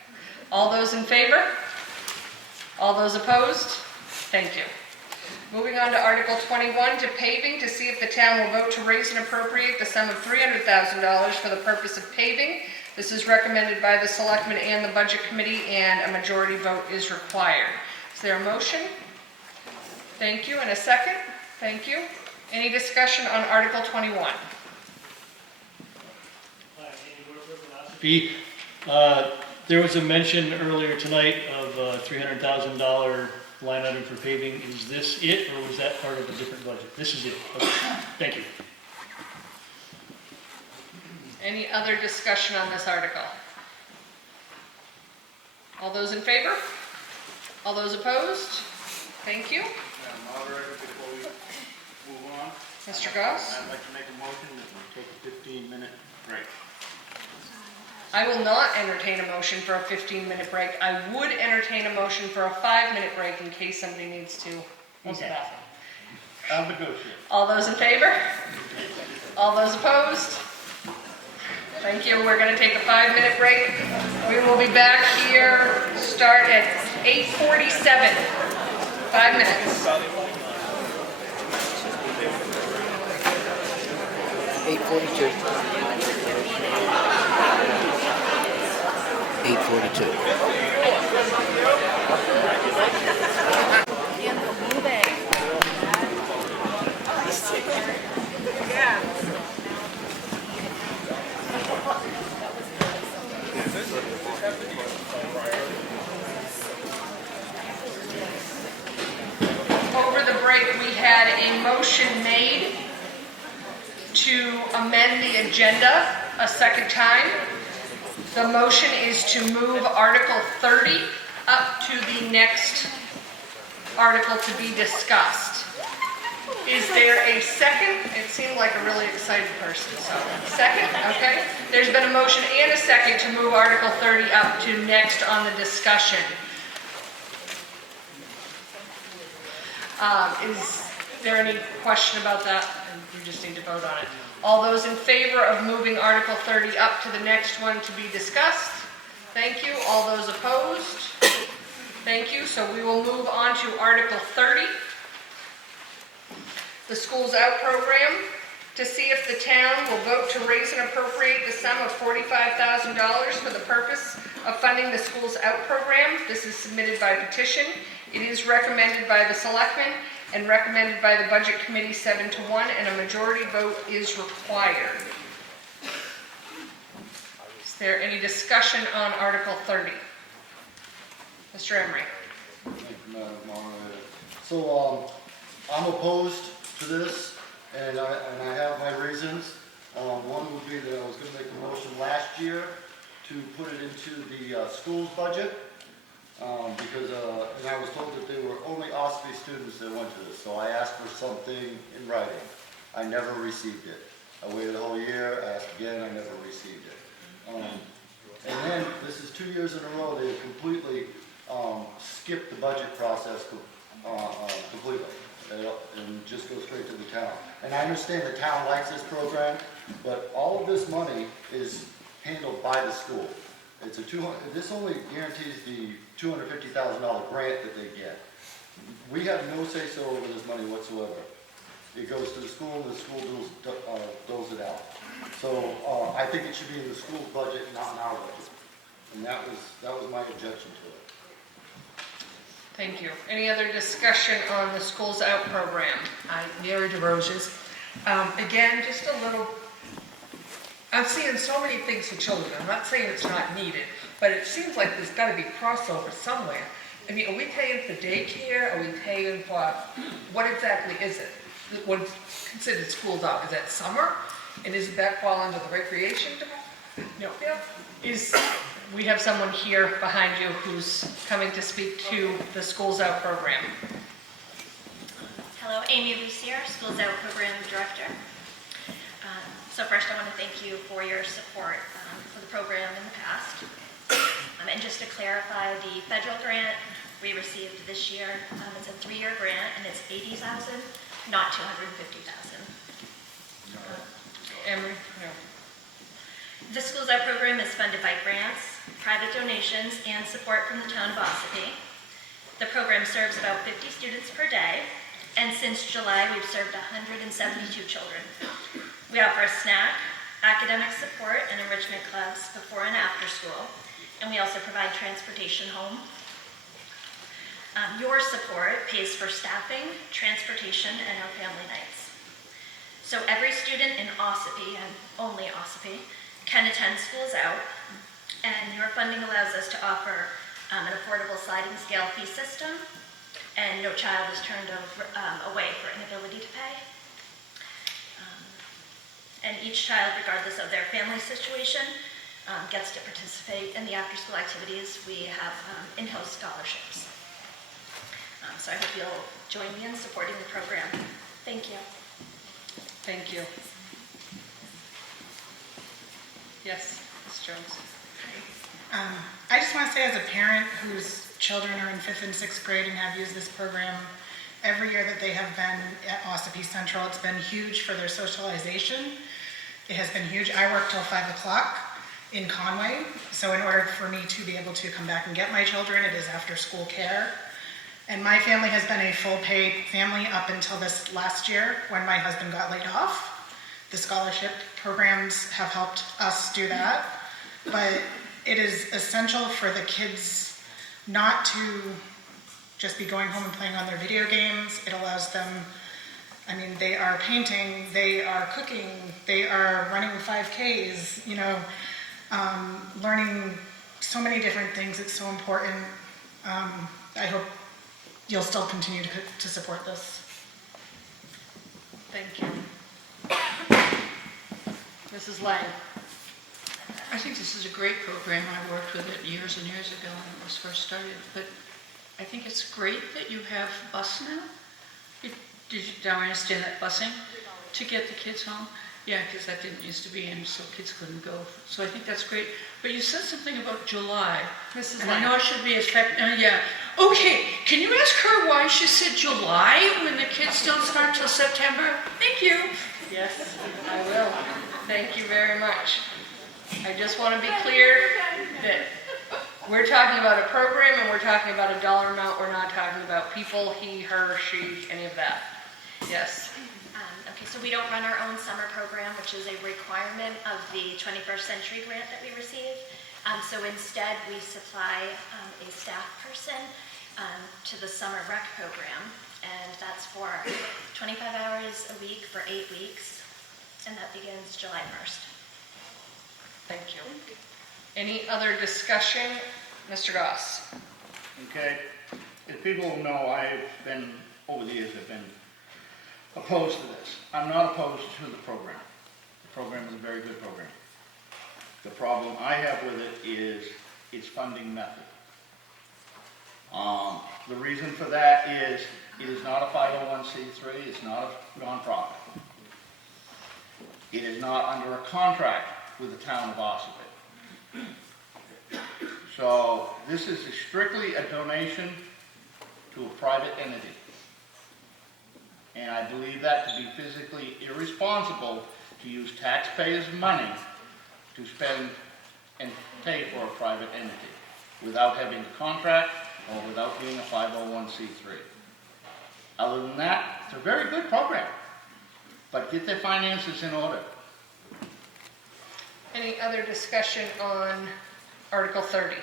All those in favor? All those opposed? Thank you. Moving on to Article 21, to paving, to see if the town will vote to raise and appropriate the sum of $300,000 for the purpose of paving. This is recommended by the selectmen and the budget committee, and a majority vote is required. Is there a motion? Thank you. And a second? Thank you. Any discussion on Article 21? There was a mention earlier tonight of a $300,000 line item for paving. Is this it, or was that part of a different budget? This is it. Okay. Thank you. Any other discussion on this article? All those in favor? All those opposed? Thank you. Moderator, before we move on. Mr. Goss? I'd like to make a motion that we take a 15-minute break. I will not entertain a motion for a 15-minute break. I would entertain a motion for a 5-minute break in case somebody needs to use the bathroom. I'll negotiate. All those in favor? All those opposed? Thank you. We're going to take a 5-minute break. We will be back here, start at 8:47. 5 minutes. 8:42. 8:42. Over the break, we had a motion made to amend the agenda a second time. The motion is to move Article 30 up to the next article to be discussed. Is there a second? It seemed like a really excited person, so second, okay. There's been a motion and a second to move Article 30 up to next on the discussion. Is there any question about that? We just need to vote on it. All those in favor of moving Article 30 up to the next one to be discussed? Thank you. All those opposed? Thank you. So we will move on to Article 30. The Schools Out Program. To see if the town will vote to raise and appropriate the sum of $45,000 for the purpose of funding the Schools Out Program. This is submitted by petition. It is recommended by the selectmen and recommended by the budget committee 7-1, and a majority vote is required. Is there any discussion on Article 30? Mr. Emery. Thank you, Madam Moderator. So, I'm opposed to this, and I have my reasons. One would be that I was going to make a motion last year to put it into the school's budget, because and I was told that they were only Ossipee students that went to this, so I asked for something in writing. I never received it. I waited a whole year, I asked again, I never received it. And then, this is 2 years in a row, they have completely skipped the budget process completely. And just go straight to the town. And I understand the town likes this program, but all of this money is handled by the school. This only guarantees the $250,000 grant that they get. We have no say-so over this money whatsoever. It goes to the school, and the school doles it out. So I think it should be in the school's budget, not in our budget. And that was my objection to it. Thank you. Any other discussion on the Schools Out program? Hi, Mary DeRoches. Again, just a little, I'm seeing so many things for children. I'm not saying it's not needed, but it seems like there's got to be crossover somewhere. I mean, are we paying for daycare? Are we paying for, what exactly is it? What's considered schools out? Is that summer? And isn't that fall under the recreation department? No. Yeah. We have someone here behind you who's coming to speak to the Schools Out program. Hello, Amy Lucier, Schools Out Program Director. So first I want to thank you for your support for the program in the past. And just to clarify, the federal grant we received this year, it's a 3-year grant and it's $80,000, not $250,000. Emery? No. The Schools Out program is funded by grants, private donations, and support from the town of Ossipee. The program serves about 50 students per day, and since July, we've served 172 children. We offer a snack, academic support, and enrichment clubs before and after school, and we also provide transportation home. Your support pays for staffing, transportation, and our family nights. So every student in Ossipee, and only Ossipee, can attend Schools Out, and your funding allows us to offer an affordable sliding scale fee system, and no child is turned away for inability to pay. And each child, regardless of their family situation, gets to participate in the after-school activities. We have in-house scholarships. So I hope you'll join me in supporting the program. Thank you. Thank you. Yes, Ms. Jones. I just want to say, as a parent whose children are in 5th and 6th grade and have used this program every year that they have been at Ossipee Central, it's been huge for their socialization. It has been huge. I work till 5 o'clock in Conway, so in order for me to be able to come back and get my children, it is after school care. And my family has been a full-paid family up until this last year when my husband got laid off. The scholarship programs have helped us do that, but it is essential for the kids not to just be going home and playing on their video games. It allows them, I mean, they are painting, they are cooking, they are running 5Ks, learning so many different things. It's so important. I hope you'll still continue to support this. Thank you. Mrs. Lang. I think this is a great program. I worked with it years and years ago when it was first started, but I think it's great that you have bus now. Did you now understand that busing to get the kids home? Yeah, because that didn't used to be, and so kids couldn't go. So I think that's great. But you said something about July. Mrs. And Lang. I know it should be effective. Yeah. Okay, can you ask her why she said July when the kids don't start till September? Thank you. Yes, I will. Thank you very much. I just want to be clear that we're talking about a program and we're talking about a dollar amount. We're not talking about people, he, her, she, any of that. Yes. Okay, so we don't run our own summer program, which is a requirement of the 21st Century Grant that we receive. So instead, we supply a staff person to the summer rec program, and that's for 25 hours a week for 8 weeks, and that begins July 1st. Thank you. Any other discussion? Mr. Goss. Okay, as people know, over the years, I've been opposed to this. I'm not opposed to the program. The program is a very good program. The problem I have with it is its funding method. The reason for that is it is not a 501c3, it's not a nonprofit. It is not under a contract with the town of Ossipee. So this is strictly a donation to a private entity. And I believe that to be physically irresponsible to use taxpayers' money to spend and pay for a private entity without having a contract or without being a 501c3. Other than that, it's a very good program, but get their finances in order. Any other discussion on Article 30?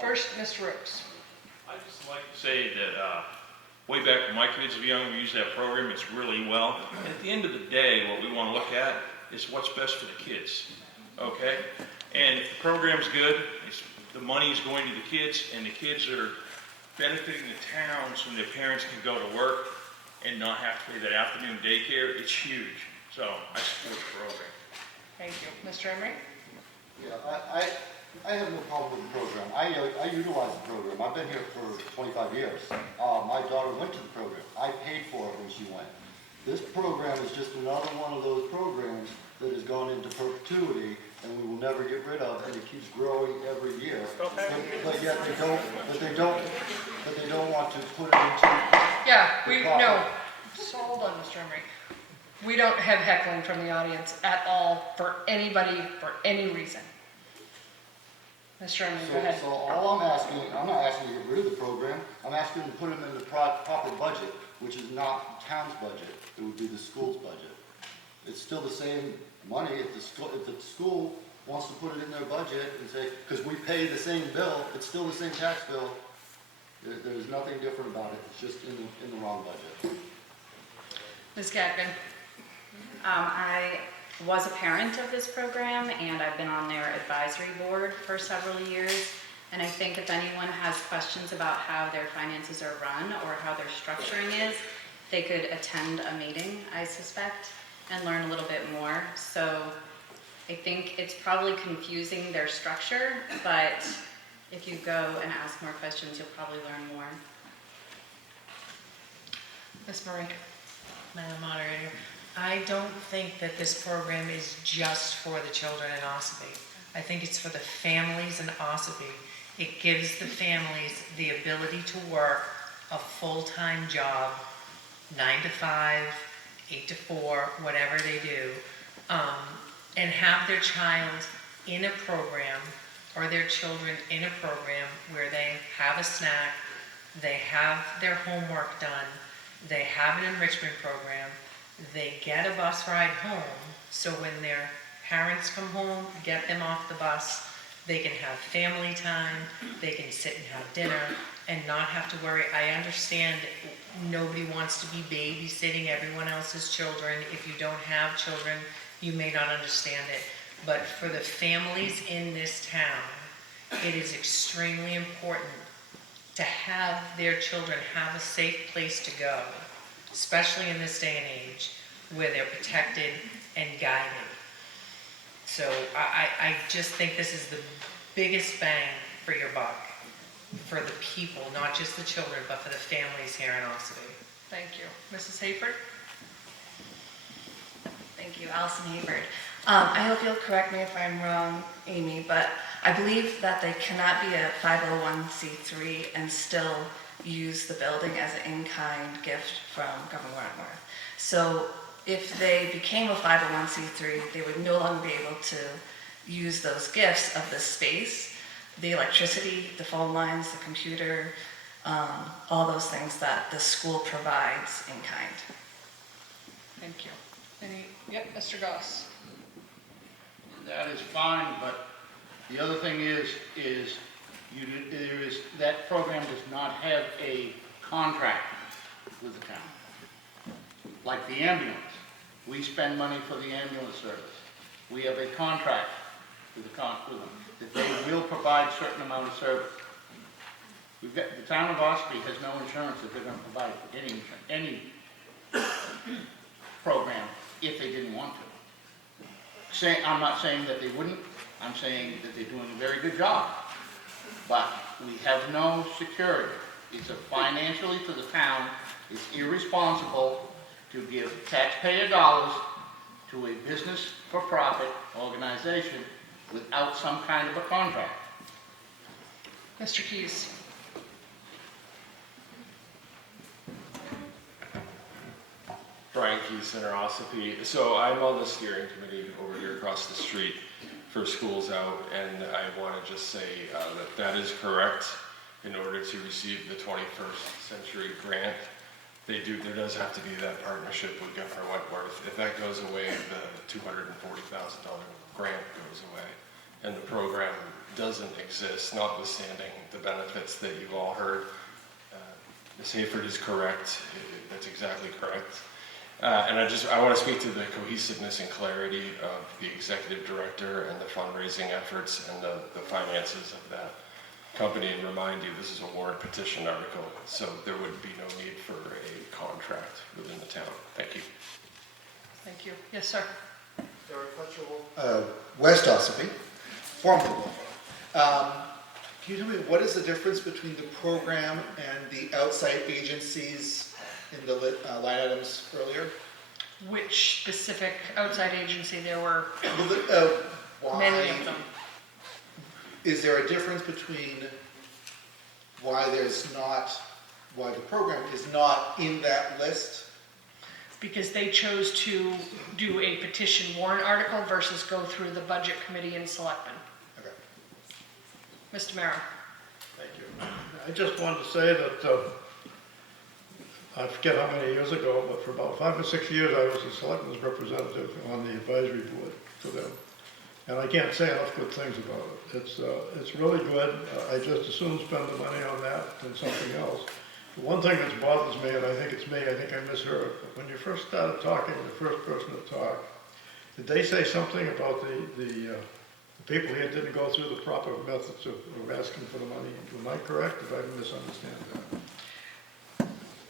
First, Mr. Rooks. I'd just like to say that way back when my kids were young, we used that program. It's really well. And at the end of the day, what we want to look at is what's best for the kids. Okay? And if the program's good, the money is going to the kids, and the kids are benefiting the town so their parents can go to work and not have to pay that afternoon daycare. It's huge. So I support the program. Thank you. Mr. Emery? Yeah, I have no problem with the program. I utilize the program. I've been here for 25 years. My daughter went to the program. I paid for it when she went. This program is just another one of those programs that has gone into perpetuity and we will never get rid of, and it keeps growing every year. But yet they don't want to put it into. Yeah, no. So hold on, Mr. Emery. We don't have heckling from the audience at all for anybody for any reason. Mr. Emery, go ahead. So all I'm asking, I'm not asking to get rid of the program. I'm asking to put them in the proper budget, which is not the town's budget. It would be the school's budget. It's still the same money. If the school wants to put it in their budget and say, because we pay the same bill, it's still the same tax bill. There's nothing different about it. It's just in the wrong budget. Ms. Gagnon. I was a parent of this program, and I've been on their advisory board for several years. And I think if anyone has questions about how their finances are run or how their structuring is, they could attend a meeting, I suspect, and learn a little bit more. So I think it's probably confusing their structure, but if you go and ask more questions, you'll probably learn more. Ms. Marie. Madam Moderator, I don't think that this program is just for the children in Ossipee. I think it's for the families in Ossipee. It gives the families the ability to work a full-time job, 9 to 5, 8 to 4, whatever they do, and have their child in a program or their children in a program where they have a snack, they have their homework done, they have an enrichment program, they get a bus ride home, so when their parents come home, get them off the bus, they can have family time, they can sit and have dinner and not have to worry. I understand nobody wants to be babysitting everyone else's children. If you don't have children, you may not understand it. But for the families in this town, it is extremely important to have their children have a safe place to go, especially in this day and age where they're protected and guided. So I just think this is the biggest bang for your buck for the people, not just the children, but for the families here in Ossipee. Thank you. Mrs. Hayford? Thank you, Allison Hayford. I hope you'll correct me if I'm wrong, Amy, but I believe that they cannot be a 501c3 and still use the building as an in-kind gift from Government Wentworth. So if they became a 501c3, they would no longer be able to use those gifts of the space, the electricity, the phone lines, the computer, all those things that the school provides in kind. Thank you. Yep, Mr. Goss. That is fine, but the other thing is that program does not have a contract with the town. Like the ambulance, we spend money for the ambulance service. We have a contract with them that they will provide a certain amount of service. The town of Ossipee has no insurance that they're going to provide any program if they didn't want to. I'm not saying that they wouldn't. I'm saying that they're doing a very good job. But we have no security. It's financially to the town. It's irresponsible to give taxpayer dollars to to a business for profit organization without some kind of a contract. Mr. Keys. Brian Keys, Center Ossipee. So I'm on the steering committee over here across the street for Schools Out, and I want to just say that is correct. In order to receive the 21st Century Grant, there does have to be that partnership with Governor Wentworth. If that goes away, the $240,000 grant goes away, and the program doesn't exist, notwithstanding the benefits that you've all heard. Ms. Hayford is correct. That's exactly correct. And I want to speak to the cohesiveness and clarity of the executive director and the fundraising efforts and the finances of that company, and remind you this is a warrant petition article, so there would be no need for a contract within the town. Thank you. Thank you. Yes, sir. West Ossipee, formerly. Can you tell me what is the difference between the program and the outside agencies in the line items earlier? Which specific outside agency? There were Why, many of them. is there a difference between why the program is not in that list? Because they chose to do a petition warrant article versus go through the budget committee and selectmen. Okay. Mr. Merrill. Thank you. I just wanted to say that I forget how many years ago, but for about 5 or 6 years I was a selectman's representative on the advisory board for them. And I can't say enough good things about it. It's really good. I just as soon spend the money on that than something else. The one thing that bothers me, and I think it's me, I think I misheard, but when you first started talking, the first person to talk, did they say something about the people here didn't go through the proper methods of asking for the money? Am I correct? Did I misunderstand that?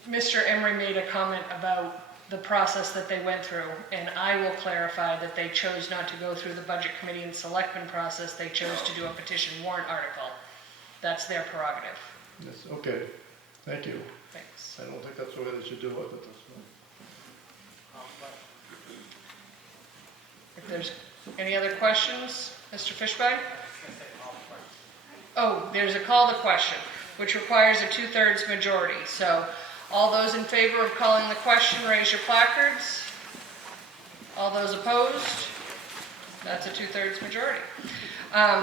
Mr. Emery made a comment about the process that they went through, and I will clarify that they chose not to go through the budget committee and selectmen process. They chose to do a petition warrant article. That's their prerogative. Yes, okay. Thank you. Thanks. I don't think that's the way they should do it, but that's fine. If there's any other questions, Mr. Fishbein? Oh, there's a call to question, which requires a 2/3 majority. So all those in favor of calling the question, raise your placards. All those opposed? That's a 2/3 majority.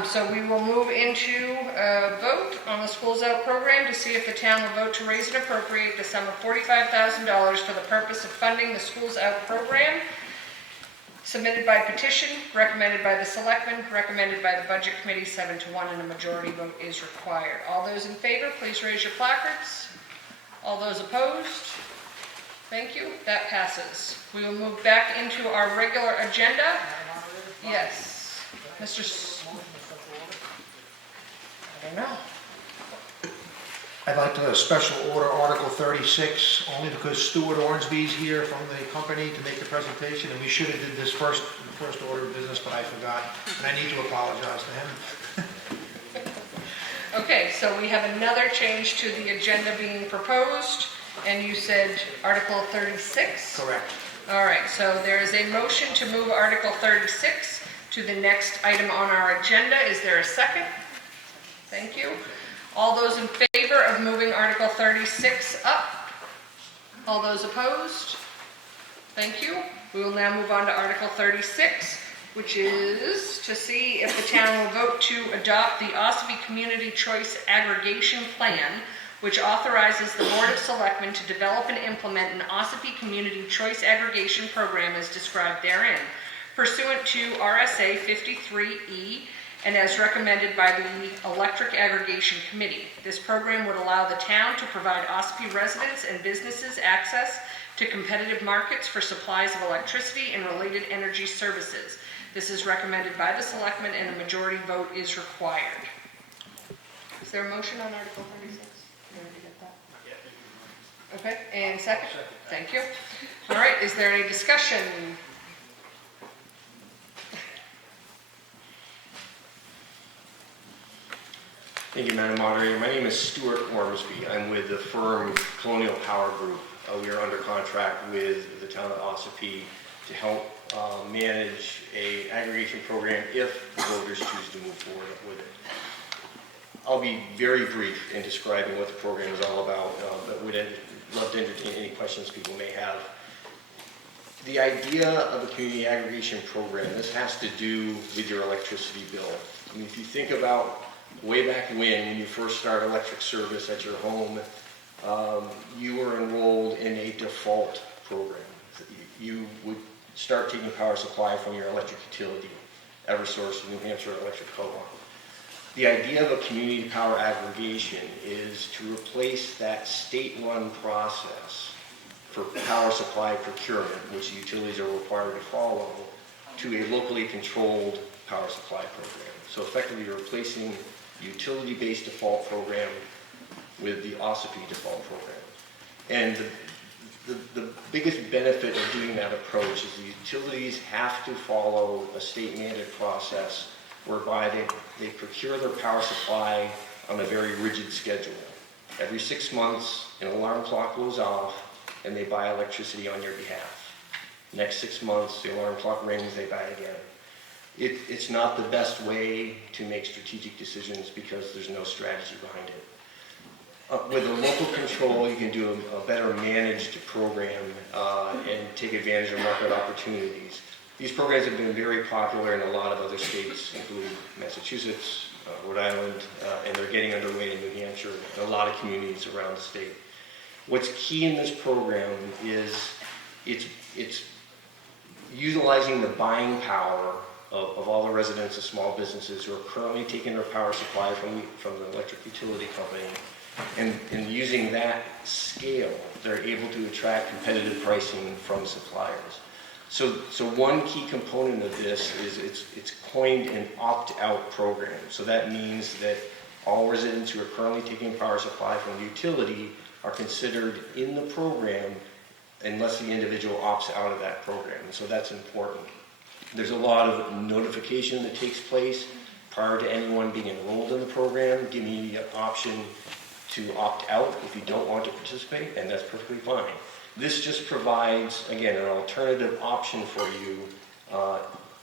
So we will move into a vote on the Schools Out program to see if the town will vote to raise and appropriate the sum of $45,000 for the purpose of funding the Schools Out program. Submitted by petition, recommended by the selectmen, recommended by the budget committee, 7-1, and a majority vote is required. All those in favor, please raise your placards. All those opposed? Thank you. That passes. We will move back into our regular agenda. Yes. Mr. I don't know. I'd like to special order Article 36, only because Stuart Ornsby's here from the company to make the presentation, and we should have did this first order of business, but I forgot, and I need to apologize to him. Okay, so we have another change to the agenda being proposed, and you said Article 36? Correct. All right, so there is a motion to move Article 36 to the next item on our agenda. Is there a second? Thank you. All those in favor of moving Article 36 up? All those opposed? Thank you. We will now move on to Article 36, which is to see if the town will vote to adopt the Ossipee Community Choice Aggregation Plan, which authorizes the Board of Selectmen to develop and implement an Ossipee Community Choice Aggregation Program as described therein, pursuant to RSA 53E, and as recommended by the Electric Aggregation Committee. This program would allow the town to provide Ossipee residents and businesses access to competitive markets for supplies of electricity and related energy services. This is recommended by the selectmen, and a majority vote is required. Is there a motion on Article 36? Did everybody get that? Okay, and second? Thank you. All right, is there any discussion? Thank you, Madam Moderator. My name is Stuart Ormsby. I'm with the firm Colonial Power Group. We are under contract with the town of Ossipee to help manage a aggregation program if the voters choose to move forward with it. I'll be very brief in describing what the program is all about, but would love to entertain any questions people may have. The idea of a community aggregation program, this has to do with your electricity bill. I mean, if you think about way back when you first started electric service at your home, you were enrolled in a default program. You would start taking power supply from your electric utility, Eversource, New Hampshire Electric Co-op. The idea of a community power aggregation is to replace that state-run process for power supply procurement, which the utilities are required to follow, to a locally controlled power supply program. So effectively, you're replacing the utility-based default program with the Ossipee default program. And the biggest benefit of doing that approach is the utilities have to follow a state-mandated process whereby they procure their power supply on a very rigid schedule. Every 6 months, an alarm clock goes off, and they buy electricity on your behalf. Next 6 months, the alarm clock rings, they buy again. It's not the best way to make strategic decisions because there's no strategy behind it. With a local control, you can do a better managed program and take advantage of market opportunities. These programs have been very popular in a lot of other states, including Massachusetts, Rhode Island, and they're getting underway in New Hampshire and a lot of communities around the state. What's key in this program is it's utilizing the buying power of all the residents of small businesses who are currently taking their power supply from the electric utility company, and using that scale, they're able to attract competitive pricing from suppliers. So one key component of this is it's coined an opt-out program. So that means that all residents who are currently taking power supply from the utility are considered in the program unless the individual opts out of that program. So that's important. There's a lot of notification that takes place prior to anyone being enrolled in the program, giving you the option to opt out if you don't want to participate, and that's perfectly fine. This just provides, again, an alternative option for you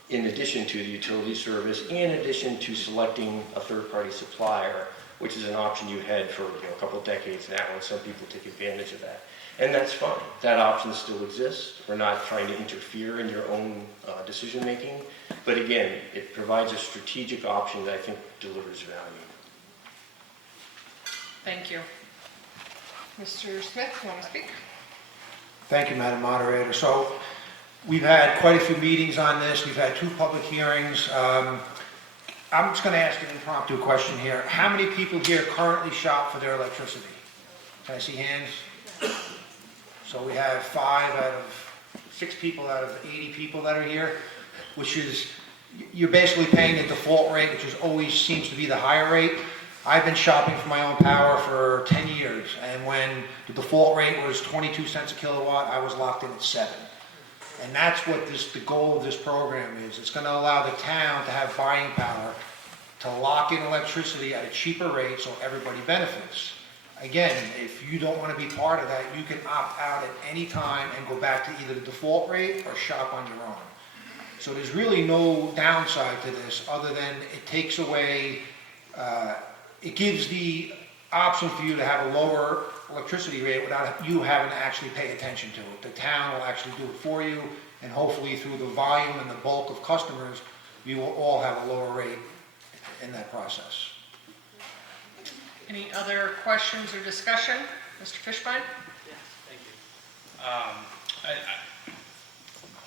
in addition to the utility service, in addition to selecting a third-party supplier, which is an option you had for a couple of decades now, and some people take advantage of that. And that's fine. That option still exists. We're not trying to interfere in your own decision-making. But again, it provides a strategic option that I think delivers value. Thank you. Mr. Smith, you want to speak? Thank you, Madam Moderator. So we've had quite a few meetings on this. We've had 2 public hearings. I'm just going to ask an impromptu question here. How many people here currently shop for their electricity? Can I see hands? So we have 6 people out of 80 people that are here, which is, you're basically paying the default rate, which is always seems to be the higher rate. I've been shopping for my own power for 10 years, and when the default rate was 22 cents a kilowatt, I was locked in at 7. And that's what the goal of this program is. It's going to allow the town to have buying power to lock in electricity at a cheaper rate so everybody benefits. Again, if you don't want to be part of that, you can opt out at any time and go back to either the default rate or shop on your own. So there's really no downside to this other than it takes away, it gives the option for you to have a lower electricity rate without you having to actually pay attention to it. The town will actually do it for you, and hopefully through the volume and the bulk of customers, we will all have a lower rate in that process. Any other questions or discussion? Mr. Fishbein?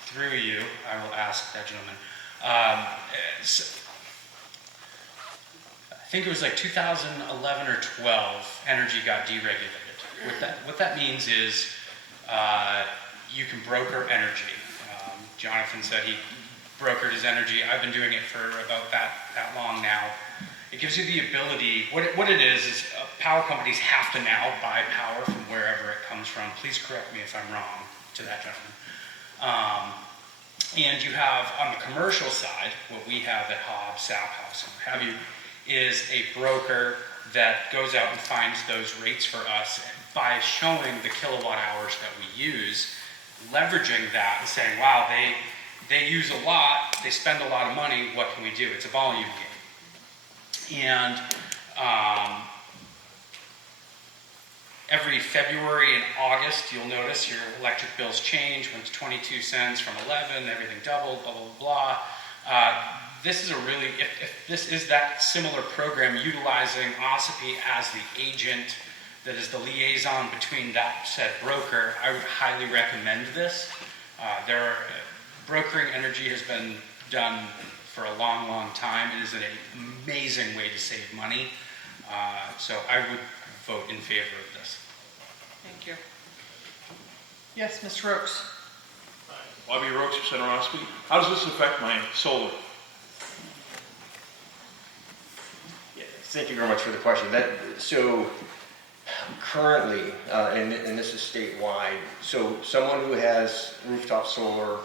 Through you, I will ask that gentleman. I think it was like 2011 or 12, energy got deregulated. What that means is you can broker energy. Jonathan said he brokered his energy. I've been doing it for about that long now. It gives you the ability, what it is power companies have to now buy power from wherever it comes from. Please correct me if I'm wrong to that gentleman. And you have, on the commercial side, what we have at Hobbs, Sap House, and what have you, is a broker that goes out and finds those rates for us by showing the kilowatt hours that we use, leveraging that and saying, wow, they use a lot, they spend a lot of money, what can we do? It's a volume game. And every February and August, you'll notice your electric bills change. When it's 22 cents from 11, everything doubled, blah, blah, blah. This is a really, if this is that similar program utilizing Ossipee as the agent that is the liaison between that said broker, I would highly recommend this. Brokering energy has been done for a long, long time. It is an amazing way to save money. So I would vote in favor of this. Thank you. Yes, Mr. Rokes. Bobby Rokes for Center Ossipee. How does this affect my solar? Yeah, thank you very much for the question. So currently, and this is statewide, so someone who has rooftop solar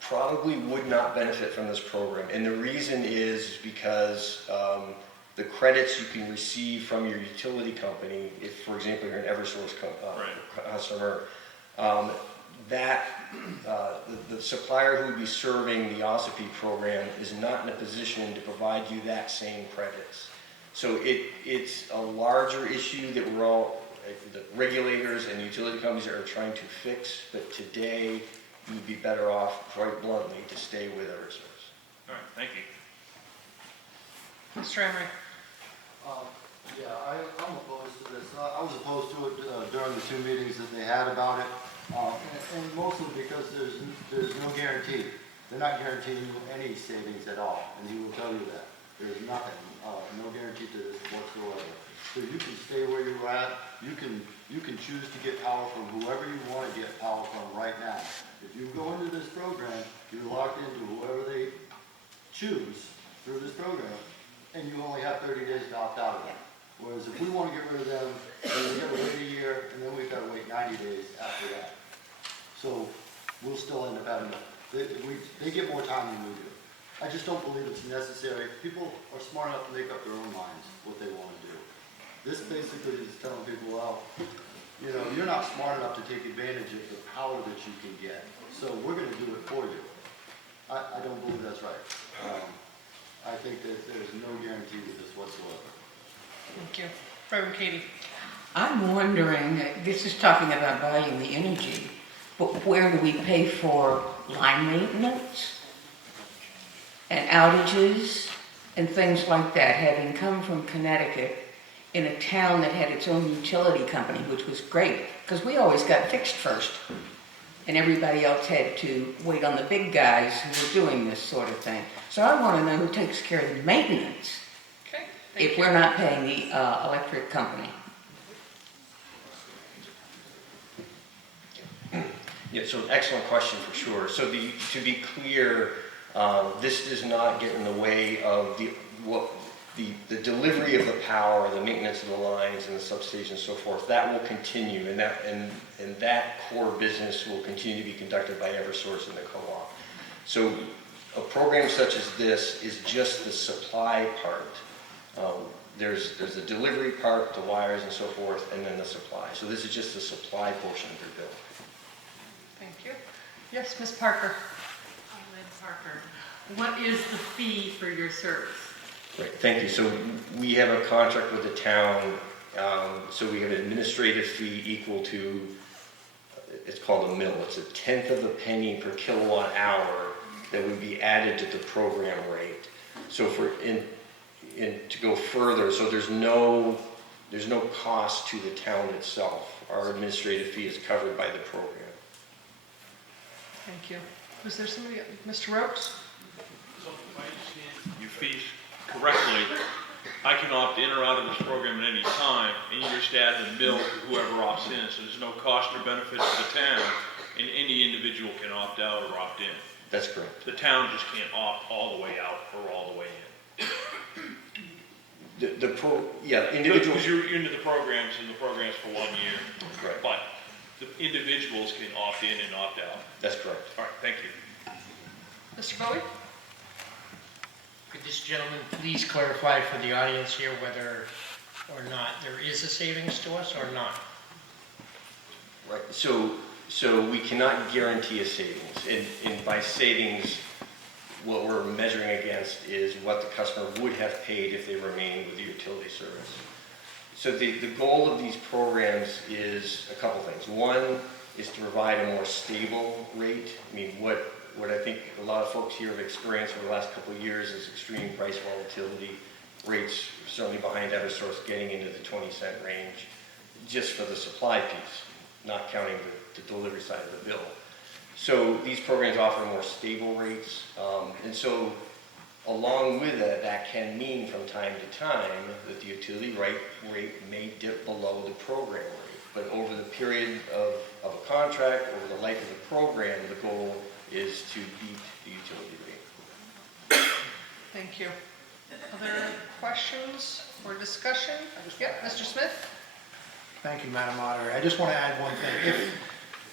probably would not benefit from this program. And the reason is because the credits you can receive from your utility company, if, for example, you're an Eversource customer, the supplier who would be serving the Ossipee program is not in a position to provide you that same credits. So it's a larger issue that we're all, the regulators and utility companies are trying to fix, but today you would be better off, quite bluntly, to stay with Eversource. All right, thank you. Mr. Emery. Yeah, I'm opposed to this. I was opposed to it during the 2 meetings that they had about it, and mostly because there's no guarantee. They're not guaranteeing you any savings at all, and he will tell you that. There's nothing, no guarantee to this whatsoever. So you can stay where you're at. You can choose to get power from whoever you want to get power from right now. If you go into this program, you're locked into whoever they choose through this program, and you only have 30 days to opt out of it. Whereas if we want to get rid of them, then we've got to wait a year, and then we've got to wait 90 days after that. So we'll still end up having they get more time than we do. I just don't believe it's necessary. People are smart enough to make up their own minds what they want to do. This basically is telling people, well, you know, you're not smart enough to take advantage of the power that you can get. So we're going to do it for you. I don't believe that's right. I think that there's no guarantee with this whatsoever. Thank you. Reverend Katie. I'm wondering, this is talking about buying the energy, but where do we pay for line maintenance and outages and things like that, having come from Connecticut in a town that had its own utility company, which was great, because we always got fixed first, and everybody else had to wait on the big guys who were doing this sort of thing. So I want to know who takes care of the maintenance if we're not paying the electric company. Yeah, so excellent question for sure. So to be clear, this does not get in the way of the delivery of the power, the maintenance of the lines and the substations and so forth. That will continue, and that core business will continue to be conducted by Eversource and the co-op. So a program such as this is just the supply part. There's the delivery part, the wires and so forth, and then the supply. So this is just the supply portion of their bill. Thank you. Yes, Ms. Parker. Lynn Parker. What is the fee for your service? Right, thank you. So we have a contract with the town. So we have an administrative fee equal to, it's called a mill. It's 1/10 of a penny per kilowatt hour that would be added to the program rate. So to go further, so there's no cost to the town itself. Our administrative fee is covered by the program. Thank you. Was there somebody, Mr. Rokes? So if I understand your fees correctly, I can opt in or out of this program at any time, and you just add the bill to whoever opts in. So there's no cost or benefit to the town, and any individual can opt out or opt in. That's correct. The town just can't opt all the way out or all the way in. Individuals. Because you're into the programs, and the programs for 1 year. Right. But the individuals can opt in and opt out. That's correct. All right, thank you. Mr. Bowie? Could this gentleman please clarify for the audience here whether or not there is a savings to us or not? Right. So So we cannot guarantee a savings. And by savings, what we're measuring against is what the customer would have paid if they remained with the utility service. So the goal of these programs is a couple things. One is to provide a more stable rate. I mean, what I think a lot of folks here have experienced over the last couple of years is extreme price volatility. Rates certainly behind Eversource getting into the 20-cent range just for the supply piece, not counting the delivery side of the bill. So these programs offer more stable rates. And so along with that, that can mean from time to time that the utility rate may dip below the program rate. But over the period of a contract, over the life of the program, the goal is to beat the utility rate. Thank you. Other questions or discussion? Yep, Mr. Smith? Thank you, Madam Moderator. I just want to add one thing.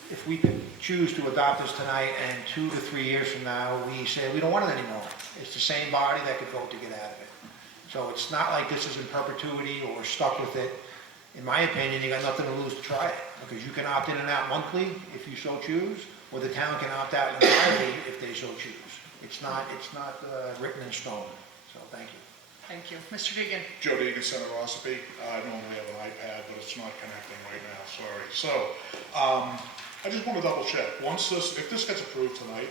If we could choose to adopt this tonight and 2 to 3 years from now, we say we don't want it anymore. It's the same body that could vote to get out of it. So it's not like this is in perpetuity or we're stuck with it. In my opinion, you got nothing to lose to try it, because you can opt in and out monthly if you so choose, or the town can opt out entirely if they so choose. It's not written in stone. So thank you. Thank you. Mr. Deegan? Joe Deegan, Center Ossipee. I normally have an iPad, but it's not connecting right now, sorry. So, I just want to double check. If this gets approved tonight,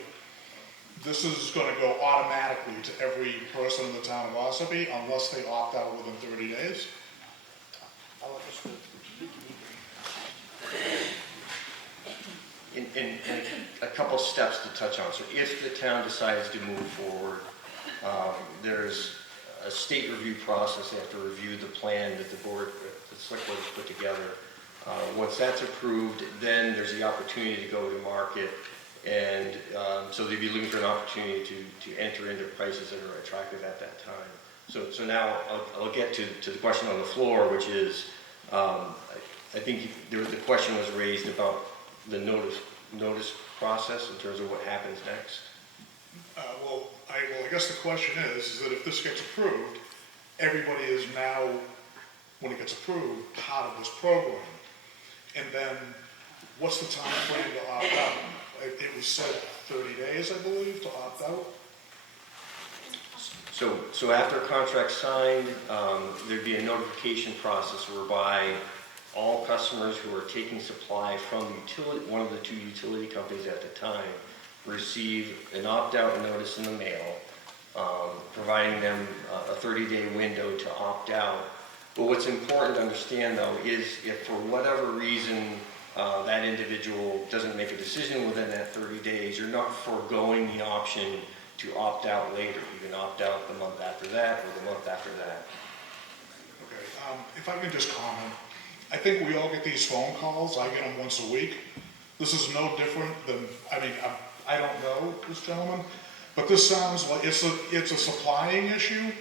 this is going to go automatically to every person in the town of Ossipee unless they opt out within 30 days? And a couple steps to touch on. So if the town decides to move forward, there's a state review process. They have to review the plan that the select board has put together. Once that's approved, then there's the opportunity to go to market, and so they'd be looking for an opportunity to enter into prices that are attractive at that time. So now I'll get to the question on the floor, which is, I think the question was raised about the notice process in terms of what happens next. Well, I guess the question is that if this gets approved, everybody is now, when it gets approved, part of this program. And then, what's the time frame to opt out? It was said 30 days, I believe, to opt out. So after a contract's signed, there'd be a notification process whereby all customers who are taking supply from one of the two utility companies at the time receive an opt-out notice in the mail, providing them a 30-day window to opt out. But what's important to understand, though, is if for whatever reason that individual doesn't make a decision within that 30 days, you're not foregoing the option to opt out later. You can opt out the month after that or the month after that. Okay, if I can just comment, I think we all get these phone calls. I get them once a week. This is no different than, I don't know this gentleman, but this sounds like it's a supplying issue.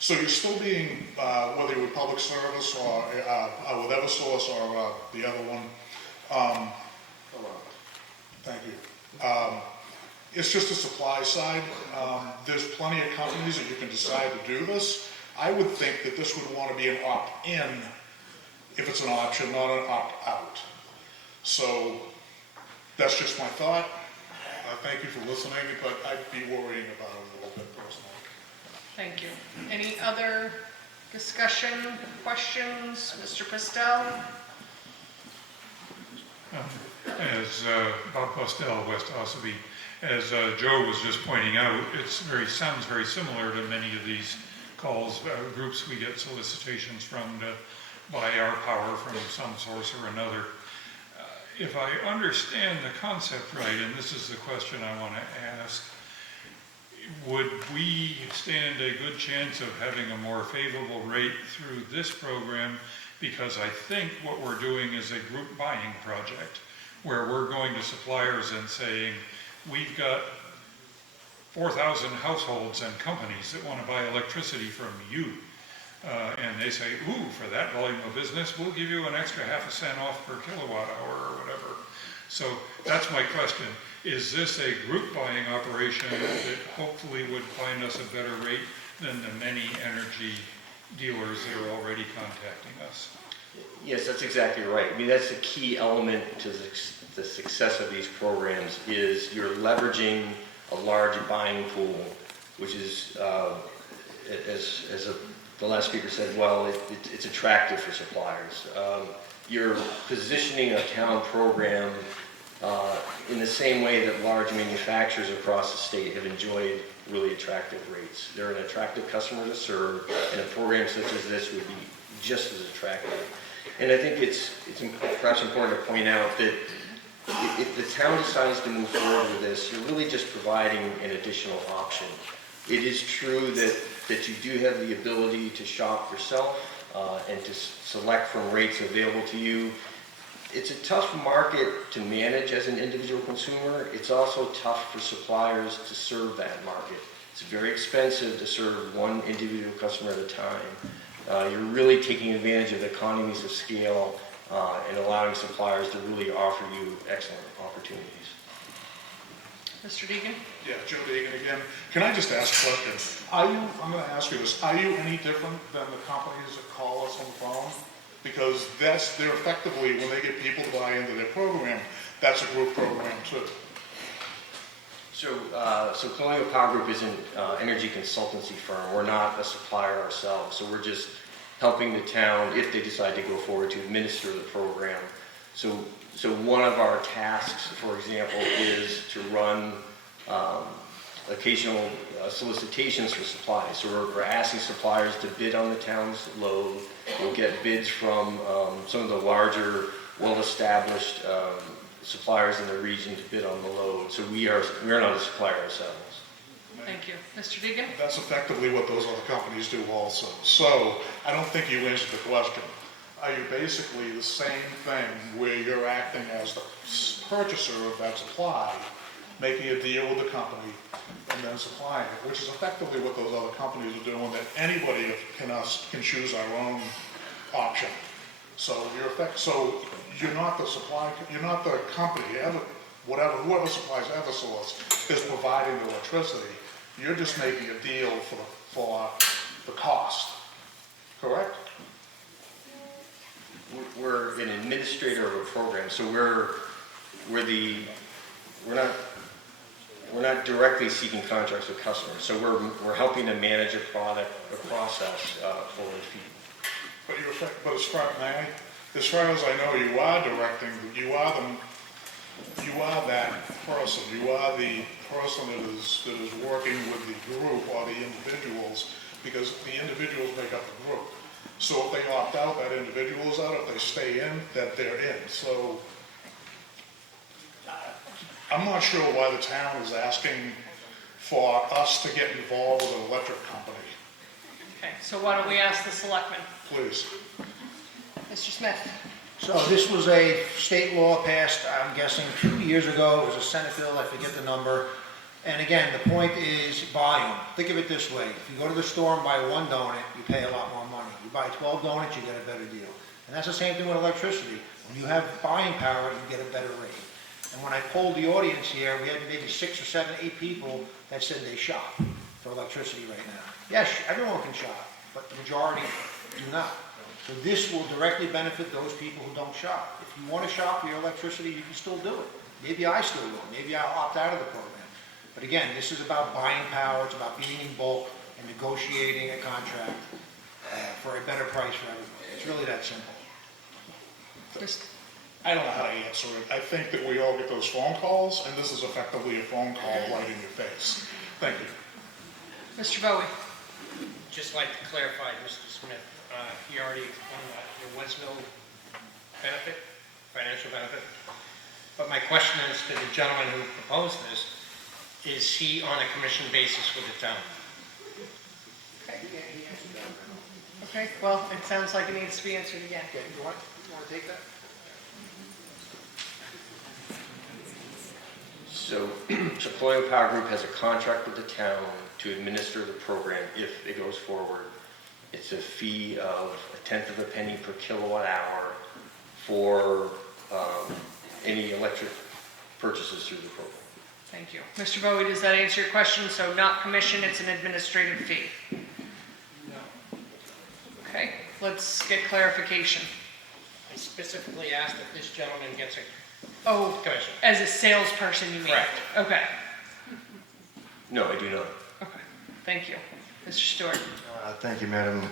So you're still being, whether you're with public service or with Eversource or the other one, thank you. It's just a supply side. There's plenty of companies that you can decide to do this. I would think that this would want to be an opt-in if it's an option, not an opt-out. So that's just my thought. Thank you for listening, but I'd be worrying about it a little bit personally. Thank you. Any other discussion, questions? Mr. Pistel? As Bob Postel, West Ossipee, as Joe was just pointing out, sounds very similar to many of these calls, groups we get solicitations from to buy our power from some source or another. If I understand the concept right, and this is the question I want to ask, would we stand a good chance of having a more favorable rate through this program? Because I think what we're doing is a group buying project where we're going to suppliers and saying, we've got 4,000 households and companies that want to buy electricity from you. And they say, ooh, for that volume of business, we'll give you an extra half a cent off per kilowatt hour or whatever. So that's my question. Is this a group buying operation that hopefully would find us a better rate than the many energy dealers that are already contacting us? Yes, that's exactly right. I mean, that's the key element to the success of these programs is you're leveraging a large buying pool, which is, the last speaker said, well, it's attractive for suppliers. You're positioning a town program in the same way that large manufacturers across the state have enjoyed really attractive rates. They're an attractive customer to serve, and a program such as this would be just as attractive. And I think it's perhaps important to point out that if the town decides to move forward with this, you're really just providing an additional option. It is true that you do have the ability to shop yourself and to select from rates available to you. It's a tough market to manage as an individual consumer. It's also tough for suppliers to serve that market. It's very expensive to serve one individual customer at a time. You're really taking advantage of the economies of scale and allowing suppliers to really offer you excellent opportunities. Mr. Deegan? Yeah, Joe Deegan again. Can I just ask a question? I'm going to ask you this. Are you any different than the companies that call us on the phone? Because they're effectively, when they get people to buy into their program, that's a group program too. So Colonial Power Group is an energy consultancy firm. We're not a supplier ourselves, so we're just helping the town, if they decide to go forward, to administer the program. So one of our tasks, for example, is to run occasional solicitations for supplies. So we're asking suppliers to bid on the town's load. We'll get bids from some of the larger, well-established suppliers in the region to bid on the load. So we're not a supplier ourselves. Thank you. Mr. Deegan? That's effectively what those other companies do also. So I don't think you answered the question. Are you basically the same thing where you're acting as the purchaser of that supply, making a deal with the company, and then supplying it, which is effectively what those other companies are doing, that anybody can choose our own option. So you're not the supply, you're not the company, whoever supplies Eversource is providing the electricity. You're just making a deal for the cost, correct? We're an administrator of a program, so we're not directly seeking contracts with customers. So we're helping to manage a process for a fee. But as far as I know, you are directing. You are that person. You are the person that is working with the group or the individuals, because the individuals make up the group. So if they opt out, that individual is out. If they stay in, that they're in. So I'm not sure why the town is asking for us to get involved with an electric company. Okay, so why don't we ask the selectmen? Please. Mr. Smith? So this was a state law passed, I'm guessing, 2 years ago. It was a Senate bill, I forget the number. And again, the point is volume. Think of it this way. If you go to the store and buy one donut, you pay a lot more money. You buy 12 donuts, you get a better deal. And that's the same thing with electricity. When you have buying power, you get a better rate. And when I polled the audience here, we had maybe 6 or 7, 8 people that said they shop for electricity right now. Yes, everyone can shop, but the majority do not. So this will directly benefit those people who don't shop. If you want to shop for your electricity, you can still do it. Maybe I still will. Maybe I'll opt out of the program. But again, this is about buying power. It's about being in bulk and negotiating a contract for a better price for everybody. It's really that simple. I don't know how to answer it. I think that we all get those phone calls, and this is effectively a phone call right in your face. Thank you. Mr. Bowie? Just like to clarify, Mr. Smith, he already explained that there was no benefit, financial benefit. But my question is to the gentleman who proposed this, is he on a commission basis with the town? Okay, well, it sounds like it needs to be answered again. Okay, you want to take that? So Colonial Power Group has a contract with the town to administer the program if it goes forward. It's a fee of 1/10 of a penny per kilowatt hour for any electric purchases through the program. Thank you. Mr. Bowie, does that answer your question? So not commission, it's an administrative fee? No. Okay, let's get clarification. I specifically asked if this gentleman gets a Oh, commission. as a salesperson, you mean? Correct. Okay, No, I do not. thank you. Mr. Stewart? Thank you, Madam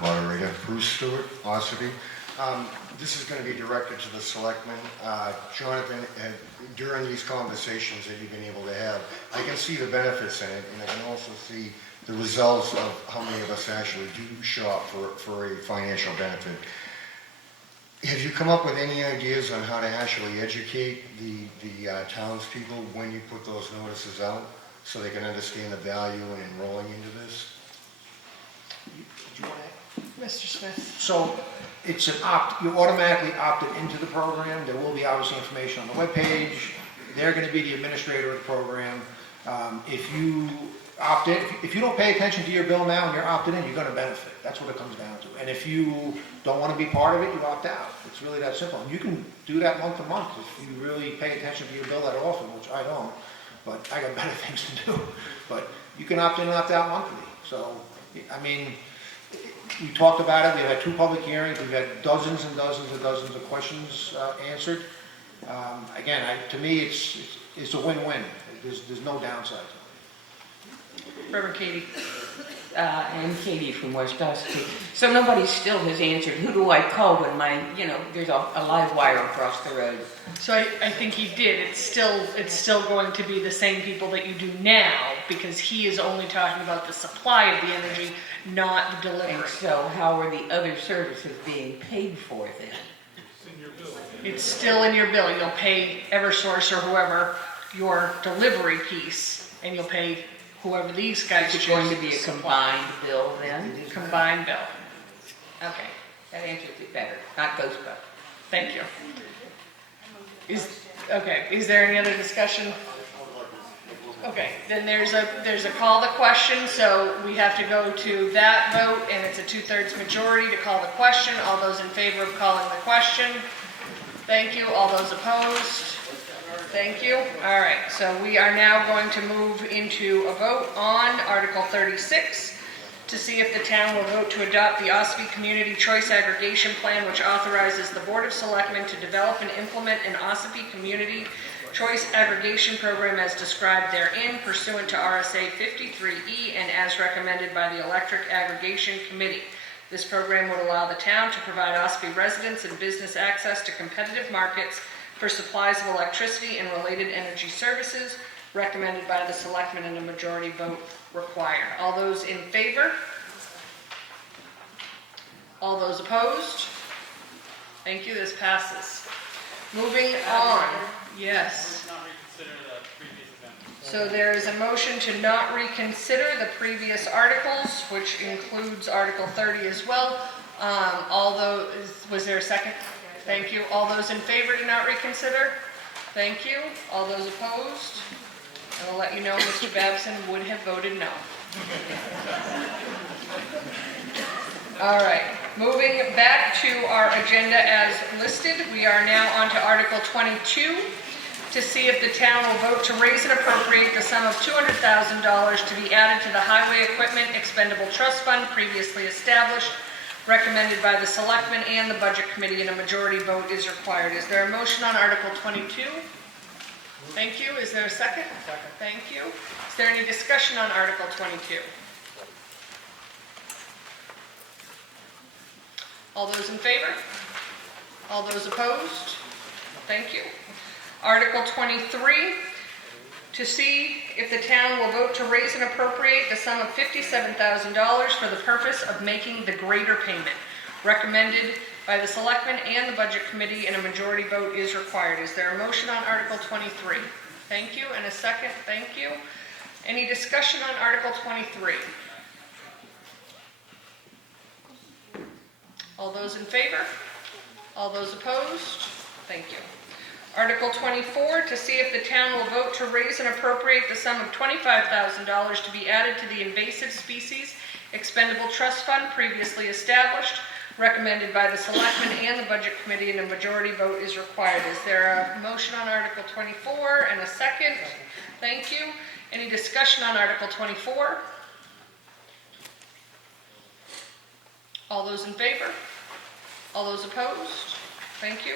Moderator. Bruce Stewart, Ossipee. This is going to be directed to the selectmen. Jonathan, during these conversations that you've been able to have, I can see the benefits in it, and I can also see the results of how many of us actually do shop for a financial benefit. Have you come up with any ideas on how to actually educate the townspeople when you put those notices out, so they can understand the value in enrolling into this? Mr. Smith? So it's you automatically opted into the program. There will be obviously information on the webpage. They're going to be the administrator of the program. If you opt in, if you don't pay attention to your bill now and you're opted in, you're going to benefit. That's what it comes down to. And if you don't want to be part of it, you opt out. It's really that simple. And you can do that month to month if you really pay attention to your bill that often, which I don't. But I got better things to do. But you can opt in and opt out monthly. So, I mean, we talked about it. We've had 2 public hearings. We've had dozens and dozens and dozens of questions answered. Again, to me, it's a win-win. There's no downside to it. Reverend Katie? I'm Katie from West Ossipee. So nobody still has answered, who do I call when there's a live wire across the road? So I think he did. It's still going to be the same people that you do now, because he is only talking about the supply of the energy, not the delivery. And so how are the other services being paid for then? It's still in your bill. You'll pay Eversource or whoever your delivery piece, and you'll pay whoever these guys Is choose. it going to be a combined bill then? Combined bill. Okay, that answers it better, not Ghostbusters. Thank you. Is there any other discussion? Okay, then there's a call the question, so we have to go to that vote, and it's a 2/3 majority to call the question. All those in favor of calling the question? Thank you. All those opposed? Thank you. All right, so we are now going to move into a vote on Article 36 to see if the town will vote to adopt the Ossipee Community Choice Aggregation Plan, which authorizes the Board of Selectmen to develop and implement an Ossipee Community Choice Aggregation Program as described therein pursuant to RSA 53E and as recommended by the Electric Aggregation Committee. This program would allow the town to provide Ossipee residents and business access to competitive markets for supplies of electricity and related energy services, recommended by the selectmen, and a majority vote required. All those in favor? All those opposed? Thank you, this passes. Moving on, yes. So there is a motion to not reconsider the previous articles, which includes Article 30 as well. Was there a second? Thank you. All those in favor to not reconsider? Thank you. All those opposed? I will let you know Mr. Babson would have voted no. All right. Moving back to our agenda as listed, we are now on to Article 22 to see if the town will vote to raise and appropriate the sum of $200,000 to be added to the Highway Equipment Expendable Trust Fund previously established, recommended by the Selectmen and the Budget Committee, and a majority vote is required. Is there a motion on Article 22? Thank you. Is there a second? Second. Thank you. Is there any discussion on Article 22? All those in favor? All those opposed? Thank you. Article 23, to see if the town will vote to raise and appropriate the sum of $57,000 for the purpose of making the greater payment, recommended by the Selectmen and the Budget Committee, and a majority vote is required. Is there a motion on Article 23? Thank you. And a second? Thank you. Any discussion on Article 23? All those in favor? All those opposed? Thank you. Article 24, to see if the town will vote to raise and appropriate the sum of $25,000 to be added to the Invasive Species Expendable Trust Fund previously established, recommended by the Selectmen and the Budget Committee, and a majority vote is required. Is there a motion on Article 24 and a second? Thank you. Any discussion on Article 24? All those in favor? All those opposed? Thank you.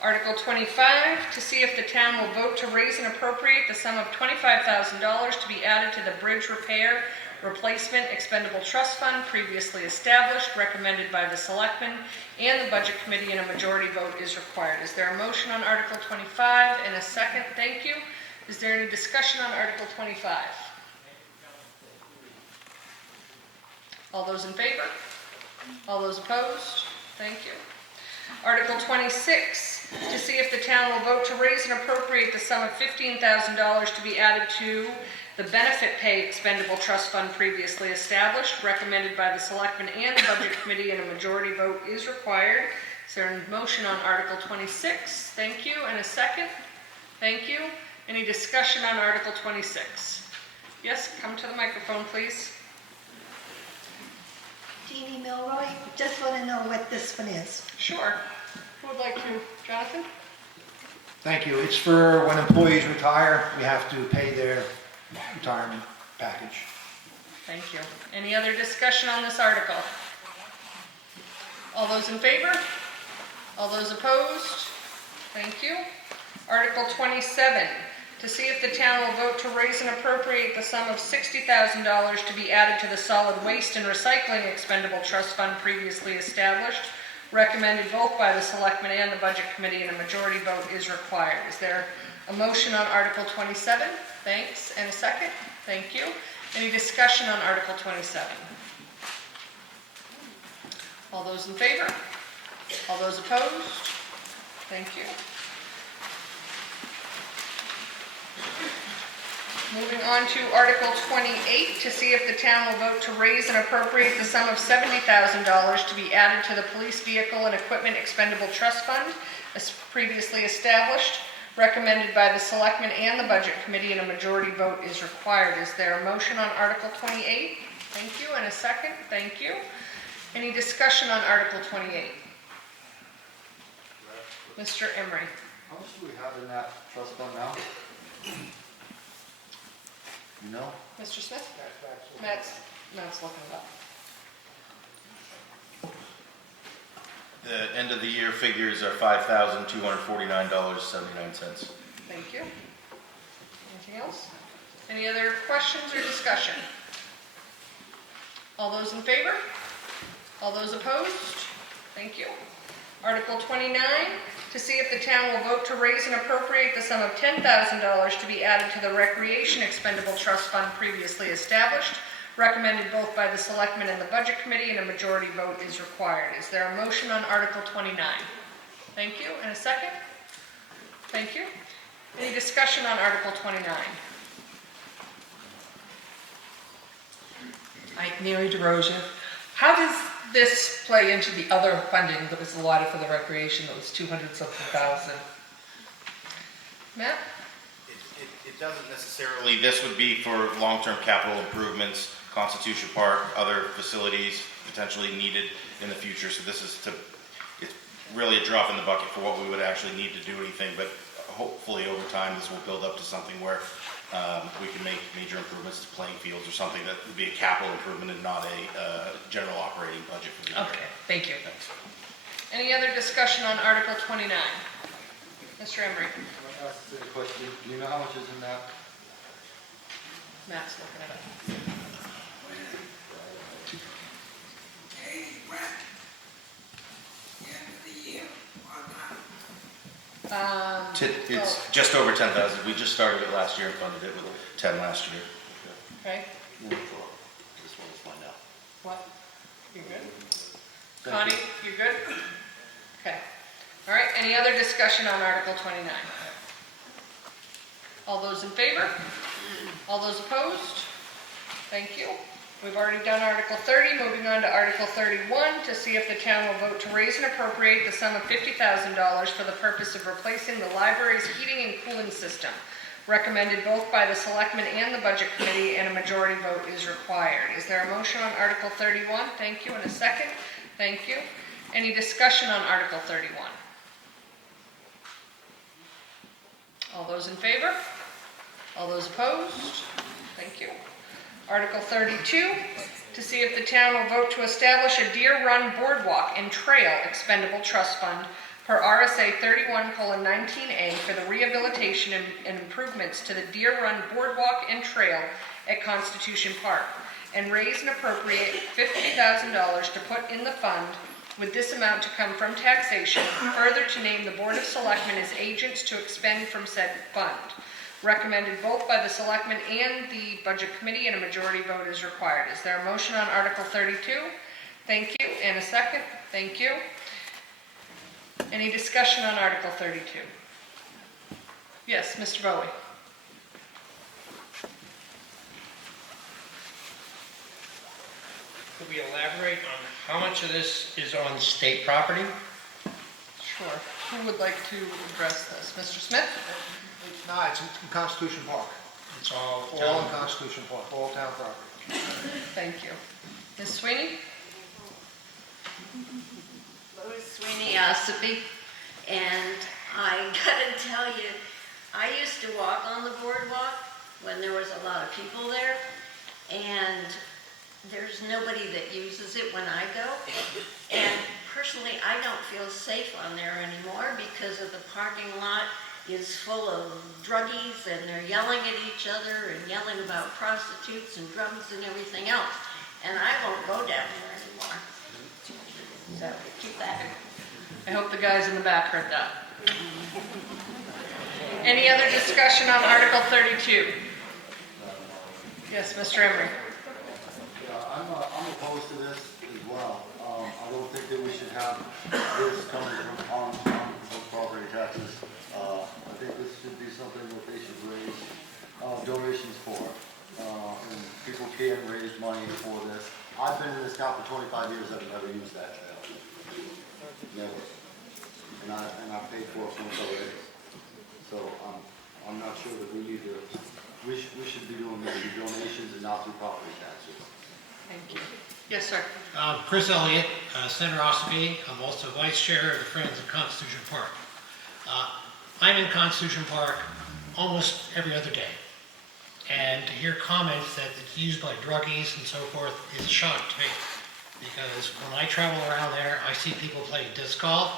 Article 25, to see if the town will vote to raise and appropriate the sum of $25,000 to be added to the bridge repair replacement expendable trust fund previously established, recommended by the selectmen and the budget committee, and a majority vote is required. Is there a motion on Article 25 and a second? Thank you. Is there any discussion on Article 25? All those in favor? All those opposed? Thank you. Article 26, to see if the town will vote to raise and appropriate the sum of $15,000 to be added to the benefit pay expendable trust fund previously established, recommended by the selectmen and the budget committee, and a majority vote is required. Is there a motion on Article 26? Thank you. And a second? Thank you. Any discussion on Article 26? Yes, come to the microphone, please. Jeannie Milroy, just want to know what this one is. Sure. Who would like to? Jonathan? Thank you. It's for when employees retire, we have to pay their retirement package. Thank you. Any other discussion on this article? All those in favor? All those opposed? Thank you. Article 27, to see if the town will vote to raise and appropriate the sum of $60,000 to be added to the solid waste and recycling expendable trust fund previously established, recommended both by the selectmen and the budget committee, and a majority vote is required. Is there a motion on Article 27? Thanks. And a second? Thank you. Any discussion on Article 27? All those in favor? All those opposed? Thank you. Moving on to Article 28, to see if the town will vote to raise and appropriate the sum of $70,000 to be added to the police vehicle and equipment expendable trust fund, as previously established, recommended by the selectmen and the budget committee, and a majority vote is required. Is there a motion on Article 28? Thank you. And a second? Thank you. Any discussion on Article 28? Mr. Emery. How much do we have in that trust fund now? You know? Mr. Smith? Matt's looking it up. The end of the year figures are $5,249.79. Thank you. Anything else? Any other questions or discussion? All those in favor? All those opposed? Thank you. Article 29, to see if the town will vote to raise and appropriate the sum of $10,000 to be added to the recreation expendable trust fund previously established, recommended both by the selectmen and the budget committee, and a majority vote is required. Is there a motion on Article 29? Thank you. And a second? Thank you. Any discussion on Article 29? Mary DeRosa. How does this play into the other funding that was allotted for the recreation that was 200-something thousand? Matt? It doesn't necessarily, this would be for long-term capital improvements, Constitution Park, other facilities potentially needed in the future. So this is it's really a drop in the bucket for what we would actually need to do anything, but hopefully over time this will build up to something where we can make major improvements to playing fields or something that would be a capital improvement and not a general operating budget for the year. Okay, thank you. Thanks. Any other discussion on Article 29? Mr. Emery? Can I ask a question? Do you know how much is in that? Matt's looking it up. It's just over 10,000. We just started it last year and funded it with 10 last year. Okay. Just want to find out. What? You good? Connie, you good? Okay. All right, any other discussion on Article 29? All those in favor? All those opposed? Thank you. We've already done Article 30, moving on to Article 31, to see if the town will vote to raise and appropriate the sum of $50,000 for the purpose of replacing the library's heating and cooling system, recommended both by the selectmen and the budget committee, and a majority vote is required. Is there a motion on Article 31? Thank you. And a second? Thank you. Any discussion on Article 31? All those in favor? All those opposed? Thank you. Article 32, to see if the town will vote to establish a Deer Run Boardwalk and Trail Expendable Trust Fund per RSA 31:19A for the rehabilitation and improvements to the Deer Run Boardwalk and Trail at Constitution Park, and raise and appropriate $50,000 to put in the fund, with this amount to come from taxation, further to name the Board of Selectmen as agents to expend from said fund. Recommended both by the Selectmen and the Budget Committee, and a majority vote is required. Is there a motion on Article 32? Thank you. And a second? Thank you. Any discussion on Article 32? Yes, Mr. Bowie. Could we elaborate on how much of this is on state property? Sure. Who would like to address this? Mr. Smith? No, it's in Constitution Park. It's all All in Constitution Park, all town property. Thank you. Ms. Sweeney? Lois Sweeney, Ossipee, and I gotta tell you, I used to walk on the boardwalk when there was a lot of people there, and there's nobody that uses it when I go. And personally, I don't feel safe on there anymore because of the parking lot is full of druggies, and they're yelling at each other and yelling about prostitutes and drugs and everything else. And I won't go down there anymore. So keep that. I hope the guys in the back heard that. Any other discussion on Article 32? Yes, Mr. Emery. Yeah, I'm opposed to this as well. I don't think that we should have this coming from on property taxes. I think this should be something that they should raise donations for. And people can raise money for this. I've been in this town for 25 years. I've never used that trail. Never. And I paid for it once already. So I'm not sure that we need to. We should be doing this through donations and not through property taxes. Thank you. Yes, sir. Chris Elliott, Senator Ossipee. I'm also Vice Chair of the Friends of Constitution Park. I'm in Constitution Park almost every other day. And to hear comments that it's used by druggies and so forth is a shock to me. Because when I travel around there, I see people playing disc golf,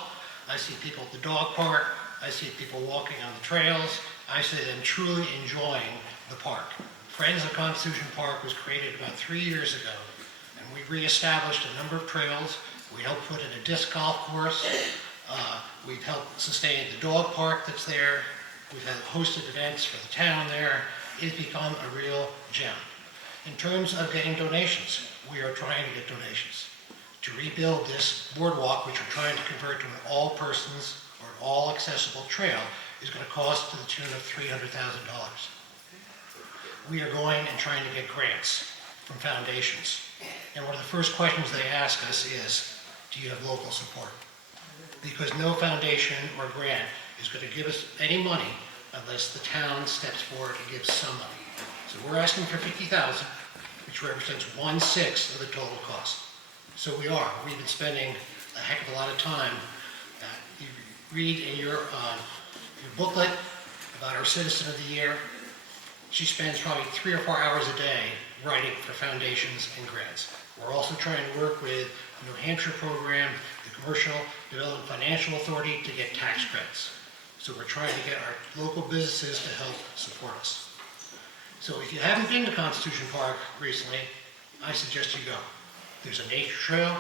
I see people at the dog park, I see people walking on the trails, I see them truly enjoying the park. Friends of Constitution Park was created about 3 years ago, and we reestablished a number of trails. We helped put in a disc golf course. We've helped sustain the dog park that's there. We've had hosted events for the town there. It's become a real gem. In terms of getting donations, we are trying to get donations to rebuild this boardwalk, which we're trying to convert to an all-persons or an all-accessible trail, is going to cost to the tune of $300,000. We are going and trying to get grants from foundations. And one of the first questions they ask us is, do you have local support? Because no foundation or grant is going to give us any money unless the town steps forward and gives some money. So we're asking for $50,000, which represents 1/6 of the total cost. So we've been spending a heck of a lot of time. You read in your booklet about our Citizen of the Year. She spends probably 3 or 4 hours a day writing for foundations and grants. We're also trying to work with the New Hampshire program, the Commercial Development Financial Authority, to get tax credits. So we're trying to get our local businesses to help support us. So if you haven't been to Constitution Park recently, I suggest you go. There's a nature trail.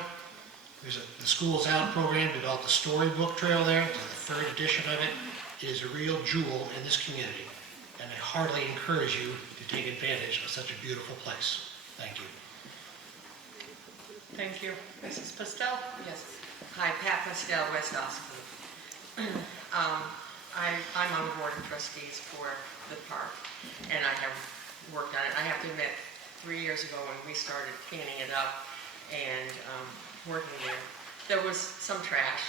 There's the Schools Out program, developed a storybook trail there. It's the 3rd edition of it. It is a real jewel in this community. And I heartily encourage you to take advantage of such a beautiful place. Thank you. Thank you. Mrs. Pastel? Yes. Hi, Pat Pastel, West Ossipee. I'm on the board of trustees for the park, and I have worked on it. I have to admit, 3 years ago when we started cleaning it up and working there was some trash,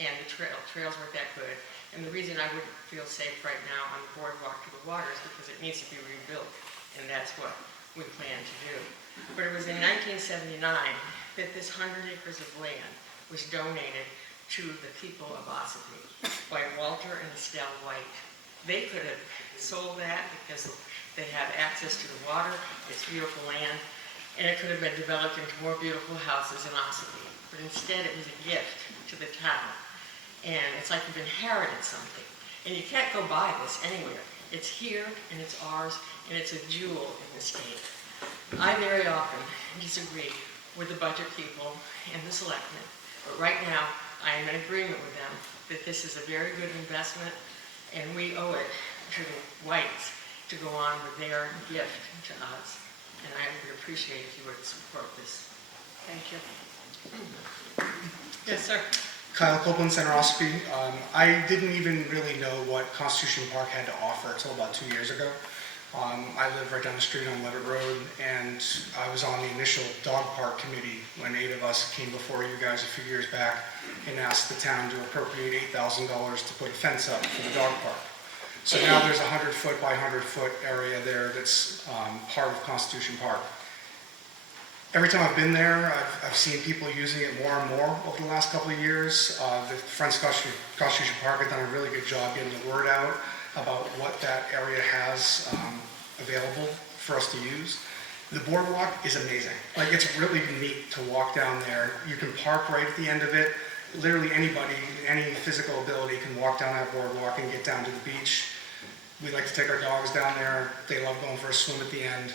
and the trails weren't that good. And the reason I wouldn't feel safe right now on the boardwalk to the water is because it needs to be rebuilt, and that's what we plan to do. But it was in 1979 that this 100 acres of land was donated to the people of Ossipee by Walter and Estelle White. They could have sold that because they have access to the water, it's beautiful land, and it could have been developed into more beautiful houses in Ossipee. But instead it was a gift to the town. and it's like you've inherited something. And you can't go buy this anywhere. It's here, and it's ours, and it's a jewel in this game. I very often disagree with the budget people and the selectmen, but right now, I am in agreement with them that this is a very good investment, and we owe it to the Whites to go on with their gift to us. And I would appreciate if you would support this. Thank you. Yes, sir. Kyle Copeland, Center Ossipee. I didn't even really know what Constitution Park had to offer until about 2 years ago. I live right down the street on Levitt Road, and I was on the initial dog park committee when 8 of us came before you guys a few years back and asked the town to appropriate $8,000 to put a fence up for the dog park. So now there's a 100-foot by 100-foot area there that's part of Constitution Park. Every time I've been there, I've seen people using it more and more over the last couple of years. The Friends of Constitution Park have done a really good job getting the word out about what that area has available for us to use. The boardwalk is amazing. Like, it's really neat to walk down there. You can park right at the end of it. Literally anybody, any physical ability can walk down that boardwalk and get down to the beach. We like to take our dogs down there. They love going for a swim at the end.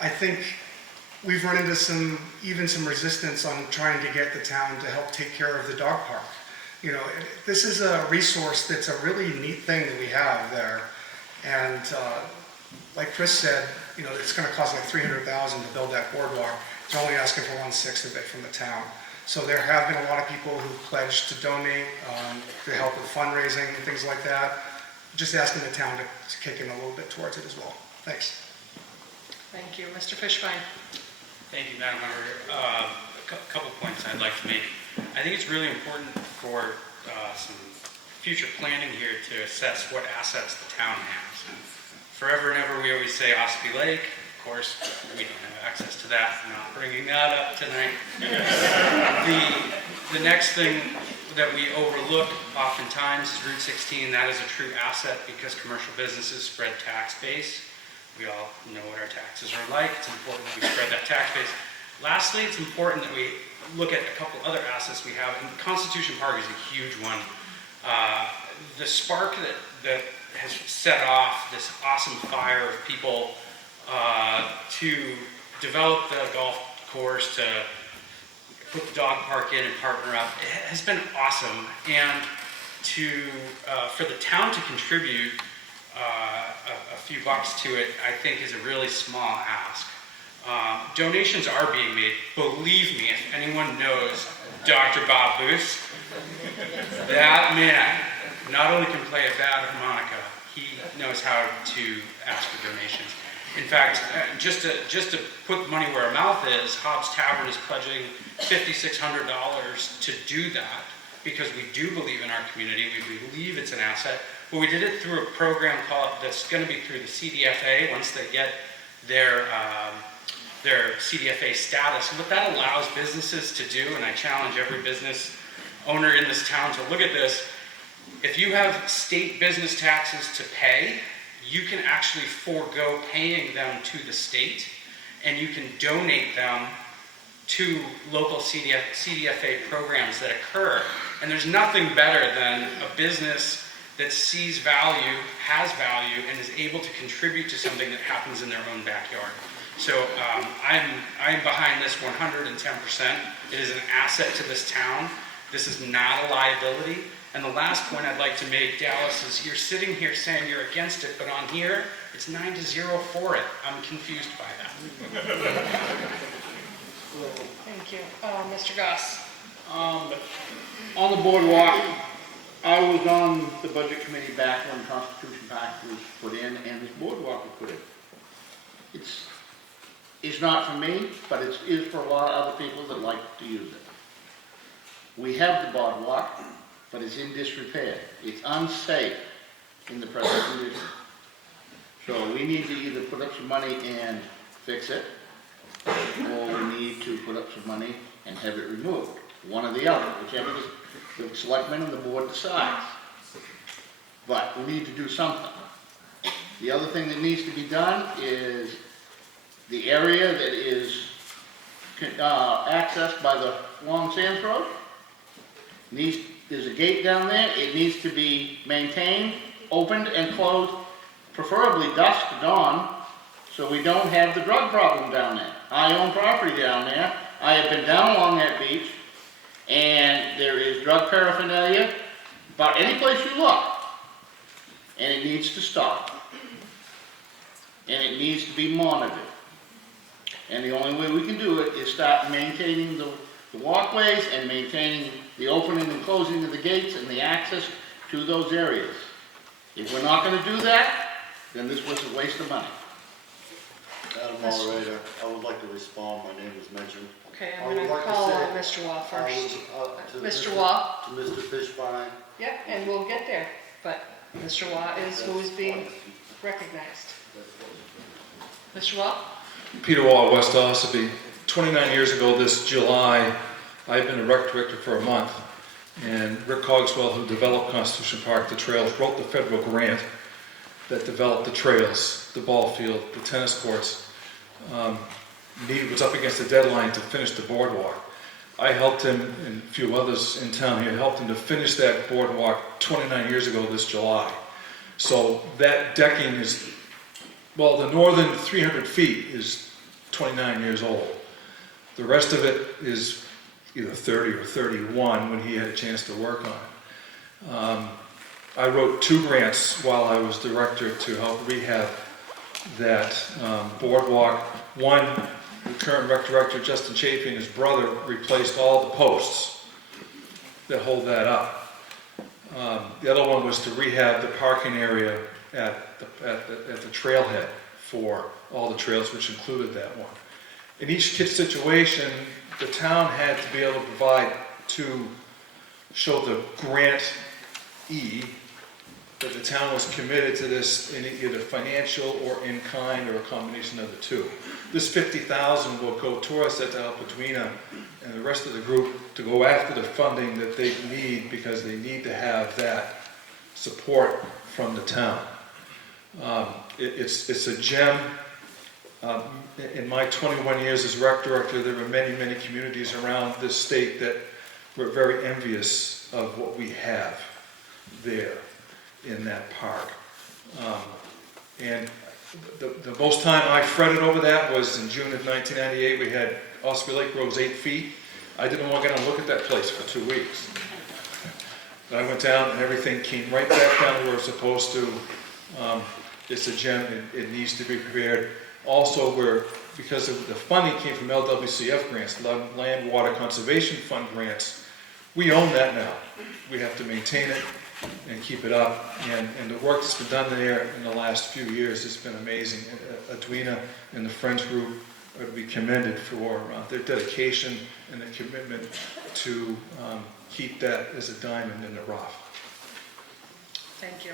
I think we've run into some resistance on trying to get the town to help take care of the dog park. You know, this is a resource that's a really neat thing that we have there. And like Chris said, you know, it's going to cost like $300,000 to build that boardwalk. It's only asking for 1/6 of it from the town. So there have been a lot of people who pledged to donate to help with fundraising and things like that. Just asking the town to kick in a little bit towards it as well. Thanks. Thank you. Mr. Fishbein. Thank you, Madam Moderator. A couple points I'd like to make. I think it's really important for some future planning here to assess what assets the town has. Forever and ever, we always say Ossipee Lake. Of course, we don't have access to that. I'm not bringing that up tonight. The next thing that we overlook oftentimes is Route 16. That is a true asset because commercial businesses spread tax base. We all know what our taxes are like. It's important that we spread that tax base. Lastly, it's important that we look at a couple other assets we have. And Constitution Park is a huge one. The spark that has set off this awesome fire of people to develop the golf course, to put the dog park in and partner up, it has been awesome. And for the town to contribute a few bucks to it, I think is a really small ask. Donations are being made. Believe me, if anyone knows Dr. Bob Boos, that man not only can play a bad harmonica, he knows how to ask for donations. In fact, just to put money where our mouth is, Hobbs Tavern is pledging $5,600 to do that because we do believe in our community. We believe it's an asset. But we did it through a program that's going to be through the CDFA once they get their CDFA status. And what that allows businesses to do, and I challenge every business owner in this town to look at this, if you have state business taxes to pay, you can actually forego paying them to the state, and you can donate them to local CDFA programs that occur. And there's nothing better than a business that sees value, has value, and is able to contribute to something that happens in their own backyard. So I'm behind this 110%. It is an asset to this town. This is not a liability. And the last point I'd like to make, Dallas, is you're sitting here saying you're against it, but on here, it's 9-0 for it. I'm confused by that. Thank you. Mr. Goss. On the boardwalk, I was on the budget committee back when Constitution Park was put in and this boardwalk was put in. It's not for me, but it is for a lot of other people that like to use it. We have the boardwalk, but it's in disrepair. It's unsafe in the present condition. So we need to either put up some money and fix it, or we need to put up some money and have it removed. One or the other, whichever the selectmen and the board decides. But we need to do something. The other thing that needs to be done is the area that is accessed by the Long Sands Road, there's a gate down there, it needs to be maintained, opened and closed, preferably dusk to dawn, so we don't have the drug problem down there. I own property down there, I have been down along that beach, and there is drug paraphernalia about any place you look, and it needs to stop. And it needs to be monitored. And the only way we can do it is start maintaining the walkways and maintaining the opening and closing of the gates and the access to those areas. If we're not gonna do that, then this was a waste of money. Madam Moderator, I would like to respond. My name was mentioned. Okay, I I'm would going to like to call say- on Mr. Waugh first. To Mr. Waugh? To Mr. Fishbein. Yep, and we'll get there, but Mr. Waugh is who is being recognized. Mr. Waugh? Peter Waugh, West Ossipee. 29 years ago this July, I've been a rec director for a month, and Rick Cogswell, who developed Constitution Park, the trails, wrote the federal grant that developed the trails, the ball field, the tennis courts. He was up against the deadline to finish the boardwalk. I helped him, and a few others in town here, helped him to finish that boardwalk 29 years ago this July. So that decking is, well, the northern 300 feet is 29 years old. The rest of it is either 30 or 31 when he had a chance to work on it. I wrote 2 grants while I was director to help rehab that boardwalk. One, the current rec director, Justin Chafee, and his brother replaced all the posts that hold that up. The other one was to rehab the parking area at the trailhead for all the trails, which included that one. In each situation, the town had to be able to provide to show the grantee that the town was committed to this in either financial or in kind or a combination of the two. This $50,000 will go towards that to help Edwina and the rest of the group to go after the funding that they need, because they need to have that support from the town. It's a gem. In my 21 years as rec director, there were many, many communities around this state that were very envious of what we have there in that park. And the most time I fretted over that was in June of 1998. We had Ossipee Lake rose 8 feet. I didn't want to get and look at that place for 2 weeks. But I went down and everything came right back down to where it's supposed to. It's a gem. It needs to be prepared. Also, because of the funding came from LWCF grants, Land Water Conservation Fund grants, we own that now. We have to maintain it and keep it up. And the work that's been done there in the last few years has been amazing. Edwina and the Friends Group are to be commended for their dedication and their commitment to keep that as a diamond in the rough. Thank you.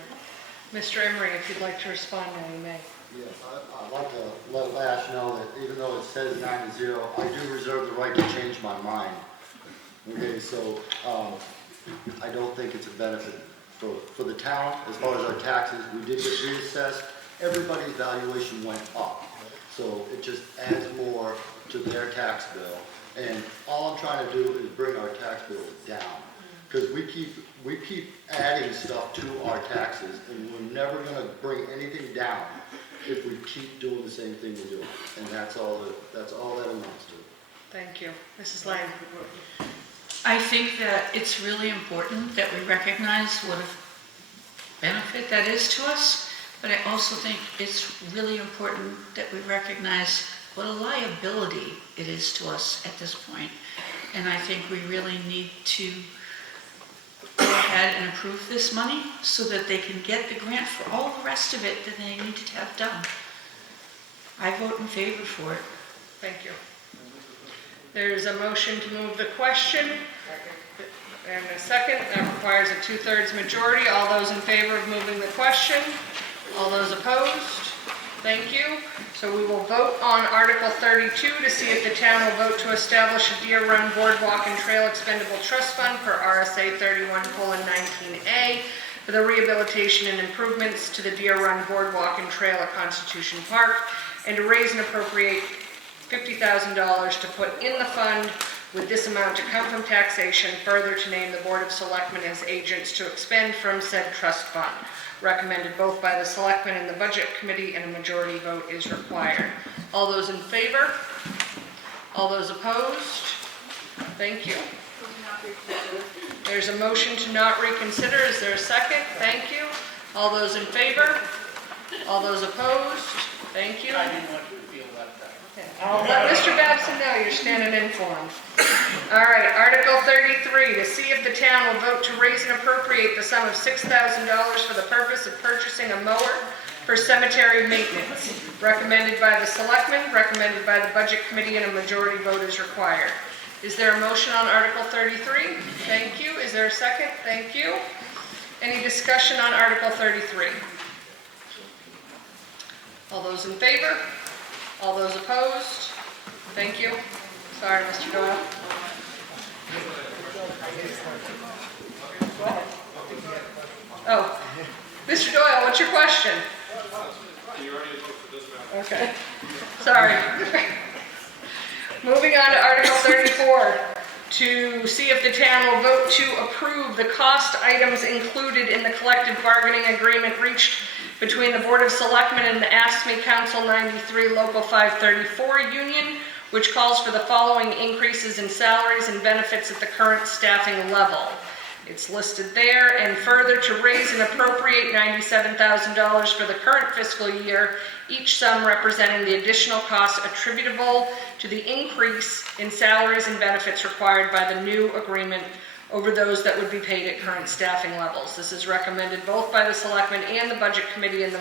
Mr. Emery, if you'd like to respond now, you may. Yes, I'd like to let Lash know that even though it says 9-0, I do reserve the right to change my mind. Okay, so I don't think it's a benefit for the town. As far as our taxes, we did get reassessed. Everybody's valuation went up. So it just adds more to their tax bill. And all I'm trying to do is bring our tax bill down. Because we keep adding stuff to our taxes, and we're never going to bring anything down if we keep doing the same thing we're doing. And that's all that amounts to. Thank you. Mrs. Lang. I think that it's really important that we recognize what a benefit that is to us, but I also think it's really important that we recognize what a liability it is to us at this point. And I think we really need to go ahead and approve this money so that they can get the grant for all the rest of it that they need to have done. I vote in favor for it. Thank you. There's a motion to move the question. And a second. That requires a 2/3 majority. All those in favor of moving the question? All those opposed? Thank you. So we will vote on Article 32 to see if the town will vote to establish a Deer Run Boardwalk and Trail Expendable Trust Fund per RSA 31:19A for the rehabilitation and improvements to the Deer Run Boardwalk and Trail at Constitution Park, and to raise and appropriate $50,000 to put in the fund with this amount to come from taxation, further to name the Board of Selectmen as agents to expend from said trust fund. Recommended both by the Selectmen and the Budget Committee, and a majority vote is required. All those in favor? All those opposed? Thank you. There's a motion to not reconsider. Is there a second? Thank you. All those in favor? All those opposed? Thank you. I didn't want you to feel left out. I'll let Mr. Babson know you're standing in for him. All right, Article 33, to see if the town will vote to raise and appropriate the sum of $6,000 for the purpose of purchasing a mower for cemetery maintenance. Recommended by the Selectmen, recommended by the Budget Committee, and a majority vote is required. Is there a motion on Article 33? Thank you. Is there a second? Thank you. Any discussion on Article 33? All those in favor? All those opposed? Thank you. Sorry, Mr. Doyle. Oh, Mr. Doyle, what's your question? Okay. Sorry. Moving on to Article 34, to see if the town will vote to approve the cost items included in the collective bargaining agreement reached between the Board of Selectmen and the ASME Council 93 Local 534 Union, which calls for the following increases in salaries and benefits at the current staffing level. It's listed there, and further to raise and appropriate $97,000 for the current fiscal year, each sum representing the additional costs attributable to the increase in salaries and benefits required by the new agreement over those that would be paid at current staffing levels. This is recommended both by the Selectmen and the Budget Committee, and a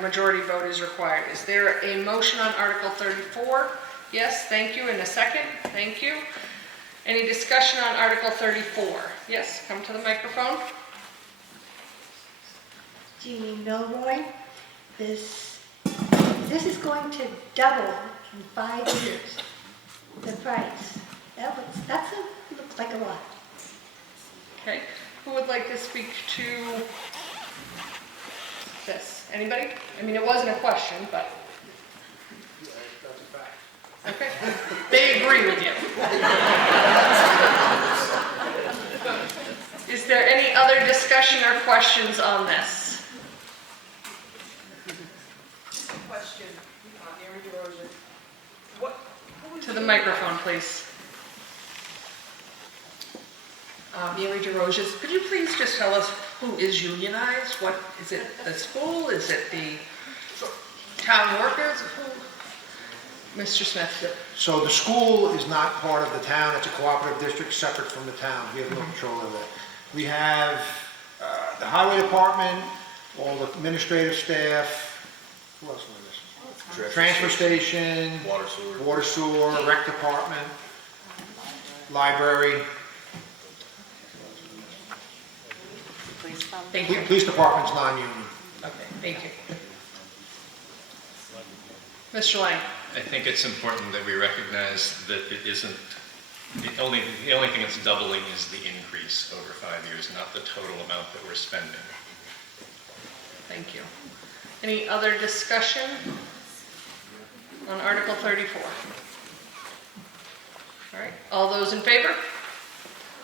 majority vote is required. Is there a motion on Article 34? Yes, thank you. And a second? Thank you. Any discussion on Article 34? Yes, come to the microphone. Jeannie Milroy, this is going to double in 5 years, the price. That looks like a lot. Okay, who would like to speak to this? Anybody? I mean, it wasn't a question, but. Okay, they agree with you. Is there any other discussion or questions on this? Question, Mary DeRosa. To the microphone, please. Mary DeRosa, could you please just tell us who is unionized? What, is it the school? Is it the town workers? Who? Mr. Smith. So the school is not part of the town, it's a cooperative district separate from the town. We have no control over that. We have the highway department, all the administrative staff, who else am I missing? Transfer station, water sewer, rec department, library. Thank you. Police department's non-union. Okay, thank you. Mr. Lang. I think it's important that we recognize that it isn't, the only thing that's doubling is the increase over 5 years, not the total amount that we're spending. Thank you. Any other discussion on Article 34? All right, all those in favor?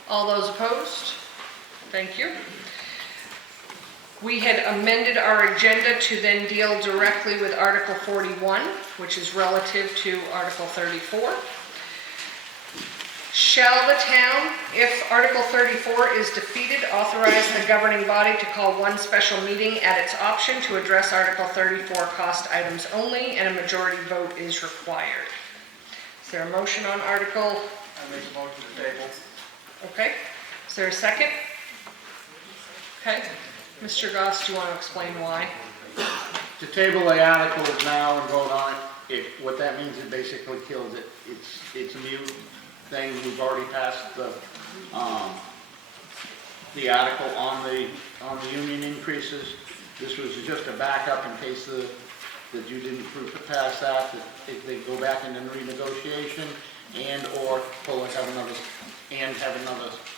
All those opposed? Thank you. We had amended our agenda to then deal directly with Article 41, which is relative to Article 34. Shall the town, if Article 34 is defeated, authorize the governing body to call one special meeting at its option to address Article 34 cost items only, and a majority vote is required? Is there a motion on Article? I make a motion to table. Okay. Is there a second? Okay. Mr. Goss, do you want to explain why? To table the articles now and vote on it, what that means, it basically kills it. It's a mute thing. We've already passed the article on the union increases. This was just a backup in case that you didn't pass that if they go back into renegotiation and or have another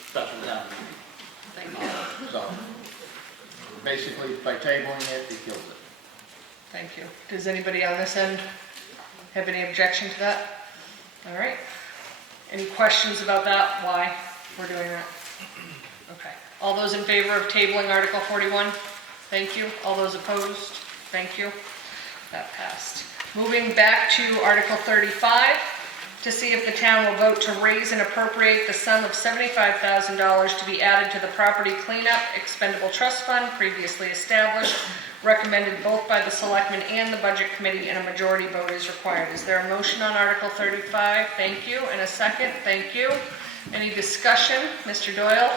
special town meeting. Thank you. So basically, by tabling it, it kills it. Thank you. Does anybody on this end have any objection to that? All right. Any questions about that? Why we're doing that? Okay. All those in favor of tabling Article 41? Thank you. All those opposed? Thank you. That passed. Moving back to Article 35, to see if the town will vote to raise and appropriate the sum of $75,000 to be added to the property cleanup expendable trust fund previously established, recommended both by the selectmen and the budget committee, and a majority vote is required. Is there a motion on Article 35? Thank you. And a second? Thank you. Any discussion? Mr. Doyle?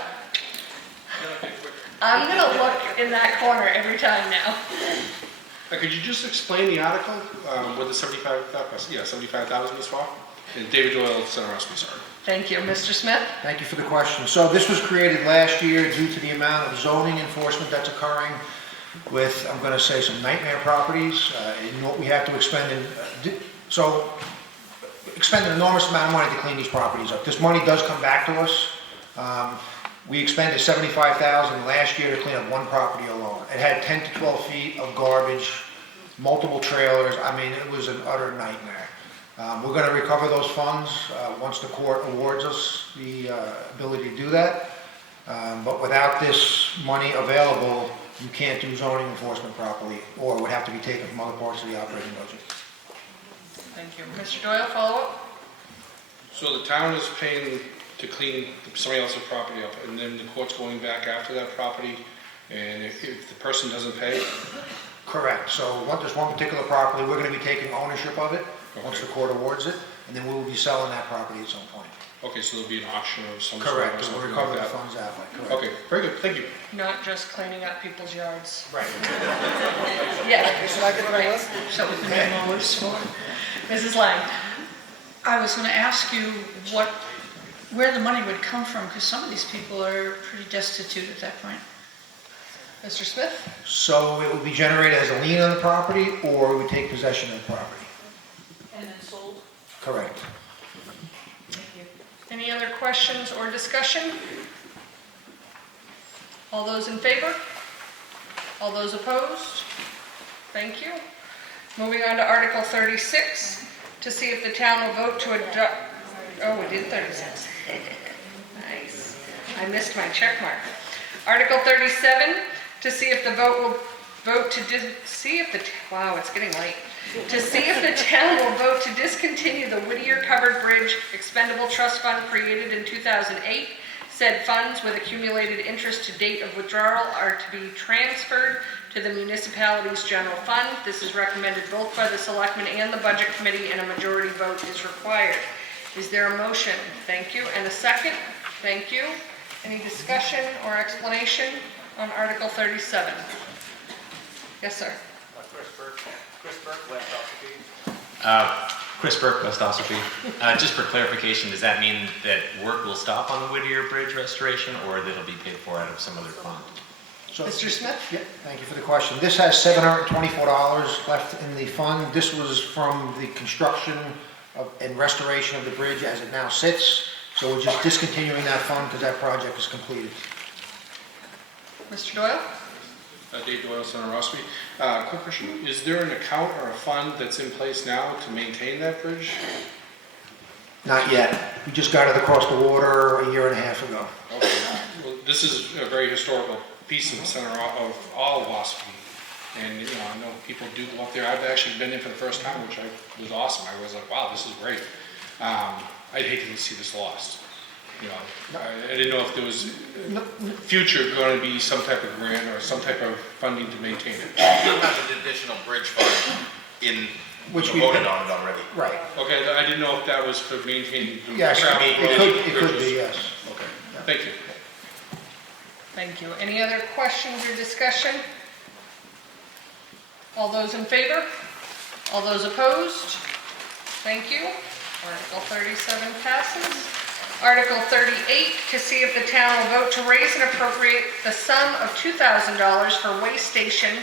I'm gonna look in that corner every time now. Could you just explain the article, what the 75,000 is for? And David Doyle, Center Ossipee, sorry. Thank you. Mr. Smith? Thank you for the question. So this was created last year due to the amount of zoning enforcement that's occurring with, I'm going to say, some nightmare properties. And what we have to expend expend an enormous amount of money to clean these properties up. This money does come back to us. We expended $75,000 last year to clean up one property alone. It had 10 to 12 feet of garbage, multiple trailers. I mean, it was an utter nightmare. We're going to recover those funds once the court awards us the ability to do that. But without this money available, you can't do zoning enforcement properly, or it would have to be taken from other parts of the operating budget. Thank you. Mr. Doyle, follow up? So the town is paying to clean somebody else's property up, and then the court's going back after that property, and if the person doesn't pay? Correct. So this one particular property, we're going to be taking ownership of it once the court awards it, and then we will be selling that property at some point. Okay, so there'll be an auction of some sort? Correct. Or We'll something recover like the that? funds that way. Correct. Okay, very good, thank you. Not just cleaning up people's yards. Right. Yeah. Should I get the list? So we can do mowers for. Mrs. Lang? I was going to ask you where the money would come from, because some of these people are pretty destitute at that point. Mr. Smith? So it would be generated as a lien on the property, or we take possession of the property. And then sold? Correct. Any other questions or discussion? All those in favor? All those opposed? Thank you. Moving on to Article 36, to see if the town will vote to adopt, oh, we did 36. Nice. I missed my check mark. Article 37, to see if the vote will vote to wow, it's getting late. To see if the town will vote to discontinue the Whittier Covered Bridge Expendable Trust Fund created in 2008. Said funds with accumulated interest to date of withdrawal are to be transferred to the municipality's general fund. This is recommended both by the selectmen and the budget committee, and a majority vote is required. Is there a motion? Thank you. And a second? Thank you. Any discussion or explanation on Article 37? Yes, sir. Chris Burke, West Ossipee. Just for clarification, does that mean that work will stop on the Whittier Bridge restoration, or that it'll be paid for out of some other fund? So, Mr. Smith? Yeah, thank you for the question. This has $724 left in the fund. This was from the construction and restoration of the bridge as it now sits. So we're just discontinuing that fund because that project is completed. Mr. Doyle? Dave Doyle, Center Ossipee. Quick question, is there an account or a fund that's in place now to maintain that bridge? Not yet. We just got it across the water a year and a half ago. Okay, well, this is a very historical piece in the center of all of Ossipee. And, you know, I know people do go up there. I've actually been in for the first time, which was awesome. I was like, wow, this is great. I'd hate to see this lost. You know, I didn't know if there was future going to be some type of grant or some type of funding to maintain it. We do have an additional bridge fund which we voted on it already. Right. Okay, I didn't know if that was for maintaining the Yes, travel it could be, yes. Okay, thank you. Thank you. Any other questions or discussion? All those in favor? All those opposed? Thank you. Article 37 passes. Article 38, to see if the town will vote to raise and appropriate the sum of $2,000 for waste station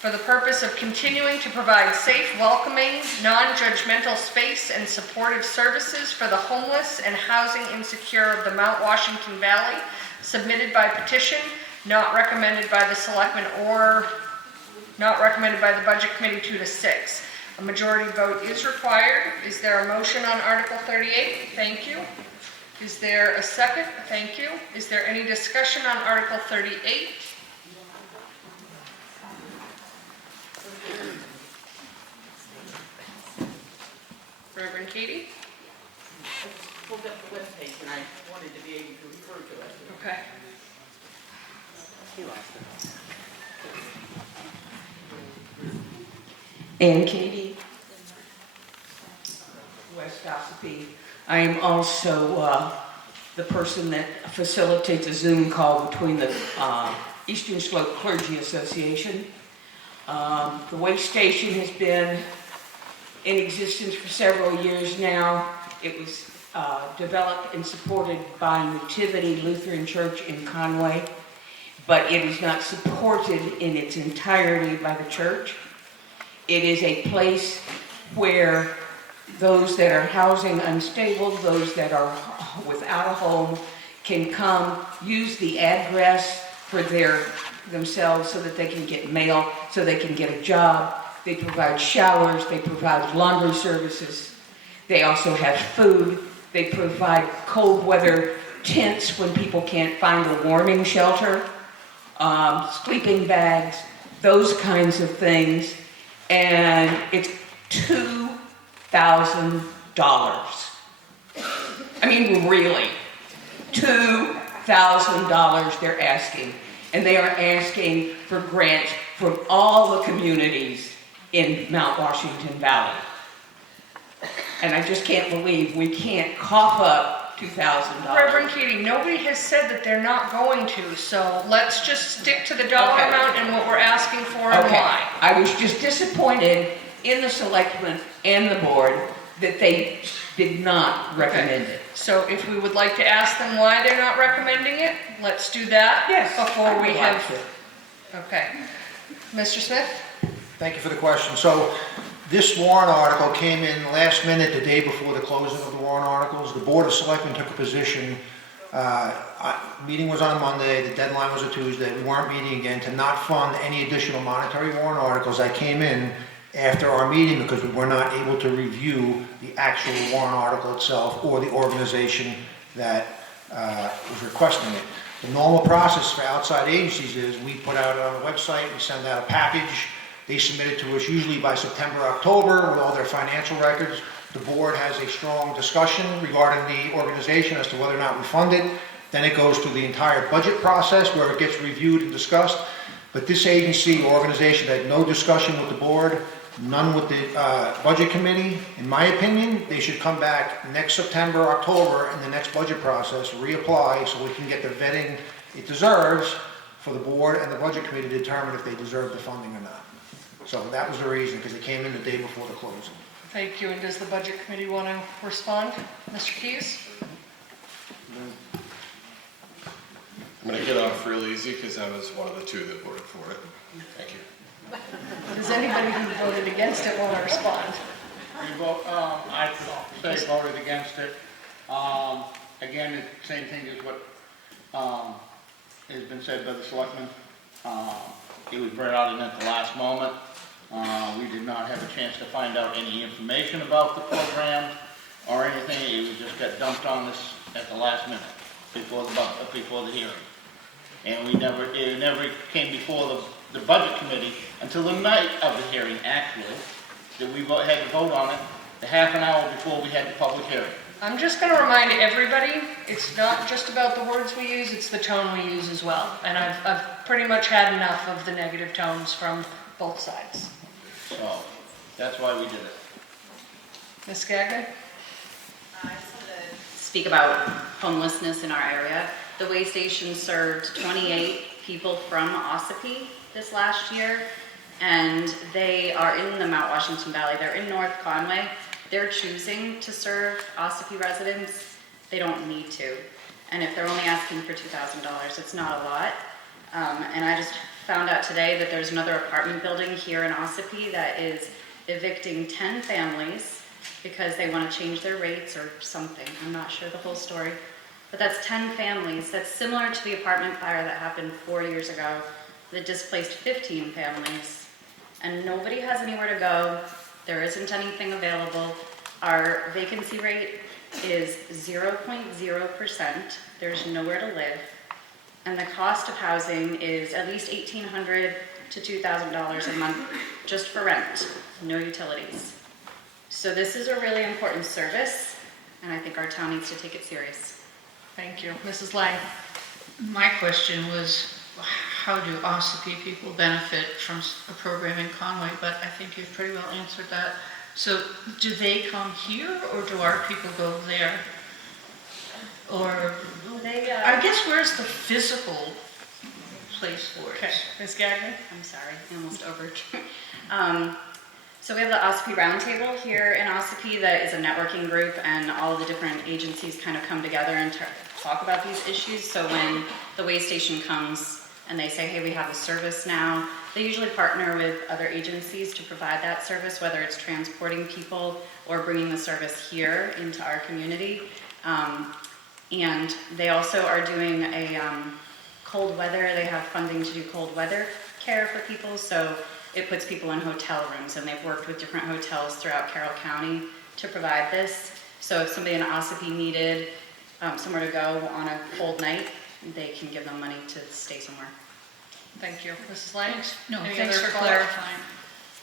for the purpose of continuing to provide safe, welcoming, non-judgmental space and supportive services for the homeless and housing insecure of the Mount Washington Valley, submitted by petition, not recommended by the selectmen or not recommended by the budget committee 2 to 6. A majority vote is required. Is there a motion on Article 38? Thank you. Is there a second? Thank you. Is there any discussion on Article 38? Reverend Katie? I pulled up the webpage and I wanted to be able to refer to it. Okay. And Katie, West Ossipee. I am also the person that facilitates a Zoom call between the Eastern Slope Clergy Association. The way station has been in existence for several years now. It was developed and supported by Nativity Lutheran Church in Conway, but it is not supported in its entirety by the church. It is a place where those that are housing unstable, those that are without a home, can come, use the address for themselves so that they can get mail, so they can get a job. They provide showers, they provide laundry services. They also have food. They provide cold weather tents when people can't find a warming shelter, sleeping bags, those kinds of things. And it's $2,000. I mean, really, $2,000 they're asking. And they are asking for grants from all the communities in Mount Washington Valley. And I just can't believe we can't cough up $2,000. Reverend Katie, nobody has said that they're not going to, so let's just stick to the dollar amount and what we're asking for and why. I was just disappointed in the selectmen and the board that they did not recommend it. So if we would like to ask them why they're not recommending it, let's do that before we have. Okay. Mr. Smith? Thank you for the question. So this warrant article came in last minute, the day before the closing of the warrant articles. The Board of Selectmen took a position. Meeting was on Monday, the deadline was a Tuesday. We weren't meeting again to not fund any additional monetary warrant articles that came in after our meeting because we were not able to review the actual warrant article itself or the organization that was requesting it. The normal process for outside agencies is we put out it on the website, we send out a package, they submit it to us usually by September, October with all their financial records. The board has a strong discussion regarding the organization as to whether or not we fund it. Then it goes through the entire budget process where it gets reviewed and discussed. But this agency or organization had no discussion with the board, none with the budget committee. In my opinion, they should come back next September, October in the next budget process, reapply so we can get the vetting it deserves for the board and the budget committee to determine if they deserve the funding or not. So that was the reason, because it came in the day before the closing. Thank you. And does the budget committee want to respond? Mr. Keyes? I'm going to get off real easy because I was one of the two that voted for it. Thank you. Does anybody who voted against it want to respond? I say voted against it. Again, it's the same thing as what has been said by the selectmen. It was brought out in at the last moment. We did not have a chance to find out any information about the program or anything. It was just got dumped on us at the last minute before the hearing. And it never came before the budget committee until the night of the hearing, actually, that we had to vote on it the half an hour before we had the public hearing. I'm just going to remind everybody, it's not just about the words we use, it's the tone we use as well. And I've pretty much had enough of the negative tones from both sides. So, that's why we did it. Ms. Gagnon? I just want to speak about homelessness in our area. The way station served 28 people from Ossipee this last year, and they are in the Mount Washington Valley. They're in North Conway. They're choosing to serve Ossipee residents. They don't need to. And if they're only asking for $2,000, it's not a lot. And I just found out today that there's another apartment building here in Ossipee that is evicting 10 families because they want to change their rates or something. I'm not sure the whole story. But that's 10 families. That's similar to the apartment fire that happened 4 years ago that displaced 15 families. And nobody has anywhere to go. There isn't anything available. Our vacancy rate is 0.0%. There's nowhere to live. And the cost of housing is at least $1,800 to $2,000 a month just for rent, no utilities. So this is a really important service, and I think our town needs to take it serious. Thank you. Mrs. Lang? My question was, how do Ossipee people benefit from a program in Conway? But I think you pretty well answered that. So do they come here, or do our people go there? Or, I guess, where's the physical place for it? Okay. Ms. Gagnon? I'm sorry, I almost over. So we have the Ossipee Roundtable here in Ossipee that is a networking group, and all the different agencies kind of come together and talk about these issues. So when the way station comes and they say, hey, we have a service now, they usually partner with other agencies to provide that service, whether it's transporting people or bringing the service here into our community. And they also are doing a cold weather. They have funding to do cold weather care for people. So it puts people in hotel rooms, and they've worked with different hotels throughout Carroll County to provide this. So if somebody in Ossipee needed somewhere to go on a cold night, they can give them money to stay somewhere. Thank you. Mrs. Lang? No, Any thanks other for follow-up? clarifying.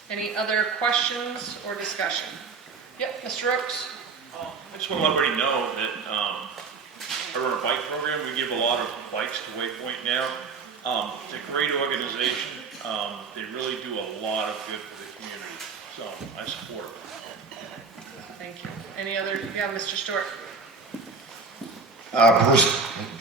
Any other questions or discussion? Yep, Mr. Oakes? I just want to let everybody know that our bike program, we give a lot of bikes to Waypoint now. It's a great organization. They really do a lot of good for the community. So I support it. Thank you. Any other? Yeah, Mr. Stewart.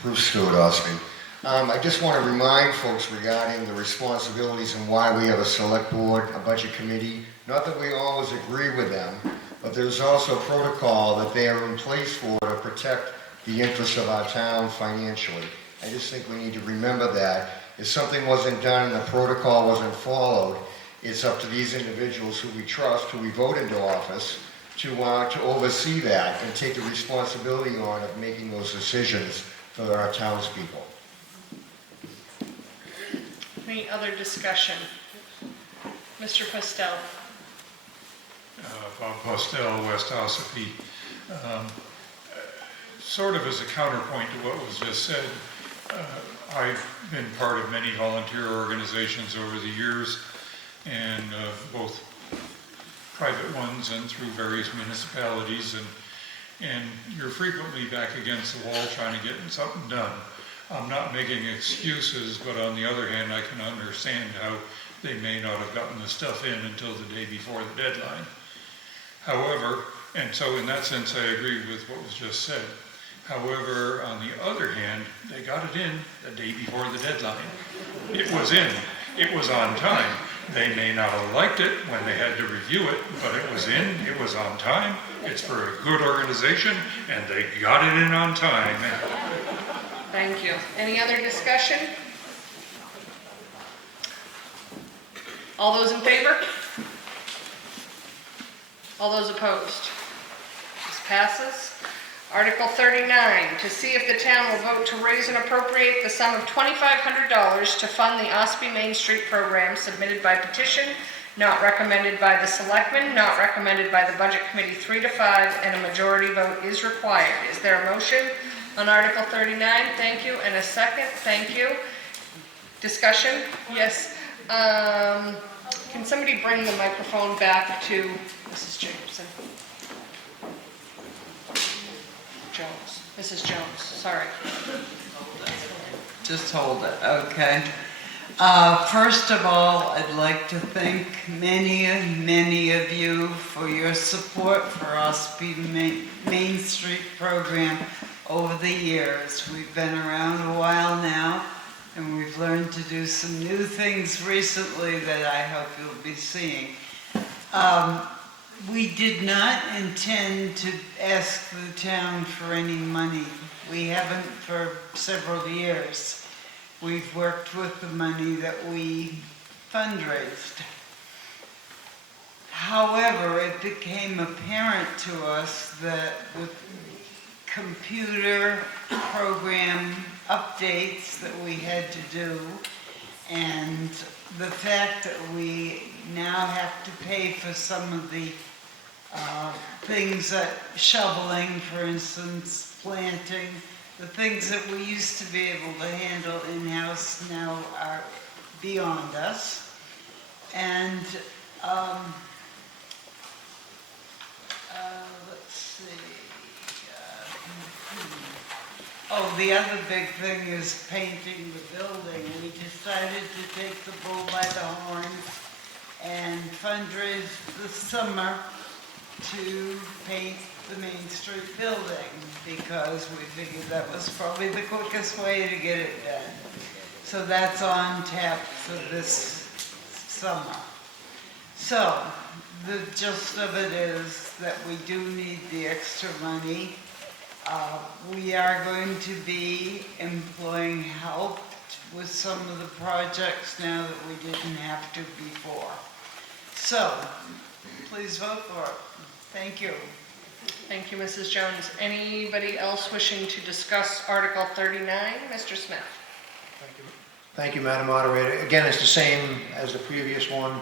Bruce Stewart, Ossipee. I just want to remind folks regarding the responsibilities and why we have a select board, a budget committee. Not that we always agree with them, but there's also protocol that they are in place for to protect the interests of our town financially. I just think we need to remember that. If something wasn't done and the protocol wasn't followed, it's up to these individuals who we trust, who we vote into office, to oversee that and take the responsibility on of making those decisions for our townspeople. Any other discussion? Mr. Postel. Bob Postel, West Ossipee. Sort of as a counterpoint to what was just said, I've been part of many volunteer organizations over the years, and both private ones and through various municipalities, and you're frequently back against the wall trying to get something done. I'm not making excuses, but on the other hand, I can understand how they may not have gotten the stuff in until the day before the deadline. However, and so in that sense I agree with what was just said. However, on the other hand, they got it in the day before the deadline. It was in. It was on time. They may not have liked it when they had to review it, but it was in. It was on time. It's for a good organization, and they got it in on time. Thank you. Any other discussion? All those in favor? All those opposed? This passes. Article 39, to see if the town will vote to raise and appropriate the sum of $2,500 to fund the Ossipee Main Street program submitted by petition, not recommended by the selectmen, not recommended by the budget committee 3 to 5, and a majority vote is required. Is there a motion on Article 39? Thank you. And a second? Thank you. Discussion? Yes. Can somebody bring the microphone back to Mrs. Jacobson? Jones. Mrs. Jones, sorry. Just hold it, okay. First of all, I'd like to thank many of you for your support for Ossipee Main Street program over the years. We've been around a while now, and we've learned to do some new things recently that I hope you'll be seeing. We did not intend to ask the town for any money. We haven't for several years. We've worked with the money that we fundraised. However, it became apparent to us that with computer program updates that we had to do, And the fact that we now have to pay for some of the things that shoveling, for instance, planting, the things that we used to be able to handle in-house now are beyond us. And let's see. Oh, the other big thing is painting the building. We decided to take the bull by the horns and fundraise this summer to paint the Main Street building because we figured that was probably the quickest way to get it done. So that's on tap for this summer. So the gist of it is that we do need the extra money. We are going to be employing help with some of the projects now that we didn't have to before. So, please vote for it. Thank you. Thank you, Mrs. Jones. Anybody else wishing to discuss Article 39? Mr. Smith? Thank you, Madam Moderator. Again, it's the same as the previous one.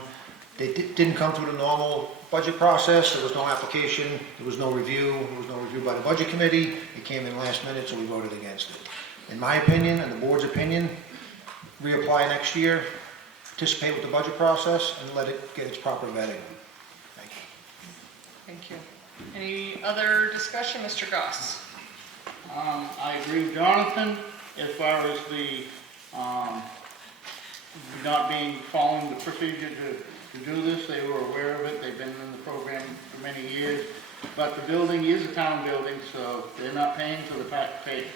They didn't come through the normal budget process. There was no application, there was no review, there was no review by the Budget Committee. It came in last minute, so we voted against it. In my opinion, and the board's opinion, reapply next year, participate with the budget process, and let it get its proper vetting. Thank you. Thank you. Any other discussion, Mr. Goss? I agree with Jonathan as far as the not following the procedure to do this. They were aware of it. They've been in the program for many years. But the building is a town building, so they're not paying for the pay.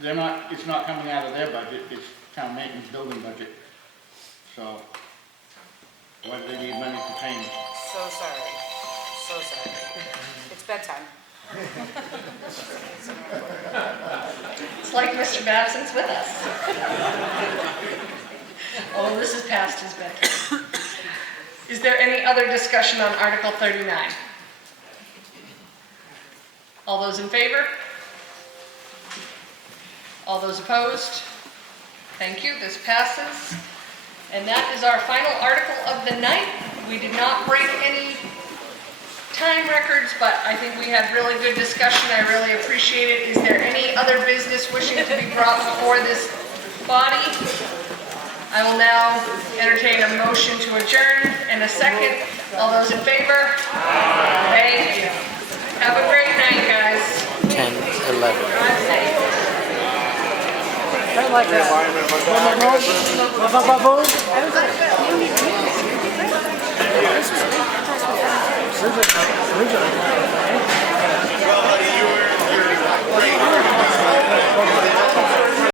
It's not coming out of their budget. It's town maintenance building budget. So why do they need money to change? So sorry. So sorry. It's bedtime. It's like Mr. Babson's with us. Oh, this is past his bedtime. Is there any other discussion on Article 39? All those in favor? All those opposed? Thank you, this passes. And that is our final article of the night. We did not break any time records, but I think we had really good discussion. I really appreciate it. Is there any other business wishing to be brought before this body? I will now entertain a motion to adjourn and a second. All those in favor? Thank you. Have a great night, guys. 10, 11. Drive safe. I like that.